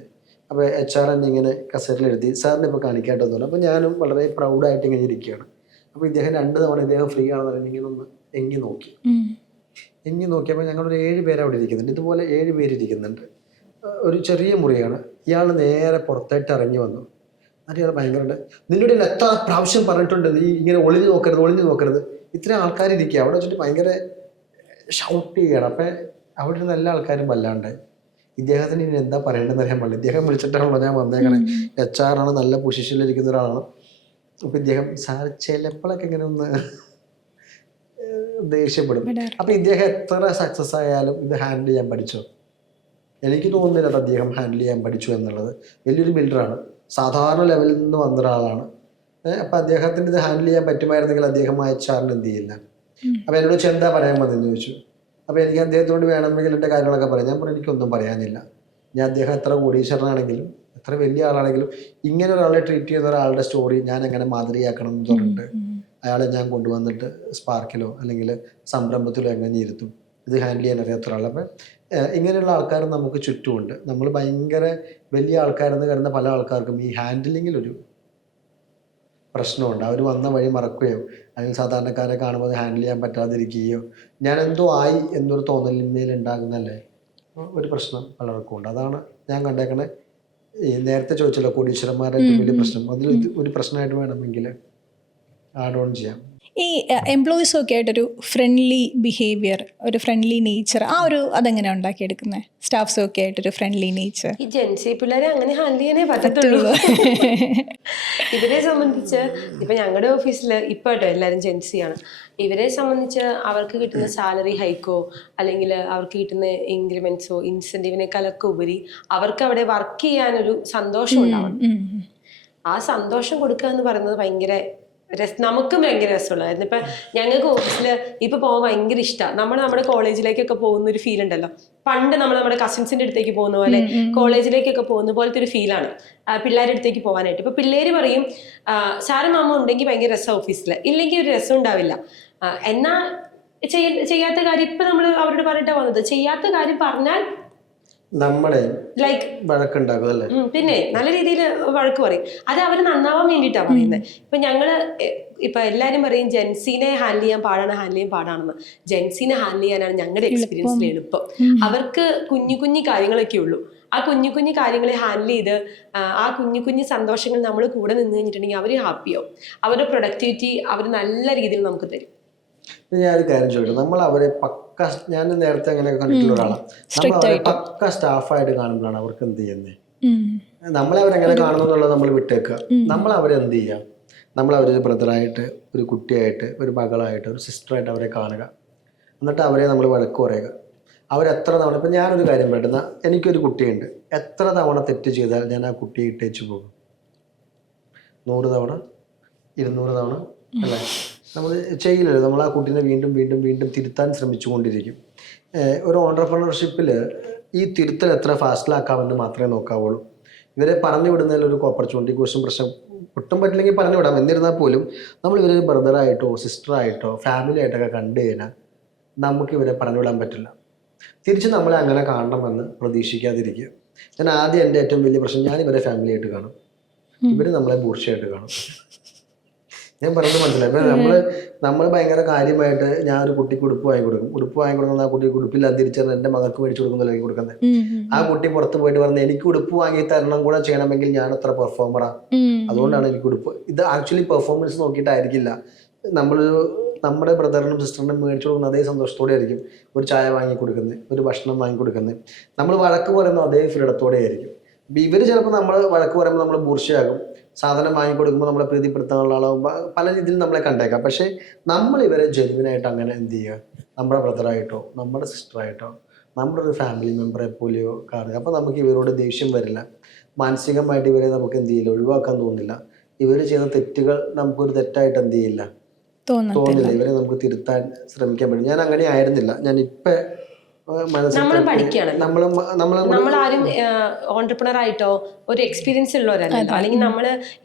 അപ്പോൾ HR എന്നെ ഇങ്ങനെ കസേരയിൽ എഴുതി, സാറിനെ ഇപ്പോൾ കാണിക്കാട്ടെന്ന്. അപ്പോൾ ഞാനും വളരെ പ്രൗഡായിട്ട് ഇങ്ങനെ ഇരിക്കുകയാണ്. അപ്പോൾ ഇദ്ദേഹം 2 തവണ ഇദ്ദേഹം ഫ്രീ ആണെന്ന് പറഞ്ഞാൽ ഇങ്ങനെ ഒന്ന് എങ്ങി നോക്കിയപ്പോൾ ഞങ്ങളൊരു 7 പേര് അവിടെ ഇരിക്കുന്നുണ്ട്. ഇതുപോലെ 7 പേര് ഇരിക്കുന്നുണ്ട്. ഒരു ചെറിയ മുറിയാണ്. ഇയാൾ നേരെ പുറത്തേട്ട് ഇറങ്ങി വന്നു. അതിയാൾ ഭയങ്കര, നിന്നോട് എത്ര പ്രാവശ്യം പറഞ്ഞിട്ടുണ്ട് നീ ഇങ്ങനെ ഒളിഞ്ഞു നോക്കരുത്. ഇത്രയും ആൾക്കാരിരിക്കുക അവിടെ വെച്ചിട്ട് ഭയങ്കര ഷൗട്ട് ചെയ്യണം. അപ്പം അവിടെ ഇരുന്ന എല്ലാ ആൾക്കാരും വല്ലാണ്ട് ഇദ്ദേഹത്തിന് ഇനി എന്താ പറയേണ്ടതെന്ന് അറിയാൻ പാടില്ല. ഇദ്ദേഹം വിളിച്ചിട്ടാണല്ലോ ഞാൻ വന്നേക്കണേ. HR ആണ്, നല്ല പൊസിഷനിലിരിക്കുന്ന ഒരാളാണ്. അപ്പം ഇദ്ദേഹം സാർ ചിലപ്പോഴൊക്കെ ഇങ്ങനെ ഒന്ന് ദേഷ്യപ്പെടും. അപ്പം ഇദ്ദേഹം എത്ര സക്സസ് ആയാലും ഇത് ഹാൻഡിൽ ചെയ്യാൻ പഠിച്ചോ? എനിക്ക് തോന്നുന്നില്ല അത് അദ്ദേഹം ഹാൻഡിൽ ചെയ്യാൻ പഠിച്ചു എന്നുള്ളത്. വലിയൊരു ബിൽഡറാണ്, സാധാരണ ലെവലിൽ നിന്ന് വന്ന ഒരാളാണ്. അപ്പം അദ്ദേഹത്തിന് ഇത് ഹാൻഡിൽ ചെയ്യാൻ പറ്റുമായിരുന്നെങ്കിൽ അദ്ദേഹം HR എന്ത് ചെയ്യില്ല. അപ്പം എന്നോട് വെച്ചാൽ എന്താ പറയാൻ വന്നെന്ന് ചോദിച്ചു. അപ്പോൾ എനിക്ക് അദ്ദേഹത്തോട് വേണമെങ്കിൽ എൻ്റെ കാര്യങ്ങളൊക്കെ പറയാം. ഞാൻ പറഞ്ഞു എനിക്കൊന്നും പറയാനില്ല. ഞാൻ അദ്ദേഹം എത്ര കോടീശ്വരനാണെങ്കിലും എത്ര വലിയ ആളാണെങ്കിലും ഇങ്ങനെ ഒരാളെ ട്രീറ്റ് ചെയ്യുന്ന ഒരാളുടെ സ്റ്റോറി ഞാൻ എങ്ങനെ മാതൃകയാക്കണം എന്ന് പറഞ്ഞിട്ട് അയാളെ ഞാൻ കൊണ്ടുവന്നിട്ട് സ്പാർക്കിലോ അല്ലെങ്കിൽ സംരംഭത്തിലോ എങ്ങനെ ഇരുത്തും? ഇത് ഹാൻഡിൽ ചെയ്യാൻ അറിയാത്ത ഒരാൾ. അപ്പം ഇങ്ങനെയുള്ള ആൾക്കാർ നമുക്ക് ചുറ്റുമുണ്ട്. നമ്മൾ ഭയങ്കര വലിയ ആൾക്കാരെന്ന് കരുതുന്ന പല ആൾക്കാർക്കും ഈ ഹാൻഡിലിങ്ങിലൊരു പ്രശ്നമുണ്ട്. അവർ വന്ന വഴി മറക്കുകയോ അല്ലെങ്കിൽ സാധാരണക്കാരെ കാണുമ്പോൾ അത് ഹാൻഡിൽ ചെയ്യാൻ പറ്റാതിരിക്കുകയോ ഞാൻ എന്തോ ആയി എന്നൊരു തോന്നലിന്മേൽ ഉണ്ടാകുന്നല്ലേ ഒരു പ്രശ്നം പലർക്കും ഉണ്ട്. അതാണ് ഞാൻ കണ്ടേക്കണേ. നേരത്തെ ചോദിച്ചല്ലോ കോടീശ്വരന്മാരുടെ ഏറ്റവും വലിയ പ്രശ്നം, അതിൽ ഒരു പ്രശ്നമായിട്ട് വേണമെങ്കിൽ ആഡ് ഓൺ ചെയ്യാം. ഈ എംപ്ലോയീസും ഒക്കെ ആയിട്ടൊരു ഫ്രണ്ട്ലി ബിഹേവിയർ, ഒരു ഫ്രണ്ട്ലി നേച്ചർ, അതെങ്ങനെ ഉണ്ടാക്കിയെടുക്കുന്നത്? സ്റ്റാഫ്സും ഒക്കെ ആയിട്ടൊരു ഫ്രണ്ട്ലി നേച്ചർ. ഈ ജെൻസി പിള്ളേരെ അങ്ങനെ ഹാൻഡിൽ ചെയ്യാനേ പറ്റത്തുള്ളൂ. ഇവരെ സംബന്ധിച്ച് ഇപ്പൊ ഞങ്ങളുടെ ഓഫീസിൽ ഇപ്പൊ എല്ലാവരും ജെൻസിയാണ്. ഇവരെ സംബന്ധിച്ച് അവർക്ക് കിട്ടുന്ന സാലറി ഹൈക്കോ അല്ലെങ്കിൽ അവർക്ക് കിട്ടുന്ന ഇൻക്രിമെന്റ്സോ ഇൻസെന്റീവിനേക്കാളൊക്കെ ഉപരി അവർക്ക് അവിടെ വർക്ക് ചെയ്യാനൊരു സന്തോഷം ഉണ്ടാവണം. ആ സന്തോഷം കൊടുക്കുക എന്ന് പറയുന്നത് ഭയങ്കര നമുക്കും ഭയങ്കര രസമുള്ളതായിരുന്നു. ഇപ്പൊ ഞങ്ങൾക്ക് ഓഫീസിൽ ഇപ്പൊ പോകാൻ ഭയങ്കര ഇഷ്ടമാണ്. നമ്മുടെ കോളേജിലേക്കൊക്കെ പോകുന്ന ഒരു ഫീൽ ഉണ്ടല്ലോ. പണ്ട് നമ്മുടെ കസിൻസിന്റെ അടുത്തേക്ക് പോകുന്ന പോലെ കോളേജിലേക്കൊക്കെ പോകുന്ന പോലത്തെ ഒരു ഫീലാണ് പിള്ളേരുടെ അടുത്തേക്ക് പോകാനായിട്ട്. ഇപ്പൊ പിള്ളേര് പറയും സാറും മാമ ഉണ്ടെങ്കിൽ ഭയങ്കര രസം ഓഫീസിൽ, ഇല്ലെങ്കിൽ ഒരു രസം ഉണ്ടാവില്ല. എന്നാ ചെയ്യാത്ത കാര്യം ഇപ്പൊ നമ്മൾ അവരോട് പറഞ്ഞിട്ടാ വന്നത്. ചെയ്യാത്ത കാര്യം പറഞ്ഞാൽ നമ്മളെ ലൈക്ക് വഴക്കുണ്ടാകും അല്ലേ? പിന്നെ നല്ല രീതിയിൽ വഴക്ക് പറയും. അത് അവർ നന്നാവാൻ വേണ്ടിയിട്ടാണ് പറയുന്നത്. ഇപ്പൊ ഞങ്ങള് ഇപ്പൊ എല്ലാരും പറയും ജെൻസിനെ ഹാൻഡിൽ ചെയ്യാൻ പാടാണെന്ന്. ജെൻസിനെ ഹാൻഡിൽ ചെയ്യാനാണ് ഞങ്ങളുടെ എക്സ്പീരിയൻസിൽ എളുപ്പം. അവർക്ക് കുഞ്ഞു കാര്യങ്ങളൊക്കെ ഉള്ളൂ. ആ കുഞ്ഞു കാര്യങ്ങളെ ഹാൻഡിൽ ചെയ്ത് ആ കുഞ്ഞു സന്തോഷങ്ങൾ നമ്മൾ കൂടെ നിന്ന് കഴിഞ്ഞിട്ടുണ്ടെങ്കിൽ അവർ ഹാപ്പിയാവും. അവരുടെ പ്രൊഡക്ടിവിറ്റി അവർ നല്ല രീതിയിൽ നമുക്ക് തരും. ഞാനൊരു കാര്യം ചോദിക്കട്ടെ, നമ്മൾ അവരെ പക്ക, ഞാൻ നേരത്തെ അങ്ങനെ കണ്ടിട്ടുള്ള ഒരാളാണ്, നമ്മൾ അവരെ പക്ക സ്റ്റാഫായിട്ട് കാണുമ്പോഴാണ് അവർക്ക് എന്ത് ചെയ്യുന്നത്? നമ്മളെ അവരെങ്ങനെ കാണുന്നു എന്നുള്ളത് നമ്മൾ വിട്ടേക്കുക. നമ്മൾ അവരെന്ത് ചെയ്യാം? നമ്മൾ അവരൊരു ബ്രദറായിട്ട്, ഒരു കുട്ടിയായിട്ട്, ഒരു മകളായിട്ട്, ഒരു സിസ്റ്ററായിട്ട് അവരെ കാണുക. എന്നിട്ട് അവരെ നമ്മൾ വഴക്ക് പറയുക. അവരെത്ര തവണ, ഇപ്പം ഞാനൊരു കാര്യം പെട്ടെന്ന്, എനിക്കൊരു കുട്ടിയുണ്ട്, എത്ര തവണ തെറ്റ് ചെയ്താൽ ഞാൻ ആ കുട്ടിയെ ഇട്ടേച്ചു പോകും? 100 തവണ, 200 തവണ അല്ലേ? നമ്മൾ ചെയ്യില്ലല്ലോ. നമ്മൾ ആ കുട്ടീനെ വീണ്ടും വീണ്ടും വീണ്ടും തിരുത്താൻ ശ്രമിച്ചുകൊണ്ടിരിക്കും. ഒരു ഓൺട്രപ്രണർഷിപ്പിൽ ഈ തിരുത്തൽ എത്ര ഫാസ്റ്റിലാക്കാമെന്ന് മാത്രമേ നോക്കാവുള്ളൂ. ഇവരെ പറഞ്ഞു വിടുന്നതിൽ ഒരു ഓപ്പർച്യൂണിറ്റി ക്വസ്റ്റ്യൻ പ്രശ്നം ഒട്ടും പറ്റില്ലെങ്കിൽ പറഞ്ഞു വിടാം. എന്നിരുന്നാൽ പോലും നമ്മൾ ഇവരൊരു ബ്രദറായിട്ടോ സിസ്റ്ററായിട്ടോ ഫാമിലി ആയിട്ടൊക്കെ കണ്ടു കഴിഞ്ഞാൽ നമുക്ക് ഇവരെ പറഞ്ഞു വിടാൻ പറ്റില്ല. തിരിച്ച് നമ്മളെ അങ്ങനെ കാണണമെന്ന് പ്രതീക്ഷിക്കാതിരിക്കുക. ഞാൻ ആദ്യം എൻ്റെ ഏറ്റവും വലിയ പ്രശ്നം, ഞാൻ ഇവരെ ഫാമിലി ആയിട്ട് കാണും, ഇവർ നമ്മളെ ബൂർഷയായിട്ട് കാണും. ഞാൻ പറയുന്നത് മനസ്സിലായി. ഇപ്പം നമ്മൾ ഭയങ്കര കാര്യമായിട്ട് ഞാൻ ഒരു കുട്ടിക്ക് ഉടുപ്പ് വാങ്ങിക്കൊടുക്കുന്ന ആ കുട്ടിക്ക് ഉടുപ്പില്ല തിരിച്ചറിഞ്ഞ് എൻ്റെ മകൾക്ക് മേടിച്ചു കൊടുക്കുന്നതല്ല കൊടുക്കുന്നത്. ആ കുട്ടി പുറത്ത് പോയിട്ട് പറഞ്ഞ് എനിക്ക് ഉടുപ്പ് വാങ്ങി തരണം കൂടെ ചെയ്യണമെങ്കിൽ ഞാൻ അത്ര പെർഫോമറാ, അതുകൊണ്ടാണ് എനിക്ക് ഉടുപ്പ്. ഇത് ആക്ച്വലി പെർഫോമൻസ് നോക്കിയിട്ടായിരിക്കില്ല. നമ്മുടെ ബ്രദറിനും സിസ്റ്ററിനും മേടിച്ചു കൊടുക്കുന്ന അതേ സന്തോഷത്തോടെ ആയിരിക്കും ഒരു ചായ വാങ്ങി കൊടുക്കുന്നത്, ഒരു ഭക്ഷണം വാങ്ങി കൊടുക്കുന്നത്. നമ്മൾ വഴക്ക് പറയുന്ന അതേ ഫ്രീഡത്തോടെ ആയിരിക്കും. ഇവർ ചിലപ്പോൾ നമ്മൾ വഴക്ക് പറയുമ്പോൾ നമ്മൾ ബൂർഷയാകും, സാധനം വാങ്ങിക്കൊടുക്കുമ്പോൾ നമ്മളെ പ്രീതിപ്പെടുത്താനുള്ള ആളാകും, പല രീതിയിൽ നമ്മളെ കണ്ടേക്കാം. പക്ഷേ നമ്മൾ ഇവരെ ജെനുവിനായിട്ട് അങ്ങനെ എന്ത് ചെയ്യുക, നമ്മുടെ ബ്രദറായിട്ടോ നമ്മുടെ സിസ്റ്ററായിട്ടോ നമ്മുടെ ഒരു ഫാമിലി മെമ്പറെ പോലെയോ കാണുക. അപ്പോൾ നമുക്ക് ഇവരോട് ദേഷ്യം വരില്ല, മാനസികമായിട്ട് ഇവരെ നമുക്ക് എന്ത് ചെയ്യില്ല, ഒഴിവാക്കാൻ തോന്നില്ല. ഇവർ ചെയ്യുന്ന തെറ്റുകൾ നമുക്കൊരു തെറ്റായിട്ട് എന്ത് ചെയ്യില്ല, തോന്നില്ല. ഇവരെ നമുക്ക് തിരുത്താൻ ശ്രമിക്കാൻ പറ്റും. ഞാൻ അങ്ങനെ ആയിരുന്നില്ല. ഞാൻ ഇപ്പം നമ്മളാരും ഓൺട്രപ്രണർ ആയിട്ടോ ഒരു എക്സ്പീരിയൻസ് ഉള്ളവരല്ലല്ലോ. അല്ലെങ്കിൽ നമ്മൾ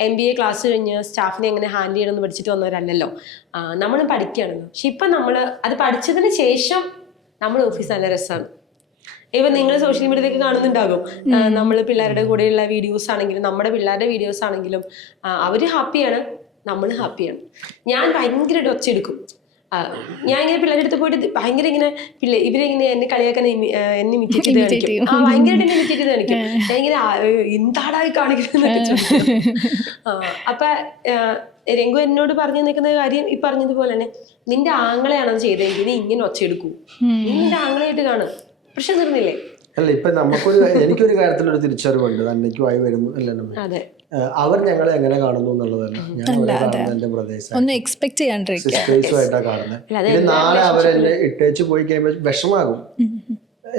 MBA ക്ലാസ് കഴിഞ്ഞ് സ്റ്റാഫിനെ എങ്ങനെ ഹാൻഡിൽ ചെയ്യണമെന്ന് പഠിച്ചിട്ട് വന്നവരല്ലല്ലോ. നമ്മൾ പഠിക്കുകയാണല്ലോ. പക്ഷെ ഇപ്പം നമ്മൾ അത് പഠിച്ചതിന് ശേഷം നമ്മുടെ ഓഫീസ് നല്ല രസമാണ്. ഇപ്പം നിങ്ങൾ സോഷ്യൽ മീഡിയയിലേക്ക് കാണുന്നുണ്ടാകും, നമ്മൾ പിള്ളേരുടെ കൂടെയുള്ള വീഡിയോസ് ആണെങ്കിലും നമ്മുടെ പിള്ളേരുടെ വീഡിയോസ് ആണെങ്കിലും അവർ ഹാപ്പിയാണ്, നമ്മൾ ഹാപ്പിയാണ്. ഞാൻ ഭയങ്കരമായിട്ട് ഒച്ചയെടുക്കും. ഞാൻ ഇങ്ങനെ പിള്ളേരുടെ അടുത്ത് പോയിട്ട് ഭയങ്കര ഇങ്ങനെ ഇവരെങ്ങനെ എന്നെ കളിയാക്കാൻ എന്നെ ഇമിറ്റേറ്റ് ചെയ്ത് കാണിക്കും. ഭയങ്കരമായിട്ട് എന്നെ ഇമിറ്റേറ്റ് ചെയ്ത് കാണിക്കും. ഞാൻ ഇങ്ങനെ എന്താടായി കാണിക്കുന്നതൊക്കെ ചോദിക്കും. അപ്പൊ രംഗു എന്നോട് പറഞ്ഞു നിൽക്കുന്ന കാര്യം ഈ പറഞ്ഞതുപോലെ തന്നെ, നിന്റെ ആങ്ങളെയാണത് ചെയ്തതെങ്കിൽ നീ ഇങ്ങനെ ഒച്ചയെടുക്കൂ, നീ നിന്റെ ആങ്ങളെയായിട്ട് കാണും, പ്രശ്നം തീർന്നില്ലേ? അല്ല, ഇപ്പൊ എനിക്കൊരു കാര്യത്തിലൊരു തിരിച്ചറിവുണ്ട്, തന്നേക്കുമായി വരുന്നു അല്ലേ? അതെ, അവർ ഞങ്ങളെ എങ്ങനെ കാണുന്നു എന്നുള്ളതല്ല, ഞാൻ എന്റെ ബ്രദേഴ്സായിട്ടാണ് കാണുന്നത്. നാളെ അവരെന്നെ ഇട്ടേച്ച് പോയി കഴിയുമ്പോൾ വിഷമാകും,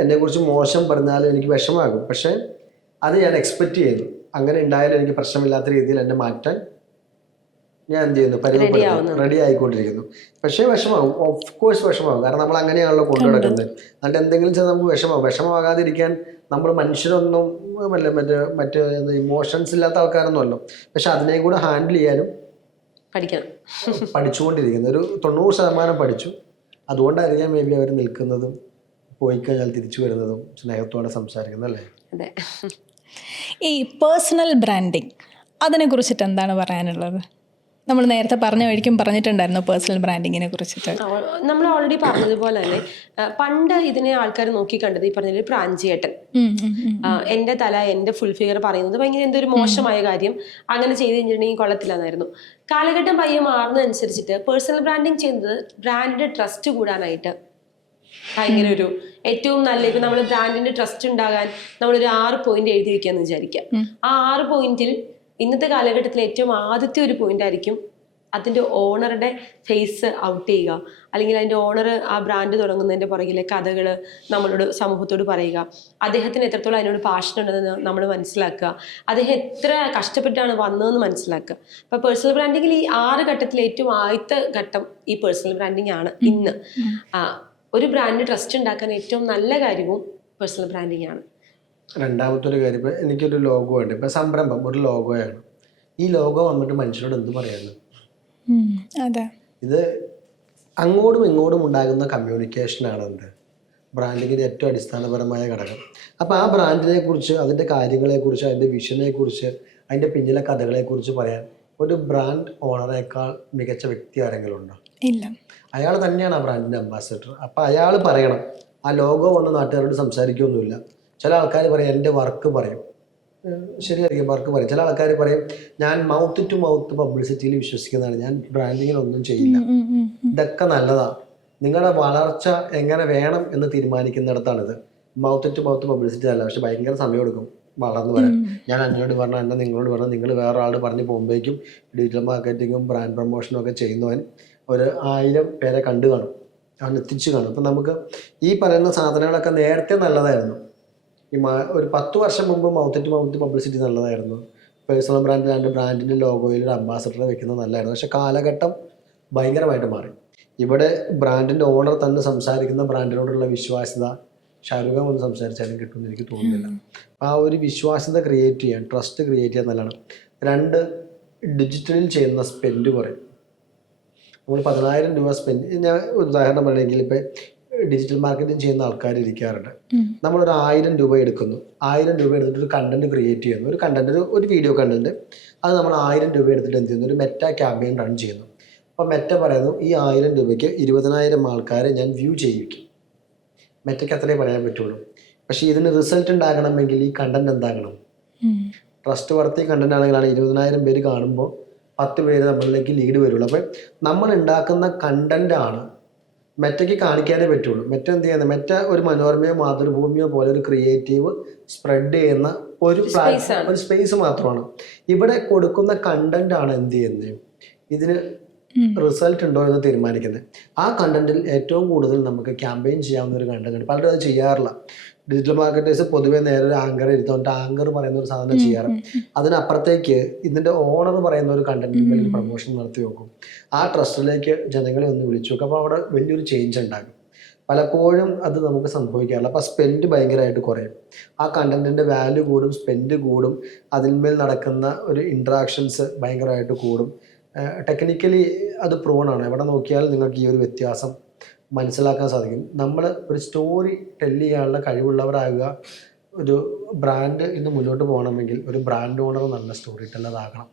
എന്നെ കുറിച്ച് മോശം പറഞ്ഞാലും എനിക്ക് വിഷമാകും. പക്ഷെ അത് ഞാൻ എക്സ്പെക്ട് ചെയ്യുന്നു. അങ്ങനെ ഉണ്ടായാലും എനിക്ക് പ്രശ്നമില്ലാത്ത രീതിയിൽ എന്നെ മാറ്റാൻ ഞാൻ എന്ത് ചെയ്യുന്നു, റെഡി ആയിക്കൊണ്ടിരിക്കുന്നു. പക്ഷേ വിഷമാകും, ഓഫ് കോഴ്സ് വിഷമാകും. കാരണം നമ്മൾ അങ്ങനെയാണല്ലോ കൊണ്ടു നടക്കുന്നത്. എന്നിട്ട് എന്തെങ്കിലും ചെയ്താൽ നമുക്ക് വിഷമാകാതിരിക്കാൻ നമ്മൾ മനുഷ്യരൊന്നും അല്ല, മറ്റേ ഇമോഷൻസ് ഇല്ലാത്ത ആൾക്കാരൊന്നുമല്ലോ. പക്ഷെ അതിനെ കൂടെ ഹാൻഡിൽ ചെയ്യാനും പഠിച്ചുകൊണ്ടിരിക്കുന്നത്. ഒരു 90% പഠിച്ചു. അതുകൊണ്ടായിരിക്കാം മേ ബി അവർ നിൽക്കുന്നതും പോയി കഴിഞ്ഞാൽ തിരിച്ചു വരുന്നതും സ്നേഹത്തോടെ സംസാരിക്കുന്നത് അല്ലേ? അതെ. ഈ പേഴ്സണൽ ബ്രാൻഡിങ്, അതിനെ കുറിച്ചിട്ട് എന്താണ് പറയാനുള്ളത്? നമ്മൾ നേരത്തെ പറഞ്ഞ വഴിക്കും പറഞ്ഞിട്ടുണ്ടായിരുന്നു പേഴ്സണൽ ബ്രാൻഡിങ്ങിനെ കുറിച്ചിട്ട്. നമ്മൾ ഓൾറെഡി പറഞ്ഞതുപോലെ തന്നെ പണ്ട് ഇതിനെ ആൾക്കാർ നോക്കിക്കണ്ടത് ഈ പറഞ്ഞ പ്രാഞ്ചിയേട്ടൻ, എന്റെ തല എന്റെ ഫുൾ ഫിഗർ പറയുന്നത് ഭയങ്കര എന്തൊരു മോശമായ കാര്യം, അങ്ങനെ ചെയ്ത് കഴിഞ്ഞിട്ടുണ്ടെങ്കിൽ കൊള്ളത്തില്ല എന്നായിരുന്നു. കാലഘട്ടം പയ്യെ മാറുന്നതനുസരിച്ചിട്ട് പേഴ്സണൽ ബ്രാൻഡിങ് ചെയ്യുന്നത് ബ്രാൻഡിന്റെ ട്രസ്റ്റ് കൂടാനായിട്ട് ഭയങ്കര ഒരു ഏറ്റവും നല്ല, ഇപ്പൊ നമ്മൾ ബ്രാൻഡിന്റെ ട്രസ്റ്റ് ഉണ്ടാകാൻ നമ്മളൊരു 6 പോയിന്റ് എഴുതി വെക്കാന്ന് വിചാരിക്കാം. ആ 6 പോയിന്റിൽ ഇന്നത്തെ കാലഘട്ടത്തിൽ ഏറ്റവും ആദ്യത്തെ ഒരു പോയിന്റ് ആയിരിക്കും അതിന്റെ ഓണറുടെ ഫേസ് ഔട്ട് ചെയ്യുക, അല്ലെങ്കിൽ അതിന്റെ ഓണർ ആ ബ്രാൻഡ് തുടങ്ങുന്നതിന്റെ പുറകിലെ കഥകൾ നമ്മളോട് സമൂഹത്തോട് പറയുക, അദ്ദേഹത്തിന് എത്രത്തോളം അതിനോട് പാഷൻ ഉണ്ടെന്ന് നമ്മൾ മനസ്സിലാക്കുക, അദ്ദേഹം എത്ര കഷ്ടപ്പെട്ടാണ് വന്നതെന്ന് മനസ്സിലാക്കുക. അപ്പൊ പേഴ്സണൽ ബ്രാൻഡിങ്ങിൽ ഈ 6 ഘട്ടത്തിൽ ഏറ്റവും ആദ്യത്തെ ഘട്ടം ഈ പേഴ്സണൽ ബ്രാൻഡിങ് ആണ്. ഇന്ന് ഒരു ബ്രാൻഡ് ട്രസ്റ്റ് ഉണ്ടാക്കാൻ ഏറ്റവും നല്ല കാര്യവും പേഴ്സണൽ ബ്രാൻഡിങ് ആണ്. രണ്ടാമത്തെ ഒരു കാര്യം, ഇപ്പം എനിക്കൊരു ലോഗോ ഉണ്ട്. ഇപ്പം സംരംഭം ഒരു ലോഗോയാണ്. ഈ ലോഗോ വന്നിട്ട് മനുഷ്യരോട് എന്ത് പറയാന്ന്? അതെ, ഇത് അങ്ങോട്ടും ഇങ്ങോട്ടും ഉണ്ടാകുന്ന കമ്മ്യൂണിക്കേഷനാണ് എന്ത് ബ്രാൻഡിങ്ങിൻ്റെ ഏറ്റവും അടിസ്ഥാനപരമായ ഘടകം. അപ്പോൾ ആ ബ്രാൻഡിനെ കുറിച്ച്, അതിൻ്റെ കാര്യങ്ങളെക്കുറിച്ച്, അതിൻ്റെ വിഷനെ കുറിച്ച്, അതിൻ്റെ പിന്നിലെ കഥകളെക്കുറിച്ച് പറയാൻ ഒരു ബ്രാൻഡ് ഓണറേക്കാൾ മികച്ച വ്യക്തി ആരെങ്കിലും ഉണ്ടോ? ഇല്ല. അയാൾ തന്നെയാണ് ആ ബ്രാൻഡിൻ്റെ അംബാസഡർ. അപ്പോൾ അയാൾ പറയണം. ആ ലോഗോ വന്ന് നാട്ടുകാരോട് സംസാരിക്കുകയൊന്നുമില്ല. ചില ആൾക്കാർ പറയും എൻ്റെ വർക്ക് പറയും, ശരിയായിരിക്കും, വർക്ക് പറയും. ചില ആൾക്കാർ പറയും ഞാൻ മൗത്ത് ടു മൗത്ത് പബ്ലിസിറ്റിയിൽ വിശ്വസിക്കുന്നതാണ്, ഞാൻ ബ്രാൻഡിങ്ങിനൊന്നും ചെയ്യില്ല. ഇതൊക്കെ നല്ലതാണ്. നിങ്ങളുടെ വളർച്ച എങ്ങനെ വേണം എന്ന് തീരുമാനിക്കുന്നിടത്താണിത്. മൗത്ത് ടു മൗത്ത് പബ്ലിസിറ്റി അല്ല, പക്ഷെ ഭയങ്കര സമയം എടുക്കും വളർന്നു വരാൻ. ഞാൻ എന്നോട് പറഞ്ഞാൽ എന്നെ നിങ്ങളോട് പറഞ്ഞാൽ നിങ്ങൾ വേറെ ആൾ പറഞ്ഞ് പോകുമ്പോഴേക്കും ഡിജിറ്റൽ മാർക്കറ്റിങ്ങും ബ്രാൻഡ് പ്രൊമോഷനും ഒക്കെ ചെയ്യുന്നവൻ ഒരു 1000 പേരെ കണ്ടു കാണും, അവൻ എത്തിച്ചു കാണും. അപ്പം നമുക്ക് ഈ പറയുന്ന സാധനങ്ങളൊക്കെ നേരത്തെ നല്ലതായിരുന്നു. ഒരു 10 വർഷം മുമ്പ് മൗത്ത് ടു മൗത്ത് പബ്ലിസിറ്റി നല്ലതായിരുന്നു. പേഴ്സണൽ ബ്രാൻഡിൻ്റെ ലോഗോയിൽ ഒരു അംബാസഡറെ വെക്കുന്നത് നല്ലതായിരുന്നു. പക്ഷെ കാലഘട്ടം ഭയങ്കരമായിട്ട് മാറി. ഇവിടെ ബ്രാൻഡിൻ്റെ ഓണർ തന്നെ സംസാരിക്കുന്ന ബ്രാൻഡിനോടുള്ള വിശ്വാസ്യത ഷാരൂഖ് ഖാൻ ഒന്ന് സംസാരിച്ചാലും കിട്ടുമെന്ന് എനിക്ക് തോന്നുന്നില്ല. ആ ഒരു വിശ്വാസ്യത ക്രിയേറ്റ് ചെയ്യാൻ, ട്രസ്റ്റ് ക്രിയേറ്റ് ചെയ്യാൻ നല്ലതാണ്. 2, ഡിജിറ്റലിൽ ചെയ്യുന്ന സ്പെൻഡ് കുറയും. നമ്മൾ 10,000 രൂപ സ്പെൻഡ്, ഞാൻ ഉദാഹരണം പറയുകയെങ്കിൽ ഇപ്പം ഡിജിറ്റൽ മാർക്കറ്റിംഗ് ചെയ്യുന്ന ആൾക്കാർ ഇരിക്കാറുണ്ട്. നമ്മളൊരു 1000 രൂപ എടുക്കുന്നു. 1000 രൂപ എടുത്തിട്ട് ഒരു കണ്ടന്റ് ക്രിയേറ്റ് ചെയ്യുന്നു. ഒരു കണ്ടന്റ്, ഒരു വീഡിയോ കണ്ടന്റ്, അത് നമ്മൾ 1000 രൂപ എടുത്തിട്ട് എന്ത് ചെയ്യുന്നു? ഒരു മെറ്റ ക്യാമ്പയിൻ റൺ ചെയ്യുന്നു. അപ്പോൾ മെറ്റ പറയുന്നു ഈ 1000 രൂപയ്ക്ക് 20,000 ആൾക്കാരെ ഞാൻ വ്യൂ ചെയ്യിക്കും. മെറ്റയ്ക്ക് അത്രേ പറയാൻ പറ്റുള്ളൂ. പക്ഷേ ഇതിന് റിസൾട്ട് ഉണ്ടാകണമെങ്കിൽ ഈ കണ്ടന്റ് എന്താകണം? ട്രസ്റ്റ് വർത്തി കണ്ടന്റ് ആണെങ്കിലാണ് 20,000 പേര് കാണുമ്പോൾ 10 പേര് നമ്മളിലേക്ക് ലീഡ് വരുള്ളൂ. അപ്പം നമ്മൾ ഉണ്ടാക്കുന്ന കണ്ടന്റാണ് മെറ്റയ്ക്ക് കാണിക്കാനേ പറ്റുള്ളൂ. മെറ്റ എന്ത് ചെയ്യുന്നത്? മെറ്റ ഒരു മനോരമയോ മാതൃഭൂമിയോ പോലെ ഒരു ക്രിയേറ്റീവ് സ്പ്രെഡ് ചെയ്യുന്ന ഒരു സ്പേസ് മാത്രമാണ്. ഇവിടെ കൊടുക്കുന്ന കണ്ടന്റ് ആണ് എന്ത് ചെയ്യുന്നത്? ഇതിന് റിസൾട്ട് ഉണ്ടോ എന്ന് തീരുമാനിക്കുന്നത്. ആ കണ്ടന്റിൽ ഏറ്റവും കൂടുതൽ നമുക്ക് ക്യാമ്പയിൻ ചെയ്യാവുന്ന ഒരു കണ്ടന്റ് ഉണ്ട്. പലരും അത് ചെയ്യാറില്ല. ഡിജിറ്റൽ മാർക്കറ്റേഴ്സ് പൊതുവേ നേരെ ഒരു ആങ്കർ ഇരുത്തോണ്ട് ആങ്കർ പറയുന്ന ഒരു സാധനം ചെയ്യാറ്. അതിനപ്പുറത്തേക്ക് ഇതിന്റെ ഓണർ പറയുന്ന ഒരു കണ്ടന്റിൽ പ്രൊമോഷൻ നടത്തി നോക്കും. ആ ട്രസ്റ്റിലേക്ക് ജനങ്ങളെ ഒന്ന് വിളിച്ചു നോക്കും. അപ്പോൾ അവിടെ വലിയൊരു ചേഞ്ച് ഉണ്ടാകും. പലപ്പോഴും അത് നമുക്ക് സംഭവിക്കാറില്ല. അപ്പോൾ സ്പെൻഡ് ഭയങ്കരമായിട്ട് കുറയും. ആ കണ്ടന്റിന്റെ വാല്യൂ കൂടും, സ്പെൻഡ് കൂടും, അതിന്മേൽ നടക്കുന്ന ഒരു ഇൻട്രാക്ഷൻസ് ഭയങ്കരമായിട്ട് കൂടും. ടെക്നിക്കലി അത് പ്രൂവൺ ആണ്. എവിടെ നോക്കിയാലും നിങ്ങൾക്ക് ഈ ഒരു വ്യത്യാസം മനസ്സിലാക്കാൻ സാധിക്കും. നമ്മൾ ഒരു സ്റ്റോറി ടെല് ചെയ്യാനുള്ള കഴിവുള്ളവരാകുക. ഒരു ബ്രാൻഡ് ഇന്ന് മുന്നോട്ട് പോകണമെങ്കിൽ ഒരു ബ്രാൻഡ് ഓണർ നല്ല സ്റ്റോറി ടെല്ലർ ആകണം.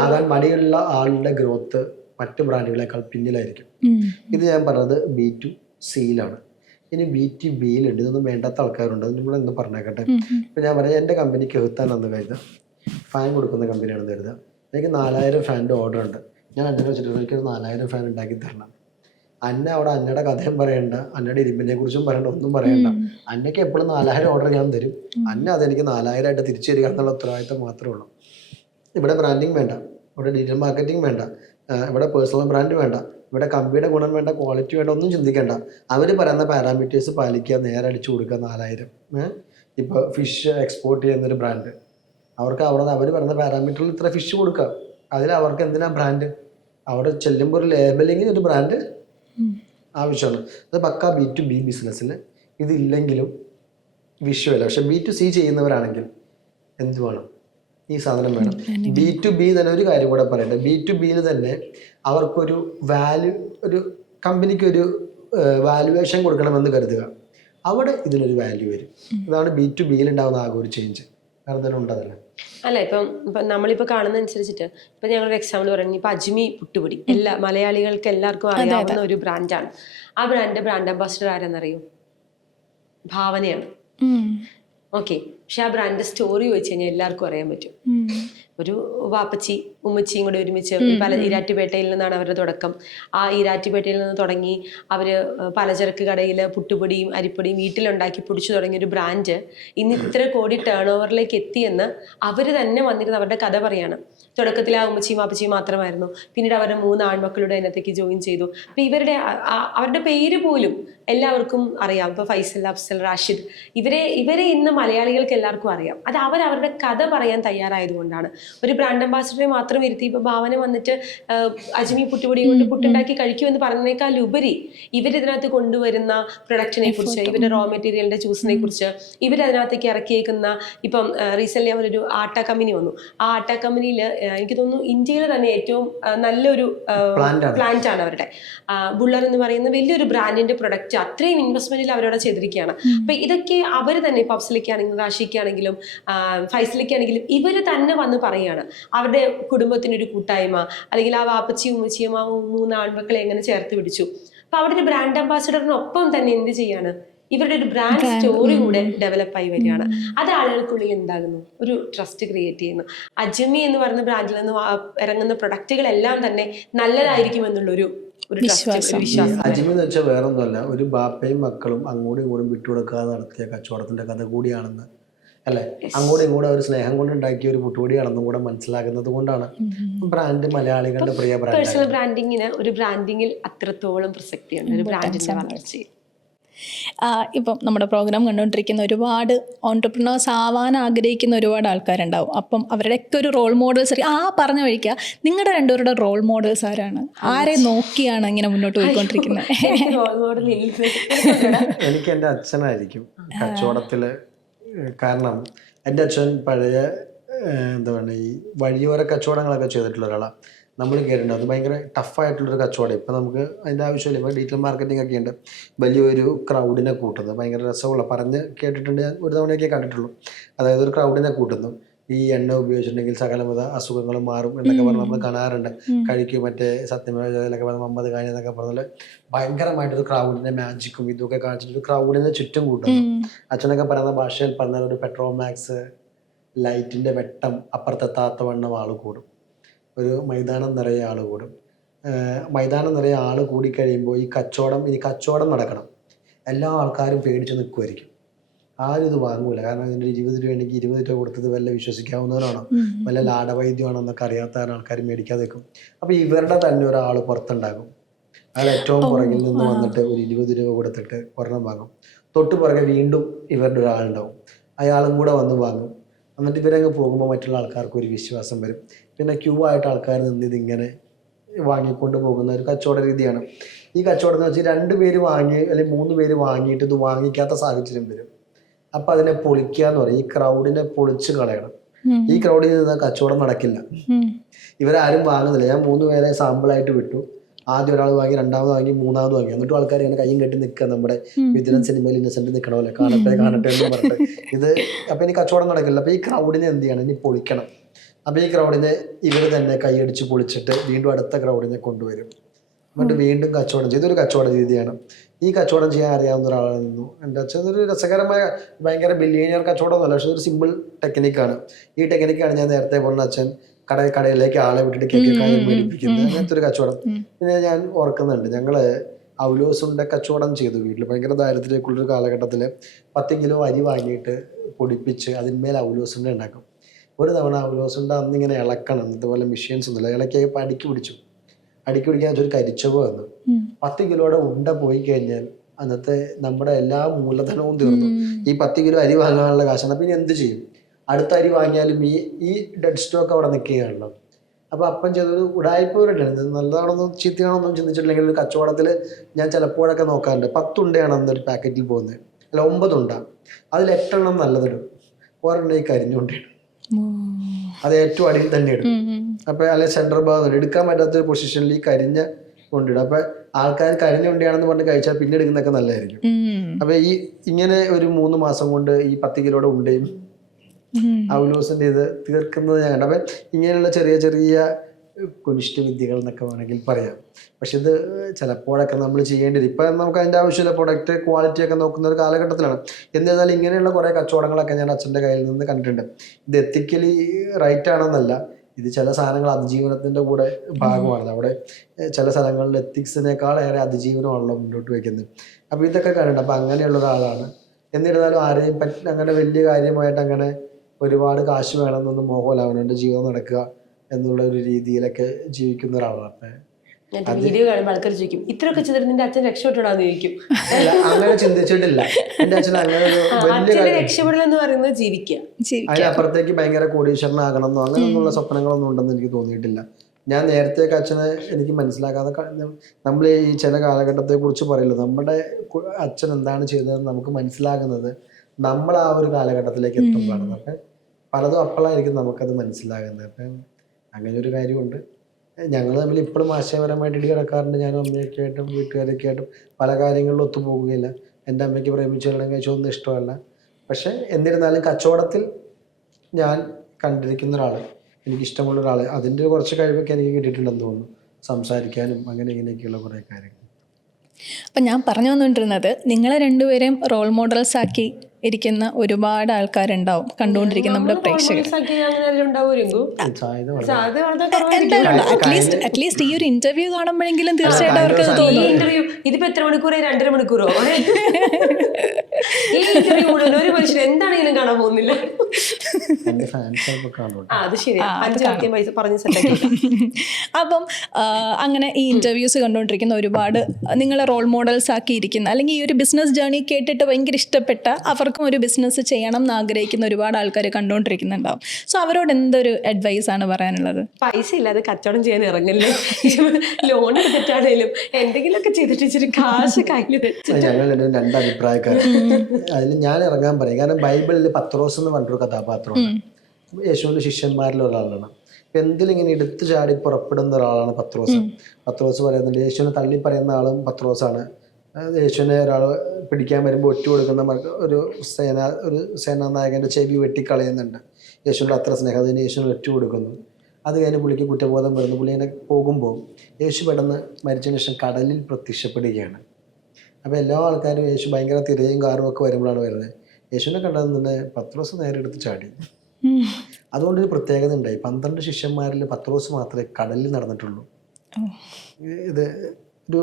ആകാൻ മടിയുള്ള ആളുടെ ഗ്രോത്ത് മറ്റു ബ്രാൻഡുകളെക്കാൾ പിന്നിലായിരിക്കും. ഇത് ഞാൻ പറഞ്ഞത് B2Cയിലാണ്. ഇനി B2Bയിലുണ്ട്. ഇതൊന്നും വേണ്ടാത്ത ആൾക്കാരുണ്ട്. അത് നിങ്ങളെന്ന് പറഞ്ഞേക്കട്ടെ. ഇപ്പം ഞാൻ പറയാം, എൻ്റെ കമ്പനിക്ക് എഴുത്താനെന്ന് കരുതുക, ഫാൻ കൊടുക്കുന്ന കമ്പനിയാണെന്ന് കരുതുക. എനിക്ക് 4000 ഫാനിൻ്റെ ഓർഡർ ഉണ്ട്. ഞാൻ അന്നേരം വെച്ചിട്ട് എനിക്കൊരു 4000 ഫാൻ ഉണ്ടാക്കി തരണം. അന്നെ അവിടെ അന്നയുടെ കഥയും പറയണ്ട, അന്നയുടെ ഇരുമ്പിനെ കുറിച്ചും പറയണ്ട, ഒന്നും പറയണ്ട. അന്നയ്ക്ക് എപ്പോഴും 4000 ഓർഡർ ഞാൻ തരും. അന്നെ അതെനിക്ക് 4000 ആയിട്ട് തിരിച്ചു തരിക എന്നുള്ള ഉത്തരവാദിത്തം മാത്രമേ ഉള്ളൂ. ഇവിടെ ബ്രാൻഡിങ് വേണ്ട, ഇവിടെ ഡിജിറ്റൽ മാർക്കറ്റിംഗ് വേണ്ട, ഇവിടെ പേഴ്സണൽ ബ്രാൻഡ് വേണ്ട, ഇവിടെ കമ്പനിയുടെ ഗുണം വേണ്ട, ക്വാളിറ്റി വേണ്ട, ഒന്നും ചിന്തിക്കേണ്ട. അവർ പറയുന്ന പാരാമീറ്റേഴ്സ് പാലിക്കുക, നേരെ അടിച്ചു കൊടുക്കുക. 4000 ഇപ്പോൾ ഫിഷ് എക്സ്പോർട്ട് ചെയ്യുന്നൊരു ബ്രാൻഡ്, അവർക്ക് അവർ പറയുന്ന പാരാമീറ്ററിൽ ഇത്ര ഫിഷ് കൊടുക്കുക. അതിൽ അവർക്ക് എന്തിനാ ബ്രാൻഡ്? അവിടെ ചെല്ലുമ്പോൾ ഒരു ലേബലിങ്ങിന് ഒരു ബ്രാൻഡ് ആവശ്യമാണ്. അത് പക്കാ B2B ബിസിനസ്സിൽ ഇതില്ലെങ്കിലും വിഷയമല്ല. പക്ഷെ B2C ചെയ്യുന്നവരാണെങ്കിൽ എന്ത് വേണം? ഈ സാധനം വേണം. B2B തന്നെ ഒരു കാര്യം കൂടെ പറയട്ടെ. B2Bയിൽ തന്നെ അവർക്കൊരു വാല്യൂ, ഒരു കമ്പനിക്കൊരു വാല്യുവേഷൻ കൊടുക്കണമെന്ന് കരുതുക. അവിടെ ഇതിനൊരു വാല്യൂ വരും. ഇതാണ് B2Bയിൽ ഉണ്ടാകുന്ന ആകെ ഒരു ചേഞ്ച്. വേറെ എന്തെങ്കിലും ഉണ്ടതല്ലേ? അല്ല, ഇപ്പം നമ്മളിപ്പോൾ കാണുന്ന അനുസരിച്ചിട്ട് ഇപ്പം ഞങ്ങളൊരു എക്സാമ്പിൾ പറയുന്നത് ഇപ്പം അജ്മി പുട്ടുപൊടി എല്ലാ മലയാളികൾക്ക് എല്ലാവർക്കും അറിയാവുന്ന ഒരു ബ്രാൻഡാണ്. ആ ബ്രാൻഡ് അംബാസിഡർ ആരെന്നറിയോ? ഭാവനയാണ്. ഓക്കെ, പക്ഷെ ആ ബ്രാൻഡ് സ്റ്റോറി ചോദിച്ചു കഴിഞ്ഞാൽ എല്ലാവർക്കും അറിയാൻ പറ്റും. ഒരു വാപ്പച്ചി ഉമ്മച്ചിയും കൂടെ ഒരുമിച്ച് ഈരാറ്റുപേട്ടയിൽ നിന്നാണ് അവരുടെ തുടക്കം. ആ ഈരാറ്റുപേട്ടയിൽ നിന്ന് തുടങ്ങി അവർ പലചരക്ക് കടയിൽ പുട്ടുപൊടിയും അരിപ്പൊടിയും വീട്ടിലുണ്ടാക്കി പൊടിച്ചു തുടങ്ങിയ ഒരു ബ്രാൻഡ് ഇന്ന് ഇത്ര കോടി ടേൺ ഓവറിലേക്ക് എത്തിയെന്ന് അവർ തന്നെ വന്നിരുന്ന അവരുടെ കഥ പറയാണ്. തുടക്കത്തിൽ ആ ഉമ്മച്ചിയും വാപ്പച്ചിയും മാത്രമായിരുന്നു, പിന്നീട് അവരുടെ 3 ആൺമക്കളുടെ അതിനകത്തേക്ക് ജോയിൻ ചെയ്തു. അപ്പം അവരുടെ പേര് പോലും എല്ലാവർക്കും അറിയാം. ഇപ്പോൾ ഫൈസൽ, അഫ്സൽ, റാഷിദ്, ഇവരെ ഇന്ന് മലയാളികൾക്ക് എല്ലാവർക്കും അറിയാം. അത് അവരുടെ കഥ പറയാൻ തയ്യാറായതുകൊണ്ടാണ്. ഒരു ബ്രാൻഡ് അംബാസിഡറെ മാത്രം ഇരുത്തി ഇപ്പോൾ ഭാവന വന്നിട്ട് അജ്മി പുട്ടുപൊടി കൊണ്ട് പുട്ടുണ്ടാക്കി കഴിക്കുമെന്ന് പറഞ്ഞതിനേക്കാൾ ഉപരി ഇവരിതിനകത്ത് കൊണ്ടുവരുന്ന പ്രൊഡക്റ്റിനെ കുറിച്ച്, ഇവരുടെ റോ മെറ്റീരിയലിന്റെ ചൂസിനെ കുറിച്ച്, ഇവരതിനകത്തേക്ക് ഇറക്കിയേക്കുന്ന ഇപ്പം റീസെന്റ് അവരൊരു ആട്ട കമ്പനി വന്നു. ആ ആട്ട കമ്പനിയിൽ എനിക്ക് തോന്നുന്നു ഇന്ത്യയിൽ തന്നെ ഏറ്റവും നല്ലൊരു പ്ലാന്റ് ആണ് അവരുടെ. ബുള്ളർ എന്ന് പറയുന്ന വലിയൊരു ബ്രാൻഡിന്റെ പ്രൊഡക്റ്റ് അത്രയും ഇൻവെസ്റ്റ്മെന്റിൽ അവരവിടെ ചെയ്തിരിക്കുകയാണ്. അപ്പൊ ഇതൊക്കെ അവർ തന്നെ ഇപ്പൊ അഫ്സലിക്കാണെങ്കിലും റാഷിക്കാണെങ്കിലും ഫൈസലിക്കാണെങ്കിലും ഇവർ തന്നെ വന്ന് പറയാണ് അവരുടെ കുടുംബത്തിനൊരു കൂട്ടായ്മ, അല്ലെങ്കിൽ ആ വാപ്പച്ചിയും ഉമ്മച്ചിയും ആ 3 ആൺമക്കളെ എങ്ങനെ ചേർത്ത് പിടിച്ചു. അപ്പൊ അവിടെ ഒരു ബ്രാൻഡ് അംബാസിഡറിനൊപ്പം തന്നെ എന്ത് ചെയ്യാണ്, ഇവരുടെ ഒരു ബ്രാൻഡ് സ്റ്റോറി കൂടെ ഡെവലപ്പായി വരികയാണ്. അത് ആളുകൾക്കുള്ളിൽ എന്താകുന്നു, ഒരു ട്രസ്റ്റ് ക്രിയേറ്റ് ചെയ്യുന്നു. അജ്മി എന്ന് പറയുന്ന ബ്രാൻഡിൽ നിന്ന് ഇറങ്ങുന്ന പ്രൊഡക്റ്റുകളെല്ലാം തന്നെ നല്ലതായിരിക്കും എന്നുള്ളൊരു വിശ്വാസം. അജ്മി എന്ന് വെച്ചാൽ വേറൊന്നുമല്ല, ഒരു ബാപ്പയും മക്കളും അങ്ങോട്ടും ഇങ്ങോട്ടും വിട്ടുകൊടുക്കാതെ നടത്തിയ കച്ചവടത്തിന്റെ കഥ കൂടിയാണെന്ന് അല്ലെ? അങ്ങോട്ടും ഇങ്ങോട്ടും ഒരു സ്നേഹം കൊണ്ട് ഉണ്ടാക്കിയ ഒരു പുട്ടുപൊടിയാണെന്നും കൂടെ മനസ്സിലാക്കുന്നത് കൊണ്ടാണ് ബ്രാൻഡ് മലയാളികളുടെ പ്രിയ ബ്രാൻഡ്. പേഴ്സണൽ ബ്രാൻഡിങ്ങിന് ഒരു ബ്രാൻഡിങ്ങിൽ അത്രത്തോളം പ്രസക്തിയുണ്ട് ഒരു ബ്രാൻഡിന്റെ വളർച്ചയിൽ. ഇപ്പം നമ്മുടെ പ്രോഗ്രാം കണ്ടുകൊണ്ടിരിക്കുന്ന ഒരുപാട് ഓൺടർപ്രണേഴ്സ് ആവാൻ ആഗ്രഹിക്കുന്ന ഒരുപാട് ആൾക്കാരുണ്ടാവും. അപ്പം അവരുടെയൊക്കെ ഒരു റോൾ മോഡൽസ് പറഞ്ഞ വഴിക്കുക, നിങ്ങളുടെ രണ്ടുപേരുടെ റോൾ മോഡൽസ് ആരാണ്? ആരെ നോക്കിയാണ് ഇങ്ങനെ മുന്നോട്ട് പോയിക്കൊണ്ടിരിക്കുന്നത്? എനിക്ക് എൻ്റെ അച്ഛനായിരിക്കും കച്ചവടത്തില്. കാരണം എൻ്റെ അച്ഛൻ പഴയ എന്താ പറയുക ഈ വഴിയോര കച്ചവടങ്ങളൊക്കെ ചെയ്തിട്ടുള്ള ഒരാളാണ്. നമ്മൾ കേട്ടിട്ടുണ്ട് അത് ഭയങ്കര ടഫായിട്ടുള്ളൊരു കച്ചവടം. ഇപ്പം നമുക്ക് അതിൻ്റെ ആവശ്യമില്ല. ഇപ്പോൾ ഡിജിറ്റൽ മാർക്കറ്റിംഗ് ഒക്കെ ഉണ്ട്. വലിയൊരു ക്രൗഡിനെ കൂട്ടുന്നത് ഭയങ്കര രസമുള്ള പറഞ്ഞ് കേട്ടിട്ടുണ്ട്. ഞാൻ ഒരു തവണയൊക്കെ കണ്ടിട്ടുള്ളൂ. അതായത് ഒരു ക്രൗഡിനെ കൂട്ടുന്നു. ഈ എണ്ണ ഉപയോഗിച്ചിട്ടുണ്ടെങ്കിൽ സകലവിധ അസുഖങ്ങളും മാറും എന്നൊക്കെ പറഞ്ഞ് നമ്മൾ കാണാറുണ്ട്. കഴിക്കും മറ്റേ സത്യമേഖലയിലൊക്കെ പറഞ്ഞ മമ്മദ് ഖാൻ എന്നൊക്കെ പറഞ്ഞാൽ ഭയങ്കരമായിട്ടൊരു ക്രൗഡിന്റെ മാജിക്കും ഇതൊക്കെ കാണിച്ചിട്ട് ഒരു ക്രൗഡിനെ ചുറ്റും കൂട്ടുന്നു. അച്ഛനൊക്കെ പറയുന്ന ഭാഷയിൽ പറഞ്ഞാൽ ഒരു പെട്രോമാക്സ് ലൈറ്റിന്റെ വെട്ടം അപ്പുറത്തെത്താത്ത വണ്ണം ആൾ കൂടും. ഒരു മൈതാനം നിറയെ ആൾ കൂടും. മൈതാനം നിറയെ ആൾ കൂടിക്കഴിയുമ്പോൾ ഈ കച്ചവടം നടക്കണം. എല്ലാ ആൾക്കാരും പേടിച്ച് നിൽക്കുമായിരിക്കും. ആരും ഇത് വാങ്ങൂല. കാരണം ഇതിൻ്റെ 20 രൂപയാണെങ്കിൽ 20 രൂപ കൊടുത്തത് വല്ല വിശ്വസിക്കാവുന്നവരാണോ, വല്ല ലാടവൈദ്യമാണോ എന്നൊക്കെ അറിയാത്ത ആൾക്കാർ മേടിക്കാതെ വെക്കും. അപ്പോൾ ഇവരുടെ തന്നെ ഒരാൾ പുറത്തുണ്ടാകും. അയാൾ ഏറ്റവും പുറകിൽ നിന്ന് വന്നിട്ട് ഒരു 20 രൂപ കൊടുത്തിട്ട് ഒരെണ്ണം വാങ്ങും. തൊട്ട് പുറകെ വീണ്ടും ഇവരുടെ ഒരാളുണ്ടാവും. അയാളും കൂടെ വന്ന് വാങ്ങും. എന്നിട്ട് ഇവരങ്ങ് പോകുമ്പോൾ മറ്റുള്ള ആൾക്കാർക്ക് ഒരു വിശ്വാസം വരും. പിന്നെ ക്യൂ ആയിട്ട് ആൾക്കാർ നിന്ന് ഇതിങ്ങനെ വാങ്ങിക്കൊണ്ട് പോകുന്ന ഒരു കച്ചവട രീതിയാണ് ഈ കച്ചവടം എന്ന് വെച്ചാൽ 2 പേര് വാങ്ങി അല്ലെങ്കിൽ 3 പേര് വാങ്ങിയിട്ട് ഇത് വാങ്ങിക്കാത്ത സാഹചര്യം വരും. അപ്പം അതിനെ പൊളിക്കുക എന്ന് പറയും. ഈ ക്രൗഡിനെ പൊളിച്ച് കളയണം. ഈ ക്രൗഡിൽ നിന്ന് കച്ചവടം നടക്കില്ല. ഇവരാരും വാങ്ങുന്നില്ല. ഞാൻ 3 പേരെ സാമ്പിളായിട്ട് വിട്ടു. ആദ്യം ഒരാൾ വാങ്ങി, രണ്ടാമത് വാങ്ങി, മൂന്നാമത് വാങ്ങി. എന്നിട്ടും ആൾക്കാർ ഇങ്ങനെ കയ്യും കെട്ടി നിൽക്കുക. നമ്മുടെ വിദ്യൻ സിനിമയിൽ ഇന്നസെന്റ് നിൽക്കണ പോലെ കാണട്ടെ എന്ന് പറഞ്ഞിട്ട് ഇത് അപ്പം ഇനി കച്ചവടം നടക്കില്ല. അപ്പം ഈ ക്രൗഡിനെ എന്ത് ചെയ്യണം, ഇനി പൊളിക്കണം. അപ്പം ഈ ക്രൗഡിനെ ഇവർ തന്നെ കൈയടിച്ച് പൊളിച്ചിട്ട് വീണ്ടും അടുത്ത ക്രൗഡിനെ കൊണ്ടുവരും. എന്നിട്ട് വീണ്ടും കച്ചവടം ചെയ്തൊരു കച്ചവട രീതിയാണ്. ഈ കച്ചവടം ചെയ്യാൻ അറിയാവുന്ന ഒരാളായിരുന്നു എൻ്റെ അച്ഛൻ. ഒരു രസകരമായ ഭയങ്കര ബില്ലിയനിയർ കച്ചവടമൊന്നുമല്ല, പക്ഷെ ഒരു സിമ്പിൾ ടെക്നിക്കാണ്. ഈ ടെക്നിക്കാണ് ഞാൻ നേരത്തെ പറഞ്ഞ അച്ഛൻ കടയിലേക്ക് ആളെ വിട്ടിട്ട് കേൾക്കാൻ മേടിപ്പിക്കുന്നത്. അങ്ങനത്തെ ഒരു കച്ചവടം. പിന്നെ ഞാൻ ഓർക്കുന്നുണ്ട്, ഞങ്ങള് അവലോസുണ്ട കച്ചവടം ചെയ്തു വീട്ടിൽ. ഭയങ്കര ദാരിദ്ര്യത്തിലേക്കുള്ളൊരു കാലഘട്ടത്തിൽ 10 കിലോ അരി വാങ്ങിയിട്ട് പൊടിപ്പിച്ച് അതിന്മേൽ അവലോസുണ്ട ഉണ്ടാക്കും. ഒരു തവണ അവലോസുണ്ട അന്നിങ്ങനെ ഇളക്കണം. ഇതുപോലെ മെഷീൻസ് ഒന്നുമില്ല. ഇളക്കിയൊക്കെ അടുക്കി പിടിക്കാൻ ഒരു കരിച്ചവ് വന്നു. 10 കിലോയുടെ ഉണ്ട പോയി കഴിഞ്ഞാൽ അന്നത്തെ നമ്മുടെ എല്ലാ മൂലധനവും തീർന്നു. ഈ 10 കിലോ അരി വാങ്ങാനുള്ള കാശാണ്. പിന്നെ എന്ത് ചെയ്യും? അടുത്ത അരി വാങ്ങിയാലും ഈ ഡെഡ് സ്റ്റോക്ക് അവിടെ നിൽക്കുകയാണല്ലോ. അപ്പോൾ അപ്പം ചെയ്തൊരു ഉടായ്പവരുണ്ടാണ്. ഇത് നല്ലതാണെന്നും ചീത്തയാണെന്നും ചിന്തിച്ചിട്ടില്ലെങ്കിൽ ഒരു കച്ചവടത്തിൽ ഞാൻ ചിലപ്പോഴൊക്കെ നോക്കാറുണ്ട്. 10 ഉണ്ടയാണ് അന്നൊരു പാക്കറ്റിൽ പോകുന്നത്. അല്ല 9 ഉണ്ട. അതിൽ 8 എണ്ണം നല്ലതിടും, ഒരെണ്ണം ഈ കരിഞ്ഞുകൊണ്ടിടും. അത് ഏറ്റവും അടിയിൽ തന്നെ ഇടും. അപ്പൊ അല്ലെ സെൻട്രൽ ഭാഗം എടുക്കാൻ പറ്റാത്തൊരു പൊസിഷനിൽ ഈ കരിഞ്ഞ കൊണ്ടിടും. അപ്പൊ ആൾക്കാർ കരിഞ്ഞ ഉണ്ടിയാണെന്ന് പറഞ്ഞ് കഴിച്ചാൽ പിന്നെ എടുക്കുന്നതൊക്കെ നല്ലതായിരിക്കും. അപ്പൊ ഇങ്ങനെ ഒരു 3 മാസം കൊണ്ട് ഈ 10 കിലോയുടെ ഉണ്ടയും ഔലോസിന്റെ ഇത് തീർക്കുന്നത് ഞാൻ കണ്ടു. അപ്പം ഇങ്ങനെയുള്ള ചെറിയ ചെറിയ കുനിഷ്ഠ വിദ്യകൾ എന്നൊക്കെ വേണമെങ്കിൽ പറയാം. പക്ഷെ ഇത് ചിലപ്പോഴൊക്കെ നമ്മൾ ചെയ്യേണ്ടി വരും. ഇപ്പം നമുക്ക് അതിൻ്റെ ആവശ്യമില്ല, പ്രൊഡക്റ്റ് ക്വാളിറ്റി ഒക്കെ നോക്കുന്ന ഒരു കാലഘട്ടത്തിലാണ്. എന്നിരുന്നാലും ഇങ്ങനെയുള്ള കുറേ കച്ചവടങ്ങളൊക്കെ ഞാൻ അച്ഛൻ്റെ കയ്യിൽ നിന്ന് കണ്ടിട്ടുണ്ട്. ഇത് എത്തിക്കലി റൈറ്റ് ആണെന്നല്ല, ഇത് ചില സാധനങ്ങൾ അതിജീവനത്തിൻ്റെ കൂടെ ഭാഗമാണ്. അവിടെ ചില സ്ഥലങ്ങളിൽ എത്തിക്സിനേക്കാൾ ഏറെ അതിജീവനമാണല്ലോ മുന്നോട്ട് വയ്ക്കുന്നത്. അപ്പോൾ ഇതൊക്കെ കണ്ടിട്ടുണ്ട്. അപ്പോൾ അങ്ങനെയുള്ള ഒരാളാണ്. എന്നിരുന്നാലും ആരെയും പറ്റി അങ്ങനെ വലിയ കാര്യമായിട്ട് അങ്ങനെ ഒരുപാട് കാശ് വേണമെന്നൊന്നും മോഹമല്ല. അവനവൻ്റെ ജീവിതം നടക്കുക എന്നുള്ള ഒരു രീതിയിലൊക്കെ ജീവിക്കുന്ന ഒരാളാണ്. വീഡിയോ കാണുമ്പോൾ ആൾക്കാർ ചോദിക്കും, ഇത്രയൊക്കെ ചെയ്തിട്ട് നിന്റെ അച്ഛൻ രക്ഷപ്പെട്ടാന്ന് ചോദിക്കും. അങ്ങനെ ചിന്തിച്ചിട്ടില്ല. എന്റെ അച്ഛൻ അങ്ങനെ ഒരു വലിയ രക്ഷപ്പെടൽ എന്ന് പറയുന്നത് ജീവിക്കുക. അതിനപ്പുറത്തേക്ക് ഭയങ്കര കോടീശ്വരനാകണമെന്നോ അങ്ങനെയൊന്നുള്ള സ്വപ്നങ്ങളൊന്നും ഉണ്ടെന്ന് എനിക്ക് തോന്നിയിട്ടില്ല. ഞാൻ നേരത്തെയൊക്കെ അച്ഛനെ എനിക്ക് മനസ്സിലാക്കാതെ, നമ്മൾ ഈ ചില കാലഘട്ടത്തെ കുറിച്ച് പറയല്ലോ, നമ്മുടെ അച്ഛൻ എന്താണ് ചെയ്തതെന്ന് നമുക്ക് മനസ്സിലാകുന്നത് നമ്മൾ ആ ഒരു കാലഘട്ടത്തിലേക്ക് എത്തുമ്പോഴാണ്. അപ്പം പലതും അപ്പോഴായിരിക്കും നമുക്കത് മനസ്സിലാകുന്നത്. അപ്പം അങ്ങനെ ഒരു കാര്യമുണ്ട്. ഞങ്ങൾ തമ്മിൽ ഇപ്പോഴും ആശയപരമായിട്ട് ഇടി കിടക്കാറുണ്ട്. ഞാനും അമ്മയൊക്കെ ആയിട്ടും വീട്ടുകാരൊക്കെ ആയിട്ടും പല കാര്യങ്ങളിലും ഒത്തുപോകുകയില്ല. എൻ്റെ അമ്മയ്ക്ക് പ്രേമിച്ച് കല്യാണം കഴിച്ചൊന്നും ഇഷ്ടമല്ല. പക്ഷെ എന്നിരുന്നാലും കച്ചവടത്തിൽ ഞാൻ കണ്ടിരിക്കുന്ന ഒരാൾ, എനിക്കിഷ്ടമുള്ള ഒരാൾ, അതിൻ്റെ കുറച്ച് കഴിവൊക്കെ എനിക്ക് കിട്ടിയിട്ടുണ്ടെന്ന് തോന്നുന്നു. സംസാരിക്കാനും അങ്ങനെ ഇങ്ങനെയൊക്കെയുള്ള കുറേ കാര്യങ്ങൾ. അപ്പം ഞാൻ പറഞ്ഞു വന്നുകൊണ്ടിരുന്നത്, നിങ്ങളെ രണ്ടുപേരെയും റോൾ മോഡൽസ് ആക്കി ഇരിക്കുന്ന ഒരുപാട് ആൾക്കാരുണ്ടാവും കണ്ടുകൊണ്ടിരിക്കുന്ന നമ്മുടെ പ്രേക്ഷകർ. എന്തായാലും അറ്റ്ലീസ്റ്റ് ഈ ഒരു ഇന്റർവ്യൂ കാണുമ്പോഴെങ്കിലും തീർച്ചയായിട്ടും അവർക്ക് അത് തോന്നും. ഇന്റർവ്യൂ ഇതിപ്പോ എത്ര മണിക്കൂറോ 2.5 മണിക്കൂറോ ഈ ഇന്റർവ്യൂ മുഴുവൻ ഒരു മനുഷ്യൻ എന്താണെങ്കിലും കാണാൻ പോകുന്നില്ല. അത് ശരിയാ, 5 വാക്യം പൈസ പറഞ്ഞ് സെറ്റാക്കി. അപ്പം അങ്ങനെ ഈ ഇന്റർവ്യൂസ് കണ്ടുകൊണ്ടിരിക്കുന്ന ഒരുപാട് നിങ്ങളെ റോൾ മോഡൽസ് ആക്കി ഇരിക്കുന്ന, അല്ലെങ്കിൽ ഈ ഒരു ബിസിനസ് ജേർണി കേട്ടിട്ട് ഭയങ്കര ഇഷ്ടപ്പെട്ട, അവർക്കും ഒരു ബിസിനസ് ചെയ്യണം എന്ന് ആഗ്രഹിക്കുന്ന ഒരുപാട് ആൾക്കാർ കണ്ടുകൊണ്ടിരിക്കുന്നുണ്ടാവും. സോ അവരോട് എന്തൊരു അഡ്വൈസ് ആണ് പറയാനുള്ളത്? പൈസ ഇല്ലാതെ കച്ചവടം ചെയ്യാൻ ഇറങ്ങല്ലേ. ലോൺ എടുത്തിട്ടാണേലും എന്തെങ്കിലുമൊക്കെ ചെയ്തിട്ട് ഇച്ചിരി കാശ് കയ്യിൽ വെച്ചിട്ട്. ഞങ്ങൾ രണ്ട് അഭിപ്രായക്കാർ. അതിൽ ഞാൻ ഇറങ്ങാൻ പറയും. കാരണം ബൈബിളിൽ പത്രോസ് എന്ന് പറഞ്ഞൊരു കഥാപാത്രമാണ്. യേശുവിന്റെ ശിഷ്യന്മാരിൽ ഒരാളാണ്. എന്തിലും ഇങ്ങനെ എടുത്തു ചാടി പുറപ്പെടുന്ന ഒരാളാണ് പത്രോസ്. പത്രോസ് പറയുന്നുണ്ട്, യേശുവിനെ തള്ളി പറയുന്ന ആളും പത്രോസാണ്. യേശുവിനെ ഒരാൾ പിടിക്കാൻ വരുമ്പോൾ ഒറ്റ കൊടുക്കുന്ന ഒരു സേനാനായകൻ്റെ ചെവി വെട്ടിക്കളയുന്നുണ്ട്. യേശുവിൻ്റെ അത്ര സ്നേഹം, അതിന് യേശുവിന് ഒറ്റ കൊടുക്കുന്നു. അത് കഴിഞ്ഞ് പുള്ളിക്ക് കുറ്റബോധം വരുന്നു. പുള്ളി ഇങ്ങനെ പോകുമ്പോൾ യേശു പെട്ടെന്ന് മരിച്ചതിന് ശേഷം കടലിൽ പ്രത്യക്ഷപ്പെടുകയാണ്. അപ്പോൾ എല്ലാ ആൾക്കാരും യേശു ഭയങ്കര തിരയും കാറും ഒക്കെ വരുമ്പോഴാണ് വരുന്നത്. യേശുവിനെ കണ്ടത് തന്നെ പത്രോസ് നേരെ എടുത്ത് ചാടി. അതുകൊണ്ടൊരു പ്രത്യേകത ഉണ്ടായി. 12 ശിഷ്യന്മാരിൽ പത്രോസ് മാത്രമേ കടലിൽ നടന്നിട്ടുള്ളൂ. ഇത് ഒരു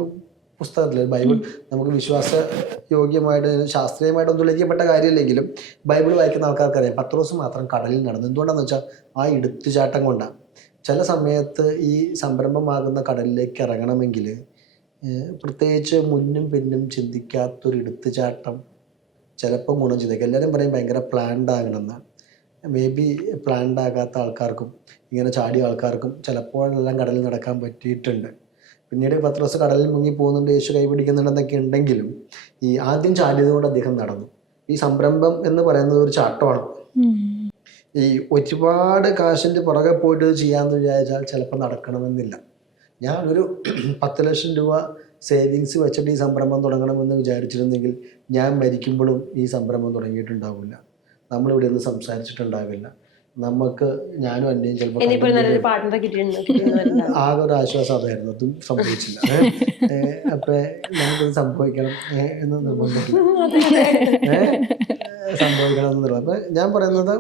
പുസ്തകത്തില് ബൈബിൾ നമുക്ക് വിശ്വാസയോഗ്യമായിട്ട് ശാസ്ത്രീയമായിട്ടൊന്നും തെളിയിക്കപ്പെട്ട കാര്യമില്ലെങ്കിലും ബൈബിൾ വായിക്കുന്ന ആൾക്കാർക്കറിയാം പത്രോസ് മാത്രം കടലിൽ നടന്നു. എന്തുകൊണ്ടാണെന്ന് വെച്ചാൽ ആ എടുത്തുചാട്ടം കൊണ്ടാണ്. ചില സമയത്ത് ഈ സംരംഭമാകുന്ന കടലിലേക്ക് ഇറങ്ങണമെങ്കിൽ പ്രത്യേകിച്ച് മുന്നും പിന്നും ചിന്തിക്കാത്തൊരു എടുത്തുചാട്ടം ചിലപ്പോൾ ഗുണം ചെയ്തേക്കും. എല്ലാവരും പറയും ഭയങ്കര പ്ലാൻഡ് ആകണമെന്നാണ്. മേ ബി പ്ലാൻഡ് ആകാത്ത ആൾക്കാർക്കും ഇങ്ങനെ ചാടിയ ആൾക്കാർക്കും ചിലപ്പോഴെല്ലാം കടലിൽ നടക്കാൻ പറ്റിയിട്ടുണ്ട്. പിന്നീട് പത്രോസ് കടലിൽ മുങ്ങി പോകുന്നുണ്ട്, യേശു കൈപിടിക്കുന്നുണ്ടെന്നൊക്കെ ഉണ്ടെങ്കിലും ഈ ആദ്യം ചാടിയത് കൊണ്ട് അദ്ദേഹം നടന്നു. ഈ സംരംഭം എന്ന് പറയുന്നത് ഒരു ചാട്ടമാണ്. ഈ ഒരുപാട് കാശിൻ്റെ പുറകെ പോയിട്ട് ചെയ്യാമെന്ന് വിചാരിച്ചാൽ ചിലപ്പോൾ നടക്കണമെന്നില്ല. ഞാൻ ഒരു 10 ലക്ഷം രൂപ സേവിങ്സ് വെച്ചിട്ട് ഈ സംരംഭം തുടങ്ങണമെന്ന് വിചാരിച്ചിരുന്നെങ്കിൽ ഞാൻ മരിക്കുമ്പോഴും ഈ സംരംഭം തുടങ്ങിയിട്ടുണ്ടാവില്ല. നമ്മളിവിടെ നിന്ന് സംസാരിച്ചിട്ടുണ്ടാവില്ല. നമുക്ക് ഞാനും എന്നെയും ചിലപ്പോൾ ആകെ ഒരു ആശ്വാസം അതായിരുന്നു. അതും സംഭവിച്ചില്ല. അപ്പൊ നമുക്കിത് സംഭവിക്കണം എന്ന് നിർബന്ധമില്ല, സംഭവിക്കണം എന്നുള്ളത്. അപ്പൊ ഞാൻ പറയുന്നത്,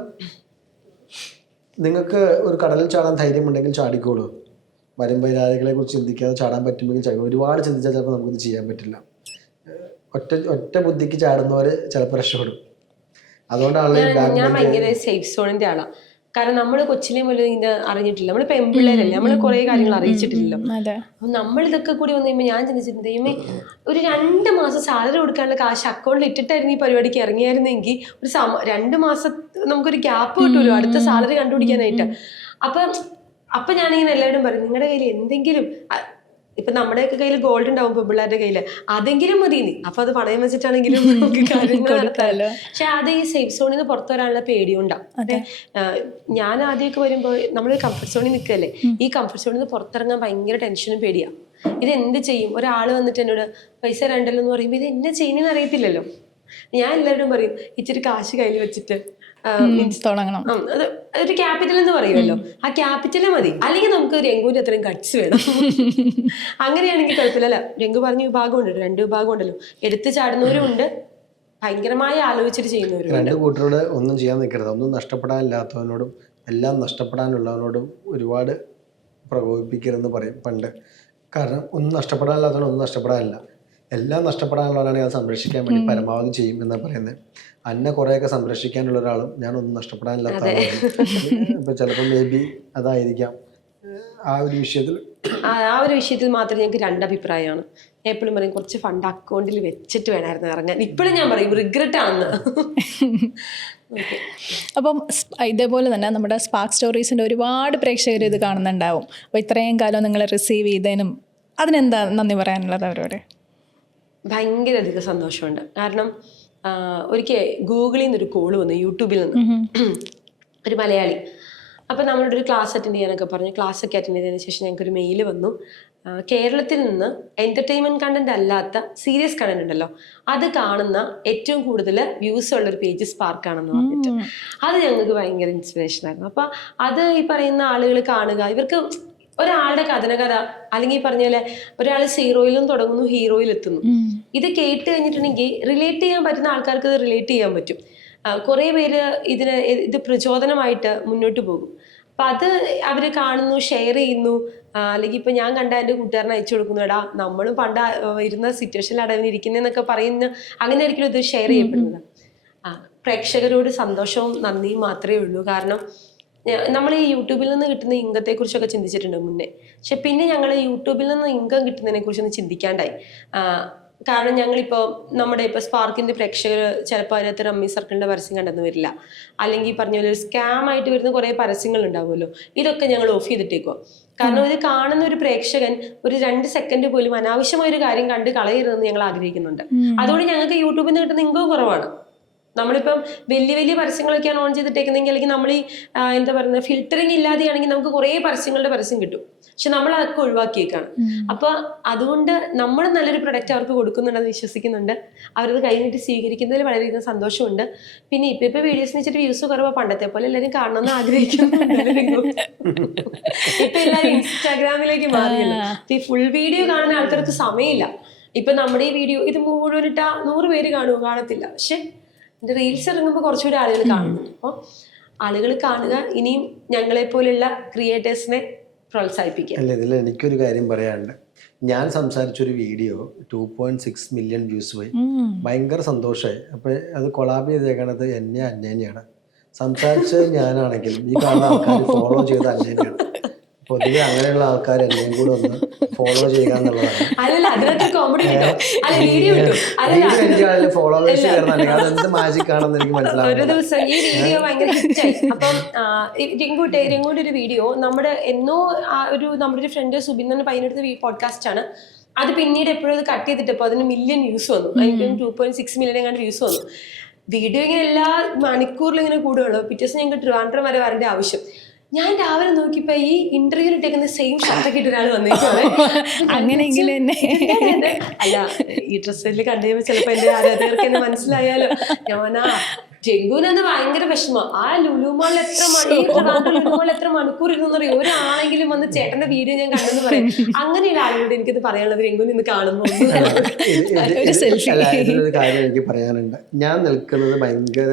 നിങ്ങൾക്ക് ഒരു കടലിൽ ചാടാൻ ധൈര്യമുണ്ടെങ്കിൽ ചാടിക്കോളൂ. വരുംവൈരാദികളെ കുറിച്ച് ചിന്തിക്കാതെ ചാടാൻ പറ്റുമെങ്കിൽ ചാടും. ഒരുപാട് ചിന്തിച്ചാൽ ചിലപ്പോൾ നമുക്കിത് ചെയ്യാൻ പറ്റില്ല. ഒറ്റ ബുദ്ധിക്ക് ചാടുന്നവർ ചിലപ്പോൾ രക്ഷപ്പെടും. അതുകൊണ്ടാണ് ഞാൻ ഭയങ്കര സേഫ് സോണിന്റെ ആളാണ്. കാരണം നമ്മൾ കൊച്ചിലെ മുതൽ ഇത് അറിഞ്ഞിട്ടില്ല. നമ്മൾ പെൺപിള്ളേരല്ലേ, നമ്മൾ കുറെ കാര്യങ്ങൾ അറിയിച്ചിട്ടില്ലല്ലോ. അപ്പൊ നമ്മൾ ഇതൊക്കെ കൂടി വന്നു കഴിയുമ്പോൾ ഞാൻ ചിന്തിച്ചിട്ടുണ്ട്, ദൈവമേ ഒരു 2 മാസം സാലറി കൊടുക്കാനുള്ള കാശ് അക്കൗണ്ടിൽ ഇട്ടിട്ടായിരുന്നു ഈ പരിപാടിക്ക് ഇറങ്ങിയായിരുന്നെങ്കിൽ ഒരു 2 മാസം നമുക്കൊരു ഗ്യാപ്പ് കിട്ടുമല്ലോ അടുത്ത സാലറി കണ്ടുപിടിക്കാനായിട്ട്. അപ്പൊ ഞാനിങ്ങനെ എല്ലാവരും പറയും, നിങ്ങളുടെ കയ്യിൽ എന്തെങ്കിലും, ഇപ്പൊ നമ്മുടെയൊക്കെ കയ്യിൽ ഗോൾഡ് ഉണ്ടാവും, പെൺപിള്ളേരുടെ കയ്യിൽ അതെങ്കിലും മതി. അപ്പൊ അത് പണയം വെച്ചിട്ടാണെങ്കിലും നമുക്ക് കാര്യങ്ങൾ നടത്താമല്ലോ. പക്ഷെ അത് ഈ സേഫ് സോണിൽ നിന്ന് പുറത്തു വരാനുള്ള പേടിയുണ്ടാവും. ഞാൻ ആദ്യമൊക്കെ വരുമ്പോൾ നമ്മൾ കംഫർട്ട് സോണിൽ നിൽക്കല്ലേ, ഈ കംഫർട്ട് സോണിൽ നിന്ന് പുറത്തിറങ്ങാൻ ഭയങ്കര ടെൻഷനും പേടിയാണ്. ഇത് എന്ത് ചെയ്യും? ഒരാൾ വന്നിട്ട് എന്നോട് പൈസ രണ്ടല്ലോ എന്ന് പറയുമ്പോൾ ഇത് എന്നെ ചെയ്യുന്നതെന്ന് അറിയത്തില്ലല്ലോ. ഞാൻ എല്ലാവരും പറയും, ഇച്ചിരി കാശ് കയ്യിൽ വെച്ചിട്ട് തുടങ്ങണം. അത് ഒരു ക്യാപിറ്റൽ എന്ന് പറയുമല്ലോ, ആ ക്യാപിറ്റൽ മതി. അല്ലെങ്കിൽ നമുക്ക് രംഗുവിന്റെ അത്രയും ഗട്സ് വേണം. അങ്ങനെയാണെങ്കിൽ കുഴപ്പമില്ല. രംഗു പറഞ്ഞ വിഭാഗമുണ്ട്, 2 വിഭാഗം ഉണ്ടല്ലോ. എടുത്തു ചാടുന്നവരും ഉണ്ട്, ഭയങ്കരമായി ആലോചിച്ചിട്ട് ചെയ്യുന്നവരും. 2 കൂട്ടരോട് ഒന്നും ചെയ്യാൻ നിൽക്കരുത്. ഒന്നും നഷ്ടപ്പെടാനില്ലാത്തവനോടും എല്ലാം നഷ്ടപ്പെടാനുള്ളവനോടും ഒരുപാട് പ്രകോപിപ്പിക്കരുതെന്ന് പറയും പണ്ട്. കാരണം ഒന്നും നഷ്ടപ്പെടാനില്ലാത്തവനോട് ഒന്നും നഷ്ടപ്പെടാനില്ല, എല്ലാം നഷ്ടപ്പെടാനുള്ളവരാണെങ്കിൽ അത് സംരക്ഷിക്കാൻ വേണ്ടി പരമാവധി ചെയ്യും എന്നാണ് പറയുന്നത്. അന്നെ കുറേയൊക്കെ സംരക്ഷിക്കാനുള്ള ഒരാളും ഞാനൊന്നും നഷ്ടപ്പെടാനില്ലാത്ത ആളാണ്. ഇപ്പം ചിലപ്പോൾ മേ ബി അതായിരിക്കാം ആ ഒരു വിഷയത്തിൽ. ആ ഒരു വിഷയത്തിൽ മാത്രം ഞങ്ങൾക്ക് 2 അഭിപ്രായമാണ്. ഞാൻ എപ്പോഴും പറയും കുറച്ച് ഫണ്ട് അക്കൗണ്ടിൽ വെച്ചിട്ട് വേണമായിരുന്നു ഇറങ്ങാൻ. ഇപ്പോഴും ഞാൻ പറയും റിഗ്രറ്റ് ആണെന്ന്. അപ്പം ഇതേപോലെ തന്നെ നമ്മുടെ സ്പാർക്ക് സ്റ്റോറീസിൻ്റെ ഒരുപാട് പ്രേക്ഷകർ ഇത് കാണുന്നുണ്ടാവും. അപ്പോൾ ഇത്രയും കാലം നിങ്ങൾ റിസീവ് ചെയ്തതിനും അതിനെന്താ നന്ദി പറയാനുള്ളത് അവരോട്? ഭയങ്കര അധികം സന്തോഷമുണ്ട്. കാരണം ഒരിക്കൽ ഗൂഗിളിൽ നിന്നൊരു കോള് വന്നു, യൂട്യൂബിൽ നിന്ന്, ഒരു മലയാളി. അപ്പോൾ നമ്മളോട് ഒരു ക്ലാസ് അറ്റൻഡ് ചെയ്യാനൊക്കെ പറഞ്ഞു. ക്ലാസ്സൊക്കെ അറ്റൻഡ് ചെയ്തതിന് ശേഷം ഞങ്ങൾക്കൊരു മെയിൽ വന്നു. കേരളത്തിൽ നിന്ന് എൻ്റർടൈൻമെൻറ്റ് കണ്ടന്റ് അല്ലാത്ത സീരിയസ് കണ്ടന്റ് ഉണ്ടല്ലോ, അത് കാണുന്ന ഏറ്റവും കൂടുതൽ വ്യൂസ് ഉള്ളൊരു പേജ് സ്പാർക്കാണെന്ന് പറഞ്ഞിട്ട്. അത് ഞങ്ങൾക്ക് ഭയങ്കര ഇൻസ്പിറേഷൻ ആയിരുന്നു. അപ്പോൾ അത് ഈ പറയുന്ന ആളുകൾ കാണുക, ഇവർക്ക് ഒരാളുടെ കഥനകഥ അല്ലെങ്കിൽ പറഞ്ഞ പോലെ ഒരാൾ സീറോയിലും തുടങ്ങുന്നു, ഹീറോയിൽ എത്തുന്നു. ഇത് കേട്ട് കഴിഞ്ഞിട്ടുണ്ടെങ്കിൽ റിലേറ്റ് ചെയ്യാൻ പറ്റുന്ന ആൾക്കാർക്ക് ഇത് റിലേറ്റ് ചെയ്യാൻ പറ്റും. കുറേ പേര് ഇത് പ്രചോദനമായിട്ട് മുന്നോട്ട് പോകും. അപ്പം അത് അവർ കാണുന്നു, ഷെയർ ചെയ്യുന്നു. അല്ലെങ്കിൽ ഇപ്പം ഞാൻ കണ്ട എൻ്റെ കൂട്ടുകാരനെ അയച്ചു കൊടുക്കുന്നു, എടാ നമ്മളും പണ്ട് ഇരുന്ന സിറ്റുവേഷനിലാണ് അവൻ ഇരിക്കുന്നതെന്നൊക്കെ പറയുന്ന, അങ്ങനെ ആയിരിക്കും ഇത് ഷെയർ ചെയ്യപ്പെടുന്നത്. പ്രേക്ഷകരോട് സന്തോഷവും നന്ദിയും മാത്രമേ ഉള്ളൂ. കാരണം നമ്മൾ ഈ യൂട്യൂബിൽ നിന്ന് കിട്ടുന്ന ഇൻകത്തെക്കുറിച്ചൊക്കെ ചിന്തിച്ചിട്ടുണ്ട് മുന്നേ. പക്ഷെ പിന്നെ ഞങ്ങൾ യൂട്യൂബിൽ നിന്ന് ഇൻകം കിട്ടുന്നതിനെ കുറിച്ചൊന്നും ചിന്തിക്കാണ്ടായി. കാരണം ഞങ്ങളിപ്പോൾ നമ്മുടെ ഇപ്പോൾ സ്പാർക്കിൻ്റെ പ്രേക്ഷകർ ചിലപ്പോൾ അതിനകത്ത് റമ്മി സർക്കിളിൻ്റെ പരസ്യം കണ്ടെന്ന് വരില്ല, അല്ലെങ്കിൽ പറഞ്ഞ പോലെ ഒരു സ്കാം ആയിട്ട് വരുന്ന കുറേ പരസ്യങ്ങൾ ഉണ്ടാവുമല്ലോ. ഇതൊക്കെ ഞങ്ങൾ ഓഫ് ചെയ്തിട്ടേക്കോ. കാരണം ഇത് കാണുന്ന ഒരു പ്രേക്ഷകൻ ഒരു 2 സെക്കൻഡ് പോലും അനാവശ്യമായൊരു കാര്യം കണ്ട് കളയരുതെന്ന് ഞങ്ങൾ ആഗ്രഹിക്കുന്നുണ്ട്. അതുകൊണ്ട് ഞങ്ങൾക്ക് യൂട്യൂബിൽ നിന്ന് കിട്ടുന്ന ഇൻകം കുറവാണ്. നമ്മളിപ്പം വലിയ വലിയ പരസ്യങ്ങളൊക്കെയാണ് ഓൺ ചെയ്തിട്ടേക്കുന്നെങ്കിൽ, അല്ലെങ്കിൽ നമ്മൾ ഈ എന്താ പറയുന്നത് ഫിൽറ്ററിങ് ഇല്ലാതെയാണെങ്കിൽ നമുക്ക് കുറേ പരസ്യങ്ങളുടെ പരസ്യം കിട്ടും. പക്ഷെ നമ്മൾ അതൊക്കെ ഒഴിവാക്കിയേക്കാണ്. അപ്പൊ അതുകൊണ്ട് നമ്മൾ നല്ലൊരു പ്രൊഡക്റ്റ് അവർക്ക് കൊടുക്കുന്നുണ്ടെന്ന് വിശ്വസിക്കുന്നുണ്ട്. അവരത് കഴിഞ്ഞിട്ട് സ്വീകരിക്കുന്നതിൽ വളരെയധികം സന്തോഷമുണ്ട്. പിന്നെ ഇപ്പൊ വീഡിയോസിന് വെച്ചിട്ട് വ്യൂസ് കുറവാണ്, പണ്ടത്തെ പോലെ എല്ലാവരും കാണണമെന്ന് ആഗ്രഹിക്കുന്നുണ്ട്. ഇപ്പൊ എല്ലാവരും ഇൻസ്റ്റാഗ്രാമിലേക്ക് മാറിയല്ലോ. ഈ ഫുൾ വീഡിയോ കാണുന്ന ആൾക്കാർക്ക് സമയമില്ല. ഇപ്പൊ നമ്മുടെ ഈ വീഡിയോ ഇത് മുഴുവൻ ഇട്ടാ 100 പേര് കാണുമോ? കാണത്തില്ല. പക്ഷെ എൻ്റെ റീൽസ് ഇറങ്ങുമ്പോൾ കുറച്ചുകൂടി ആളുകൾ കാണുന്നുണ്ട്. അപ്പോൾ ആളുകൾ കാണുക, ഇനിയും ഞങ്ങളെപ്പോലുള്ള ക്രിയേറ്റേഴ്സിനെ പ്രോത്സാഹിപ്പിക്കുക. അല്ല, ഇതിൽ എനിക്കൊരു കാര്യം പറയാനുണ്ട്. ഞാൻ സംസാരിച്ചൊരു വീഡിയോ 2.6 മില്യൺ വ്യൂസ് പോയി. ഭയങ്കര സന്തോഷമായി. അപ്പോൾ അത് കൊളാബ് ചെയ്തേക്കണത് എന്നെ അന്യനെയാണ്. സംസാരിച്ചത് ഞാനാണെങ്കിൽ ഈ കാണുന്ന ആൾക്കാർ ഫോളോ ചെയ്ത അന്യനെയാണ്. പൊതുവെ അങ്ങനെയുള്ള ആൾക്കാർ എന്നെയും കൂടെ ഒന്ന് ഫോളോ ചെയ്യുക എന്നുള്ളതാണ്. ഫോളോവേഴ്സ് അതെന്ത് മാജിക് ആണെന്ന് എനിക്ക് മനസ്സിലാവും. ഒരു ദിവസം ഈ വീഡിയോ ഭയങ്കര ഹിറ്റായി. അപ്പം രംഗുവിന്റെ ഒരു വീഡിയോ നമ്മുടെ നമ്മുടെ ഒരു ഫ്രണ്ട് സുബിൻ എന്ന പയ്യനെടുത്ത പോഡ്കാസ്റ്റ് ആണ്. അത് പിന്നീട് എപ്പോഴും അത് കട്ട് ചെയ്തിട്ടപ്പോൾ അതിന് മില്യൺ വ്യൂസ് വന്നു. എനിക്ക് 2.6 മില്യൺ എങ്ങാണ്ട് വ്യൂസ് വന്നു. വീഡിയോ ഇങ്ങനെ എല്ലാ മണിക്കൂറിലും ഇങ്ങനെ കൂടുകയുള്ളൂ. പിറ്റേ ദിവസം ഞങ്ങൾക്ക് ട്രിവാൻഡ്രം വരെ വരേണ്ട ആവശ്യം. ഞാൻ രാവിലെ നോക്കിയപ്പോ ഈ ഇന്റർവ്യൂവിൽ ഇട്ടേക്കുന്ന സെയിം ഷർട്ടൊക്കെ ഇട്ട് ഒരാൾ വന്നേക്കാണ്. അങ്ങനെയെങ്കിൽ അല്ല, ഈ ഡ്രസ്സിൽ കണ്ടുകഴിയുമ്പോ ചിലപ്പോ എന്റെ ആരാധകർക്ക് എന്നെ മനസ്സിലായാലോ. ഞാനാ ജംഗുവിനെന്ന് ഭയങ്കര വിഷമം. ആ ലുലുമാളിൽ എത്ര മണിക്കൂർ ഇരുന്നു അറിയാം. ഒരാളെങ്കിലും വന്ന് ചേട്ടന്റെ വീഡിയോ ഞാൻ കണ്ടെന്ന് പറയും. അങ്ങനെയുള്ള ആളുകളോട് എനിക്കത് പറയാനുള്ളത് രംഗു നിന്ന് കാണുമ്പോൾ ഒരു കാര്യം എനിക്ക് പറയാനുണ്ട്. ഞാൻ നിൽക്കുന്നത് ഭയങ്കര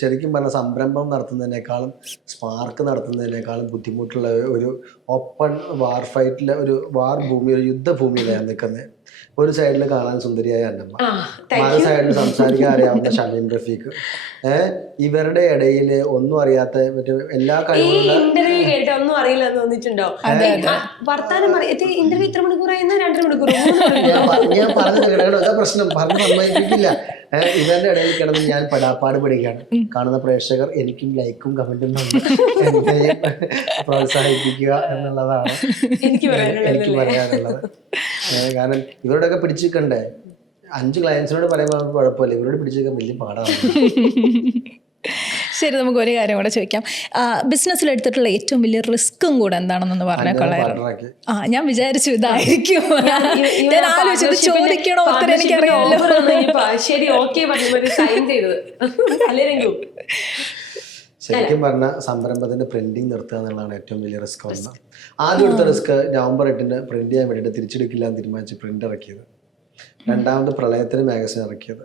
ശരിക്കും പറഞ്ഞ സംരംഭം നടത്തുന്നതിനേക്കാളും സ്പാർക്ക് നടത്തുന്നതിനേക്കാളും ബുദ്ധിമുട്ടുള്ള ഒരു ഓപ്പൺ വാർ ഫൈറ്റിലെ ഒരു വാർ ഭൂമി, ഒരു യുദ്ധഭൂമിയിലാണ് നിൽക്കുന്നത്. ഒരു സൈഡിൽ കാണാൻ സുന്ദരിയായ അന്നമ്മ, മറു സൈഡിൽ സംസാരിക്കാൻ അറിയാവുന്ന ഷമീം റഫീഖ്. ഇവരുടെ ഇടയിൽ ഒന്നും അറിയാത്ത മറ്റേ എല്ലാ കഴിവുകളും ഇന്റർവ്യൂ കേട്ടോ ഒന്നും അറിയില്ല എന്ന് തോന്നിട്ടുണ്ടോ? വർത്താനം ഇന്റർവ്യൂ ഇത്ര മണിക്കൂറായിരുന്നു, 2 മണിക്കൂർ. ഞാൻ പറഞ്ഞു പ്രശ്നം പറഞ്ഞു സമ്മതിപ്പിക്കില്ല. ഇവരുടെ ഇടയിൽ കിടന്ന് ഞാൻ പെടാപ്പാട് പിടിക്കുകയാണ്. കാണുന്ന പ്രേക്ഷകർ എനിക്കും ലൈക്കും കമന്റും എന്നെ പ്രോത്സാഹിപ്പിക്കുക എന്നുള്ളതാണ് എനിക്ക് പറയാനുള്ളത്. കാരണം ഇവരോടൊക്കെ പിടിച്ചിരിക്കണ്ടേ. 5 ക്ലയൻസിനോട് പറയുമ്പോൾ കുഴപ്പമില്ല, ഇവരോട് പിടിച്ചിരിക്കാൻ വലിയ പാടാണ്. ശരി, നമുക്ക് ഒരു കാര്യം കൂടെ ചോദിക്കാം. ബിസിനസ്സിൽ എടുത്തിട്ടുള്ള ഏറ്റവും വലിയ റിസ്ക്കും കൂടെ എന്താണെന്നൊന്ന് പറഞ്ഞാൽ കൊള്ളായിരുന്നു. ഞാൻ വിചാരിച്ചു ഇതായിരിക്കും. ഞാൻ ആലോചിച്ചത് ചോദിക്കണോ ഉത്തരം എനിക്കറിയാമല്ലോ. ശരി, ഓക്കെ സൈൻ ചെയ്തത് അല്ലെങ്കിൽ ശരിക്കും പറഞ്ഞാൽ സംരംഭത്തിന്റെ പ്രിന്റിങ് നിർത്തുക എന്നുള്ളതാണ് ഏറ്റവും വലിയ റിസ്ക്. ഒന്ന് ആദ്യം എടുത്ത റിസ്ക് നവംബർ 8 പ്രിന്റ് ചെയ്യാൻ വേണ്ടിയിട്ട് തിരിച്ചെടുക്കില്ല എന്ന് തീരുമാനിച്ച് പ്രിന്റ് ഇറക്കിയത്. രണ്ടാമത് പ്രളയത്തിന് മാഗസിൻ ഇറക്കിയത്.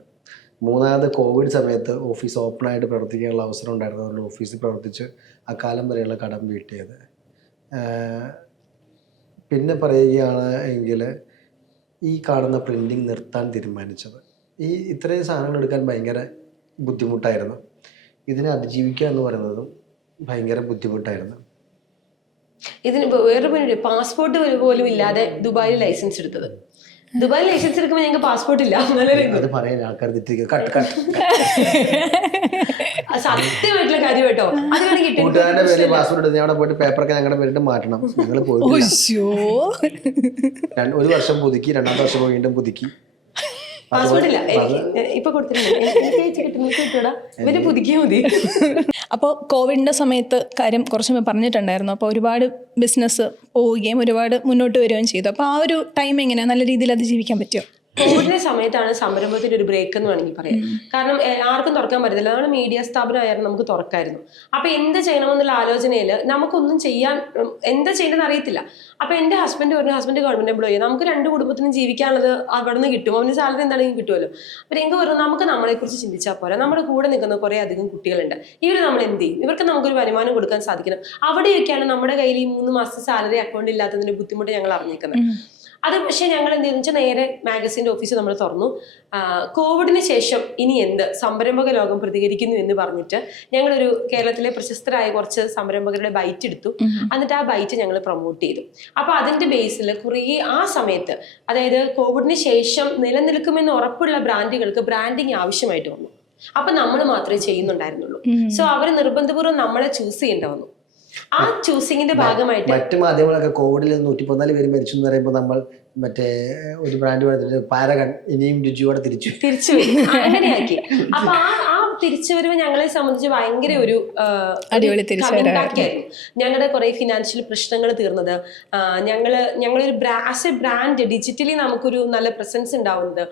മൂന്നാമത് കോവിഡ് സമയത്ത് ഓഫീസ് ഓപ്പണായിട്ട് പ്രവർത്തിക്കാനുള്ള അവസരം ഉണ്ടായിരുന്നു. അതുകൊണ്ട് ഓഫീസിൽ പ്രവർത്തിച്ച് അക്കാലം വരെയുള്ള കടം വീട്ടിയത്. പിന്നെ പറയുകയാണ് എങ്കിൽ ഈ കാണുന്ന പ്രിന്റിങ് നിർത്താൻ തീരുമാനിച്ചത്. ഇത്രയും സാധനങ്ങൾ എടുക്കാൻ ഭയങ്കര ബുദ്ധിമുട്ടായിരുന്നു. ഇതിനെ അതിജീവിക്കുക എന്ന് പറയുന്നതും ഭയങ്കര ബുദ്ധിമുട്ടായിരുന്നു. ഇതിന് വേറെ പാസ്പോർട്ട് പോലും ഇല്ലാതെ ദുബായിൽ ലൈസൻസ് എടുത്തത്. ദുബായിൽ ലൈസൻസ് എടുക്കുമ്പോൾ ഞങ്ങൾക്ക് പാസ്പോർട്ട് ഇല്ല. അത് പറയാൻ ആൾക്കാർ സത്യമായിട്ടുള്ള കാര്യം കേട്ടോ. അത് കൂട്ടുകാരുടെ പേരിൽ പാസ്പോർട്ട് എടുത്ത് അവിടെ പോയിട്ട് പേപ്പറൊക്കെ ഞങ്ങളുടെ പേരിട്ട് മാറ്റണം. ഞങ്ങൾ പോയി 1 വർഷം പുതുക്കി, 2ാമത്തെ വർഷം വീണ്ടും പുതുക്കി. പാസ്പോർട്ടില്ല ഇപ്പൊ കൊടുത്തിട്ടുണ്ട്, പുതുക്കിയാൽ മതി. അപ്പോൾ കോവിഡിൻ്റെ സമയത്ത് കാര്യം കുറച്ച് പറഞ്ഞിട്ടുണ്ടായിരുന്നു. അപ്പോൾ ഒരുപാട് ബിസിനസ് പോവുകയും ഒരുപാട് മുന്നോട്ട് വരികയും ചെയ്തു. അപ്പോൾ ആ ഒരു ടൈം എങ്ങനെയാണ് നല്ല രീതിയിൽ അതിജീവിക്കാൻ പറ്റുമോ? കോവിഡിന്റെ സമയത്താണ് സംരംഭത്തിന്റെ ഒരു ബ്രേക്ക് എന്ന് വേണമെങ്കിൽ പറയാം. കാരണം ആർക്കും തുറക്കാൻ പറ്റത്തില്ല. അതാണ് മീഡിയ സ്ഥാപനമായിരുന്നു, നമുക്ക് തുറക്കായിരുന്നു. അപ്പൊ എന്ത് ചെയ്യണമെന്നുള്ള ആലോചനയിൽ നമുക്കൊന്നും ചെയ്യാൻ എന്താ ചെയ്യേണ്ടതെന്ന് അറിയത്തില്ല. അപ്പൊ എന്റെ ഹസ്ബൻഡ് ഗവൺമെന്റ് എംപ്ലോയി, നമുക്ക് 2 കുടുംബത്തിനും ജീവിക്കാനുള്ളത് അവിടെ നിന്ന് കിട്ടും, അവന് സാലറി എന്താണെങ്കിലും കിട്ടുമല്ലോ. അപ്പൊ എനിക്ക് പറഞ്ഞു നമുക്ക് നമ്മളെ കുറിച്ച് ചിന്തിച്ചാൽ പോരാ, നമ്മുടെ കൂടെ നിൽക്കുന്ന കുറെ അധികം കുട്ടികളുണ്ട്, ഇവർ നമ്മൾ എന്ത് ചെയ്യും, ഇവർക്ക് നമുക്കൊരു വരുമാനം കൊടുക്കാൻ സാധിക്കണം. അവിടെയൊക്കെയാണ് നമ്മുടെ കയ്യിൽ ഈ 3 മാസത്തെ സാലറി അക്കൗണ്ട് ഇല്ലാത്തതിന്റെ ബുദ്ധിമുട്ട് ഞങ്ങൾ അറിഞ്ഞിരിക്കുന്നത്. അത് പക്ഷെ ഞങ്ങൾ എന്ത് വെച്ചാൽ നേരെ മാഗസിൻ്റെ ഓഫീസ് നമ്മൾ തുറന്നു. കോവിഡിന് ശേഷം ഇനി എന്ത് സംരംഭക ലോകം പ്രതികരിക്കുന്നു എന്ന് പറഞ്ഞിട്ട് ഞങ്ങളൊരു കേരളത്തിലെ പ്രശസ്തരായ കുറച്ച് സംരംഭകരുടെ ബൈറ്റ് എടുത്തു. എന്നിട്ട് ആ ബൈറ്റ് ഞങ്ങൾ പ്രൊമോട്ട് ചെയ്തു. അപ്പൊ അതിന്റെ ബേസിൽ കുറേ ആ സമയത്ത്, അതായത് കോവിഡിന് ശേഷം നിലനിൽക്കുമെന്ന് ഉറപ്പുള്ള ബ്രാൻഡുകൾക്ക് ബ്രാൻഡിങ് ആവശ്യമായിട്ട് വന്നു. അപ്പൊ നമ്മൾ മാത്രമേ ചെയ്യുന്നുണ്ടായിരുന്നുള്ളൂ. സോ അവർ നിർബന്ധപൂർവ്വം നമ്മളെ ചൂസ് ചെയ്യേണ്ടി വന്നു. ആ ചൂസിങ്ങിന്റെ ഭാഗമായിട്ട് മറ്റു മാധ്യമങ്ങളൊക്കെ കോവിഡിൽ 114 പേര് മരിച്ചു എന്ന് പറയുമ്പോൾ നമ്മൾ മറ്റേ ഒരു ബ്രാൻഡ് പറഞ്ഞിട്ട് പാരഗൺ ഇനിയും രുചിയോടെ തിരിച്ചു അങ്ങനെയാക്കി. അപ്പൊ ആ തിരിച്ചുവരവ് ഞങ്ങളെ സംബന്ധിച്ച് ഭയങ്കര ഒരു ഉണ്ടാക്കിയായിരുന്നു. ഞങ്ങളുടെ കുറെ ഫിനാൻഷ്യൽ പ്രശ്നങ്ങൾ തീർന്നത്, ഞങ്ങളൊരു ആസ് എ ബ്രാൻഡ് ഡിജിറ്റലി നമുക്കൊരു നല്ല പ്രസൻസ് ഉണ്ടാവുന്നത്,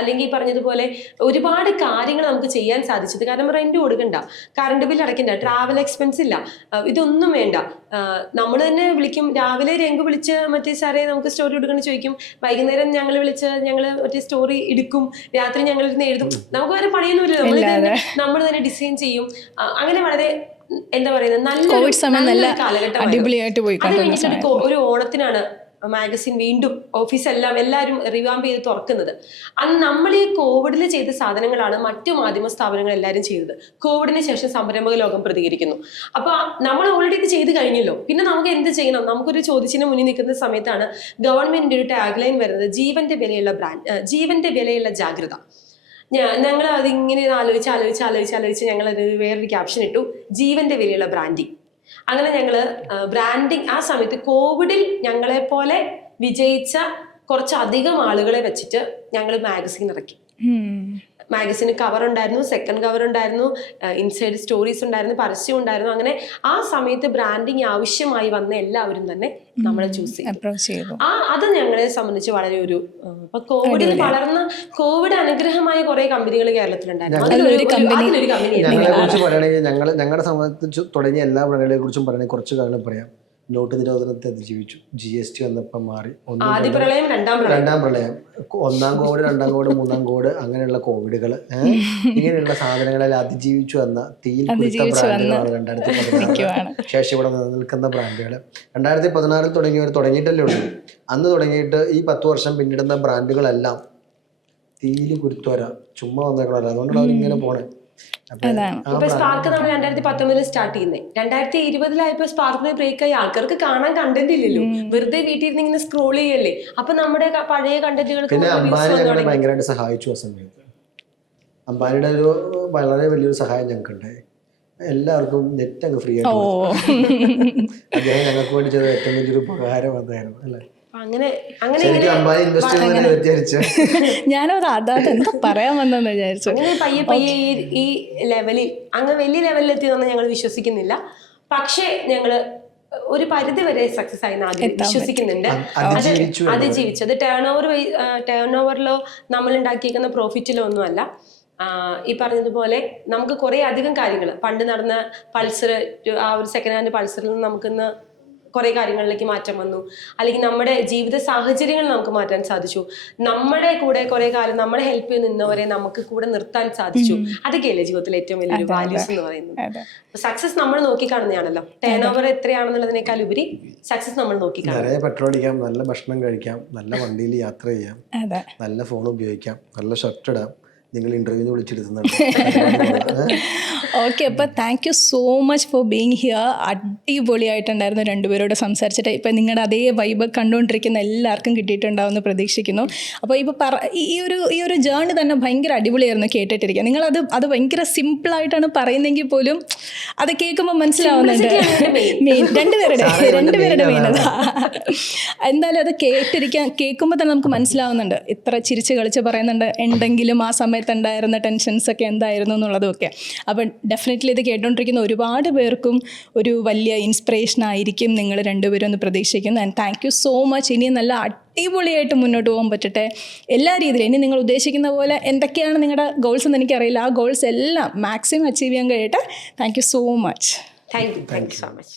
അല്ലെങ്കിൽ പറഞ്ഞതുപോലെ ഒരുപാട് കാര്യങ്ങൾ നമുക്ക് ചെയ്യാൻ സാധിച്ചത്. കാരണം റെന്റ് കൊടുക്കണ്ട, കറണ്ട് ബില്ല് അടയ്ക്കണ്ട, ട്രാവൽ എക്സ്പെൻസ് ഇല്ല, ഇതൊന്നും വേണ്ട. നമ്മൾ തന്നെ വിളിക്കും, രാവിലെ രംഗ് വിളിച്ച് മറ്റേ സാറേ നമുക്ക് സ്റ്റോറി എടുക്കണം ചോദിക്കും, വൈകുന്നേരം ഞങ്ങൾ വിളിച്ച് ഞങ്ങൾ മറ്റേ സ്റ്റോറി എടുക്കും, രാത്രി ഞങ്ങൾ ഇരുന്ന് എഴുതും. നമുക്ക് വേറെ പണിയൊന്നുമില്ല, നമ്മൾ തന്നെ ഡിസൈൻ ചെയ്യും. അങ്ങനെ വളരെ എന്താ പറയുന്നത് നല്ല കാലഘട്ടം. ഒരു ഓണത്തിനാണ് മാഗസിൻ വീണ്ടും ഓഫീസെല്ലാം എല്ലാവരും റിവാമ്പ് ചെയ്ത് തുറക്കുന്നത്. അന്ന് നമ്മൾ ഈ കോവിഡിൽ ചെയ്ത സാധനങ്ങളാണ് മറ്റു മാധ്യമ സ്ഥാപനങ്ങൾ എല്ലാവരും ചെയ്തത്. കോവിഡിന് ശേഷം സംരംഭക ലോകം പ്രതികരിക്കുന്നു. അപ്പൊ നമ്മൾ ഓൾറെഡി ഇത് ചെയ്ത് കഴിഞ്ഞല്ലോ, പിന്നെ നമുക്ക് എന്ത് ചെയ്യണം? നമുക്കൊരു ചോദ്യത്തിന് മുന്നിൽ നിൽക്കുന്ന സമയത്താണ് ഗവൺമെന്റിന്റെ ഒരു ടാഗ് ലൈൻ വരുന്നത്, ജീവന്റെ വിലയുള്ള ജാഗ്രത. ഞങ്ങൾ അതിങ്ങനെ ആലോചിച്ച് ഞങ്ങളത് വേറൊരു ക്യാപ്ഷൻ ഇട്ടു, ജീവന്റെ വിലയുള്ള ബ്രാൻഡിങ്. അങ്ങനെ ഞങ്ങള് ബ്രാൻഡിങ് ആ സമയത്ത് കോവിഡിൽ ഞങ്ങളെ പോലെ വിജയിച്ച കുറച്ചധികം ആളുകളെ വെച്ചിട്ട് ഞങ്ങൾ മാഗസിൻ ഇറക്കി. മാഗസിന് കവർ ഉണ്ടായിരുന്നു, സെക്കൻഡ് കവർ ഉണ്ടായിരുന്നു, ഇൻസൈഡ് സ്റ്റോറീസ് ഉണ്ടായിരുന്നു, പരസ്യം ഉണ്ടായിരുന്നു. അങ്ങനെ ആ സമയത്ത് ബ്രാൻഡിങ് ആവശ്യമായി വന്ന എല്ലാവരും തന്നെ നമ്മളെ ചൂസ് ചെയ്തു. അത് ഞങ്ങളെ സംബന്ധിച്ച് വളരെ ഒരു കോവിഡിൽ വളർന്ന കോവിഡ് അനുഗ്രഹമായ കുറെ കമ്പനികൾ കേരളത്തിലുണ്ടായിരുന്നു. അതിലൊരു കമ്പനി ഞങ്ങളെ കുറിച്ച് പറയുകയാണെങ്കിൽ ഞങ്ങളുടെ സംബന്ധിച്ച് തുടങ്ങിയ എല്ലാ ബ്രാൻഡുകളെ കുറിച്ചും പറയുന്നത് കുറച്ച് കാലം പറയാം. നോട്ട് നിരോധനത്തെ അതിജീവിച്ചു, GST വന്നപ്പോൾ മാറി, രണ്ടാം പ്രളയം, 1ാം കോവിഡ്, 2ാം കോവിഡ്, 3ാം കോവിഡ്, അങ്ങനെയുള്ള കോവിഡുകൾ, ഇങ്ങനെയുള്ള സാധനങ്ങളെല്ലാം അതിജീവിച്ചു വന്ന തീയിൽ കുറിച്ച ബ്രാൻഡുകളാണ് 2016 ശേഷം ഇവിടെ നിലനിൽക്കുന്ന ബ്രാൻഡുകൾ. 2016 തുടങ്ങിയിട്ടല്ലേ ഉള്ളൂ. അന്ന് തുടങ്ങിയിട്ട് ഈ 10 വർഷം പിന്നിടുന്ന ബ്രാൻഡുകളെല്ലാം തീയിൽ കുരുത്തോരാ, ചുമ്മാ വന്നേക്കളല്ല. അതുകൊണ്ടാണ് അവരിങ്ങനെ പോണേ. ഇപ്പൊ സ്പാർക്ക് നമ്മൾ 2019 സ്റ്റാർട്ട് ചെയ്യുന്നത്, 2020 സ്പാർക്കിന് ബ്രേക്ക് ആയി. ആൾക്കാർക്ക് കാണാൻ കണ്ടന്റ് ഇല്ലല്ലോ, വെറുതെ വീട്ടിൽ ഇരുന്ന് ഇങ്ങനെ സ്ക്രോൾ ചെയ്യല്ലേ. അപ്പൊ നമ്മുടെ പഴയ കണ്ടന്റുകൾക്ക് ഭയങ്കരമായിട്ട് സഹായിച്ചു. ആ സമയത്ത് അംബാനിയുടെ ഒരു വളരെ വലിയൊരു സഹായം ഞങ്ങൾക്ക് ഉണ്ടായി. എല്ലാവർക്കും നെറ്റ് അങ്ങ് ഫ്രീ ആയിട്ട് അദ്ദേഹം ഞങ്ങൾക്ക് വേണ്ടി ചെയ്ത ഏറ്റവും വലിയൊരു ഉപകാരം അതായിരുന്നു അല്ലേ. അങ്ങനെ അങ്ങനെ ശരിക്കും അമ്പാനി ഇൻവെസ്റ്റ് ചെയ്യുന്നതിനെ വ്യത്യാനിച്ച് ഞാനത് എന്താ പറയാൻ വന്നെന്ന് വിചാരിച്ചു. അങ്ങനെ പയ്യെ പയ്യെ ഈ ലെവലിൽ അങ്ങനെ വലിയ ലെവലിൽ എത്തിയെന്ന് ഞങ്ങൾ വിശ്വസിക്കുന്നില്ല. പക്ഷേ ഞങ്ങള് ഒരു പരിധി വരെ സക്സസ് ആയി വിശ്വസിക്കുന്നുണ്ട്. അതിജീവിച്ചത് ടേൺ ഓവറിലോ നമ്മൾ ഉണ്ടാക്കിയിരിക്കുന്ന പ്രോഫിറ്റിലോ ഒന്നുമല്ല. ഈ പറഞ്ഞതുപോലെ നമുക്ക് കുറെ അധികം കാര്യങ്ങൾ പണ്ട് നടന്ന പൾസർ, ആ ഒരു സെക്കൻഡ് ഹാൻഡ് പൾസറിൽ നിന്ന് നമുക്കിന്ന് കുറെ കാര്യങ്ങളിലേക്ക് മാറ്റം വന്നു. അല്ലെങ്കിൽ നമ്മുടെ ജീവിത സാഹചര്യങ്ങൾ നമുക്ക് മാറ്റാൻ സാധിച്ചു. നമ്മുടെ കൂടെ കുറെ കാലം നമ്മളെ ഹെൽപ്പ് ചെയ്ത് നിന്നവരെ നമുക്ക് കൂടെ നിർത്താൻ സാധിച്ചു. അതൊക്കെയല്ലേ ജീവിതത്തിലെ ഏറ്റവും വലിയൊരു വാല്യൂസ് എന്ന് പറയുന്നത്. സക്സസ് നമ്മൾ നോക്കിക്കാണുന്നതാണല്ലോ. ടേൺ ഓവർ എത്രയാണെന്നുള്ളതിനേക്കാൾ ഉപരി സക്സസ് നമ്മൾ നോക്കിക്കാണും. നിറയെ പെട്രോൾ അടിക്കാം, നല്ല ഭക്ഷണം കഴിക്കാം, നല്ല വണ്ടിയിൽ യാത്ര ചെയ്യാം, നല്ല ഫോൺ ഉപയോഗിക്കാം, നല്ല ഷർട്ട് ഇടാം. നിങ്ങൾ ഇന്റർവ്യൂവിന് വിളിച്ചെടുക്കുന്നുണ്ട്. ഓക്കെ, അപ്പോൾ thank you so much for being here. അടിപൊളിയായിട്ടുണ്ടായിരുന്നു രണ്ടുപേരോട് സംസാരിച്ചിട്ട്. ഇപ്പം നിങ്ങളുടെ അതേ വൈബ് കണ്ടുകൊണ്ടിരിക്കുന്ന എല്ലാവർക്കും കിട്ടിയിട്ടുണ്ടാവുമെന്ന് പ്രതീക്ഷിക്കുന്നു. അപ്പോൾ ഇപ്പോൾ ഈ ഒരു ജേർണി തന്നെ ഭയങ്കര അടിപൊളിയായിരുന്നു കേട്ടിട്ടിരിക്കുക. നിങ്ങളത് അത് സിമ്പിളായിട്ടാണ് പറയുന്നെങ്കിൽ പോലും അത് കേൾക്കുമ്പോൾ മനസ്സിലാവുന്നുണ്ട്. മെയിൻ രണ്ടുപേരുടെ മെയിൻ അതാ. എന്തായാലും അത് കേൾക്കുമ്പോൾ തന്നെ നമുക്ക് മനസ്സിലാവുന്നുണ്ട്. ഇത്ര ചിരിച്ച് കളിച്ച് പറയുന്നുണ്ട്, ഉണ്ടെങ്കിലും ആ സമയത്ത് ഉണ്ടായിരുന്ന ടെൻഷൻസൊക്കെ എന്തായിരുന്നു എന്നുള്ളതൊക്കെ. അപ്പം ഡെഫിനറ്റ്ലി ഇത് കേട്ടുകൊണ്ടിരിക്കുന്ന ഒരുപാട് പേർക്കും ഒരു വലിയ ഇൻസ്പിറേഷൻ ആയിരിക്കും നിങ്ങൾ രണ്ടുപേരും എന്ന് പ്രതീക്ഷിക്കുന്നു. And thank you so much. ഇനിയും നല്ല അടിപൊളിയായിട്ട് മുന്നോട്ട് പോകാൻ പറ്റട്ടെ എല്ലാ രീതിയിലും. ഇനി നിങ്ങൾ ഉദ്ദേശിക്കുന്ന പോലെ എന്തൊക്കെയാണ് നിങ്ങളുടെ ഗോൾസ് എന്ന് എനിക്കറിയില്ല. ആ ഗോൾസ് എല്ലാം മാക്സിമം അച്ചീവ് ചെയ്യാൻ കഴിയട്ടെ. Thank you so much. Thank you so much.